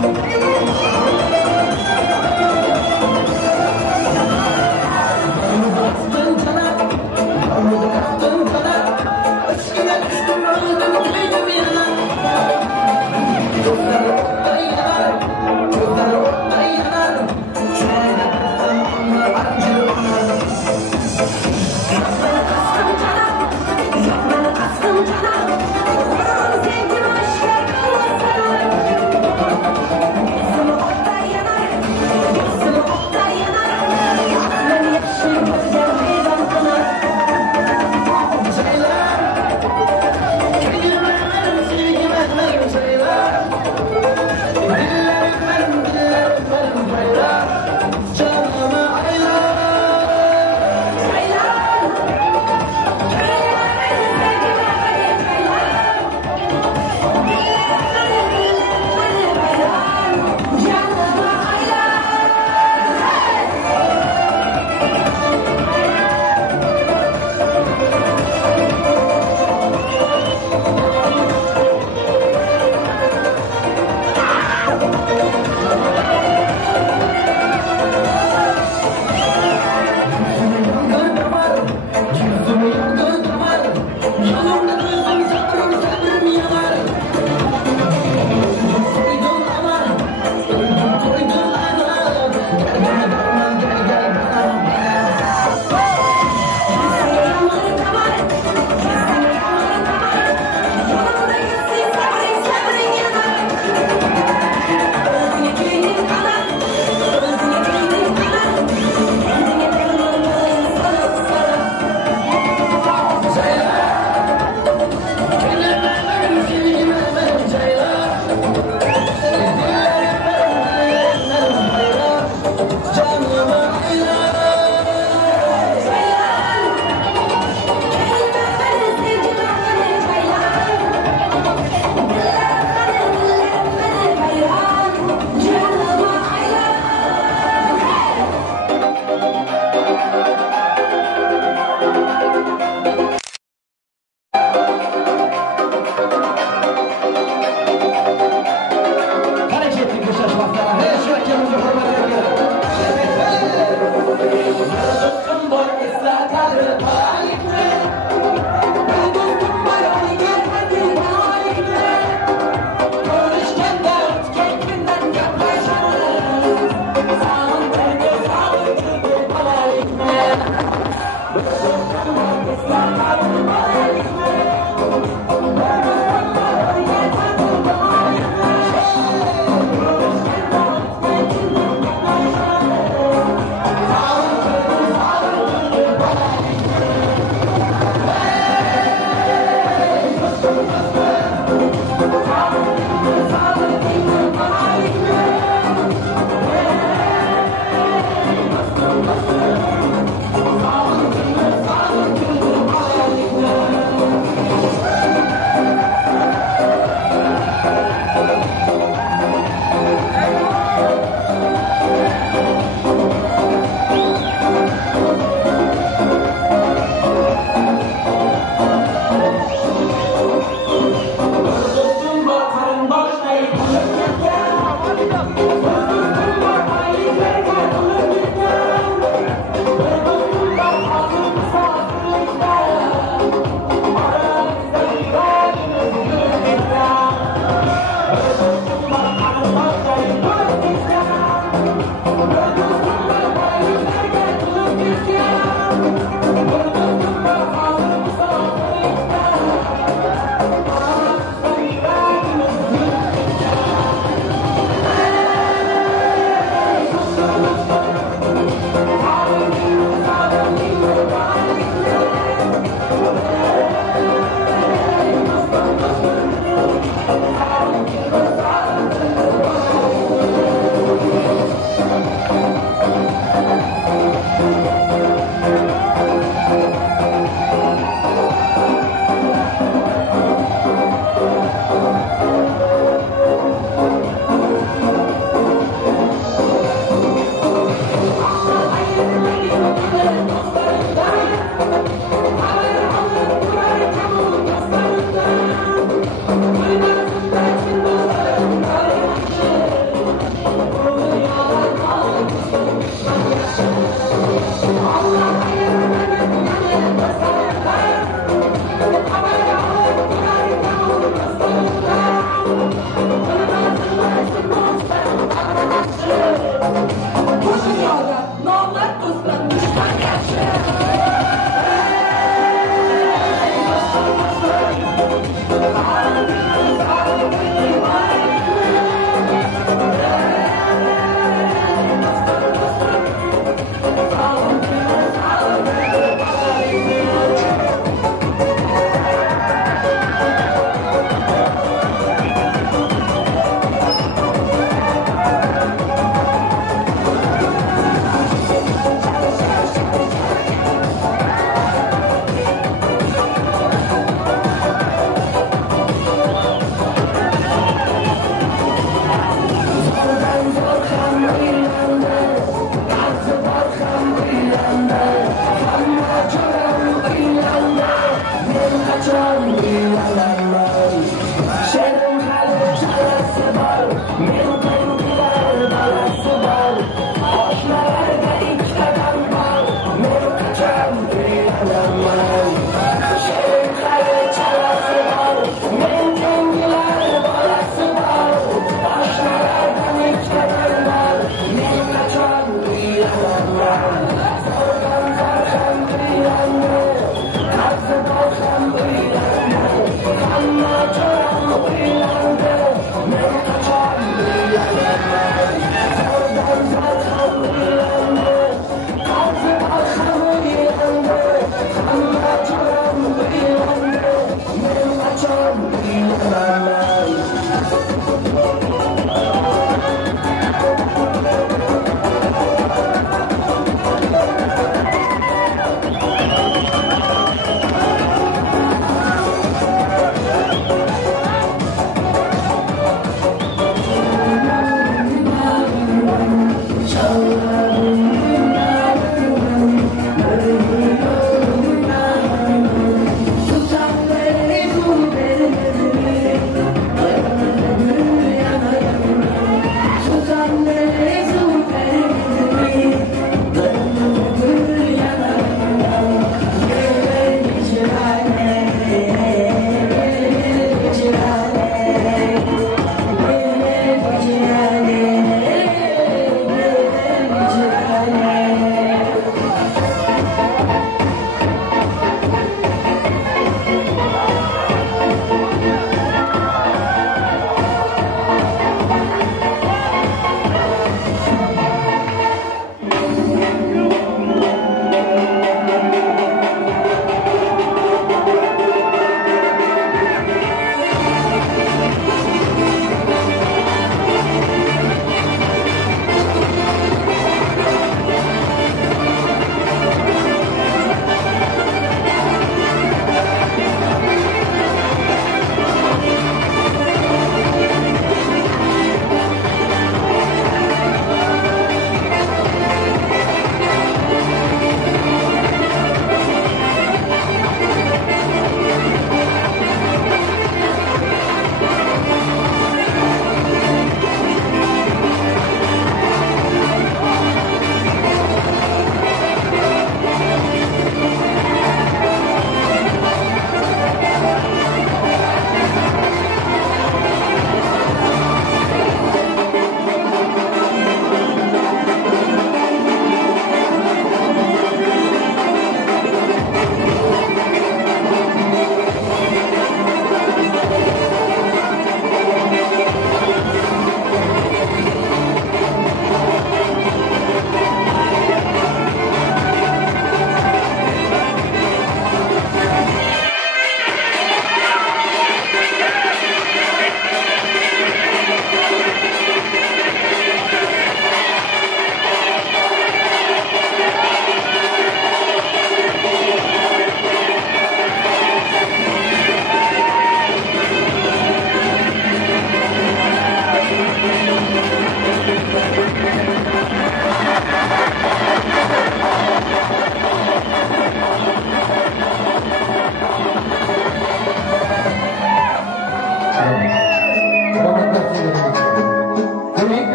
Thank you.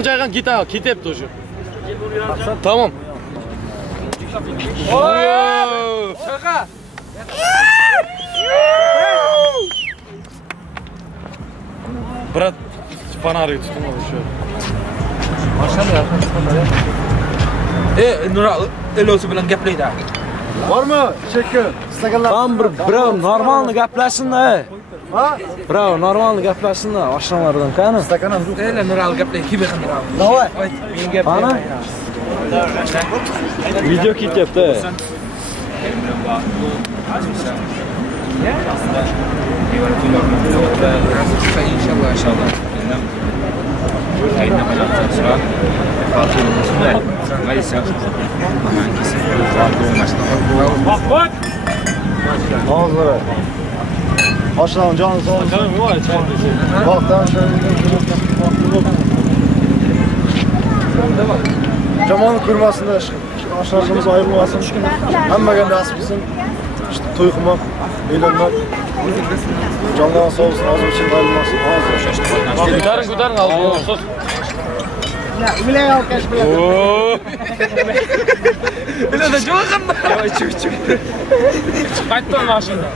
Caygan git ha. Ketepti уже. Tamam. Şaka. Brat, fanarı tutun şu. Maşallah. Nural, elosu bilan gaplaydi. Bormi? Chekka. Istaganlar. Tam bir normalni gaplashsin da. Ha? Bravo, normalni gaplashsin da, oshnalardan qani? Stakanam. Ela Nural gaplay, kim ekan Nural? Davay. Men gaplayman. Ana. Video ketyapti. İnşallah. Ağızlara. Aşağıdan canı sağ olsun. Baktan şöyle. Jamoani kurmasında aşağımız ayrılmasın. Hammaga nasip etsin. İşte to'y qilmoq, e'lonlar. Jondan sağ olsun, ağzı için ayrılmasın. Ko'taring al. So'z. Bilay alkash bilan. Bilada jo'qanda. Yo, chiq. Qaytdan mashina.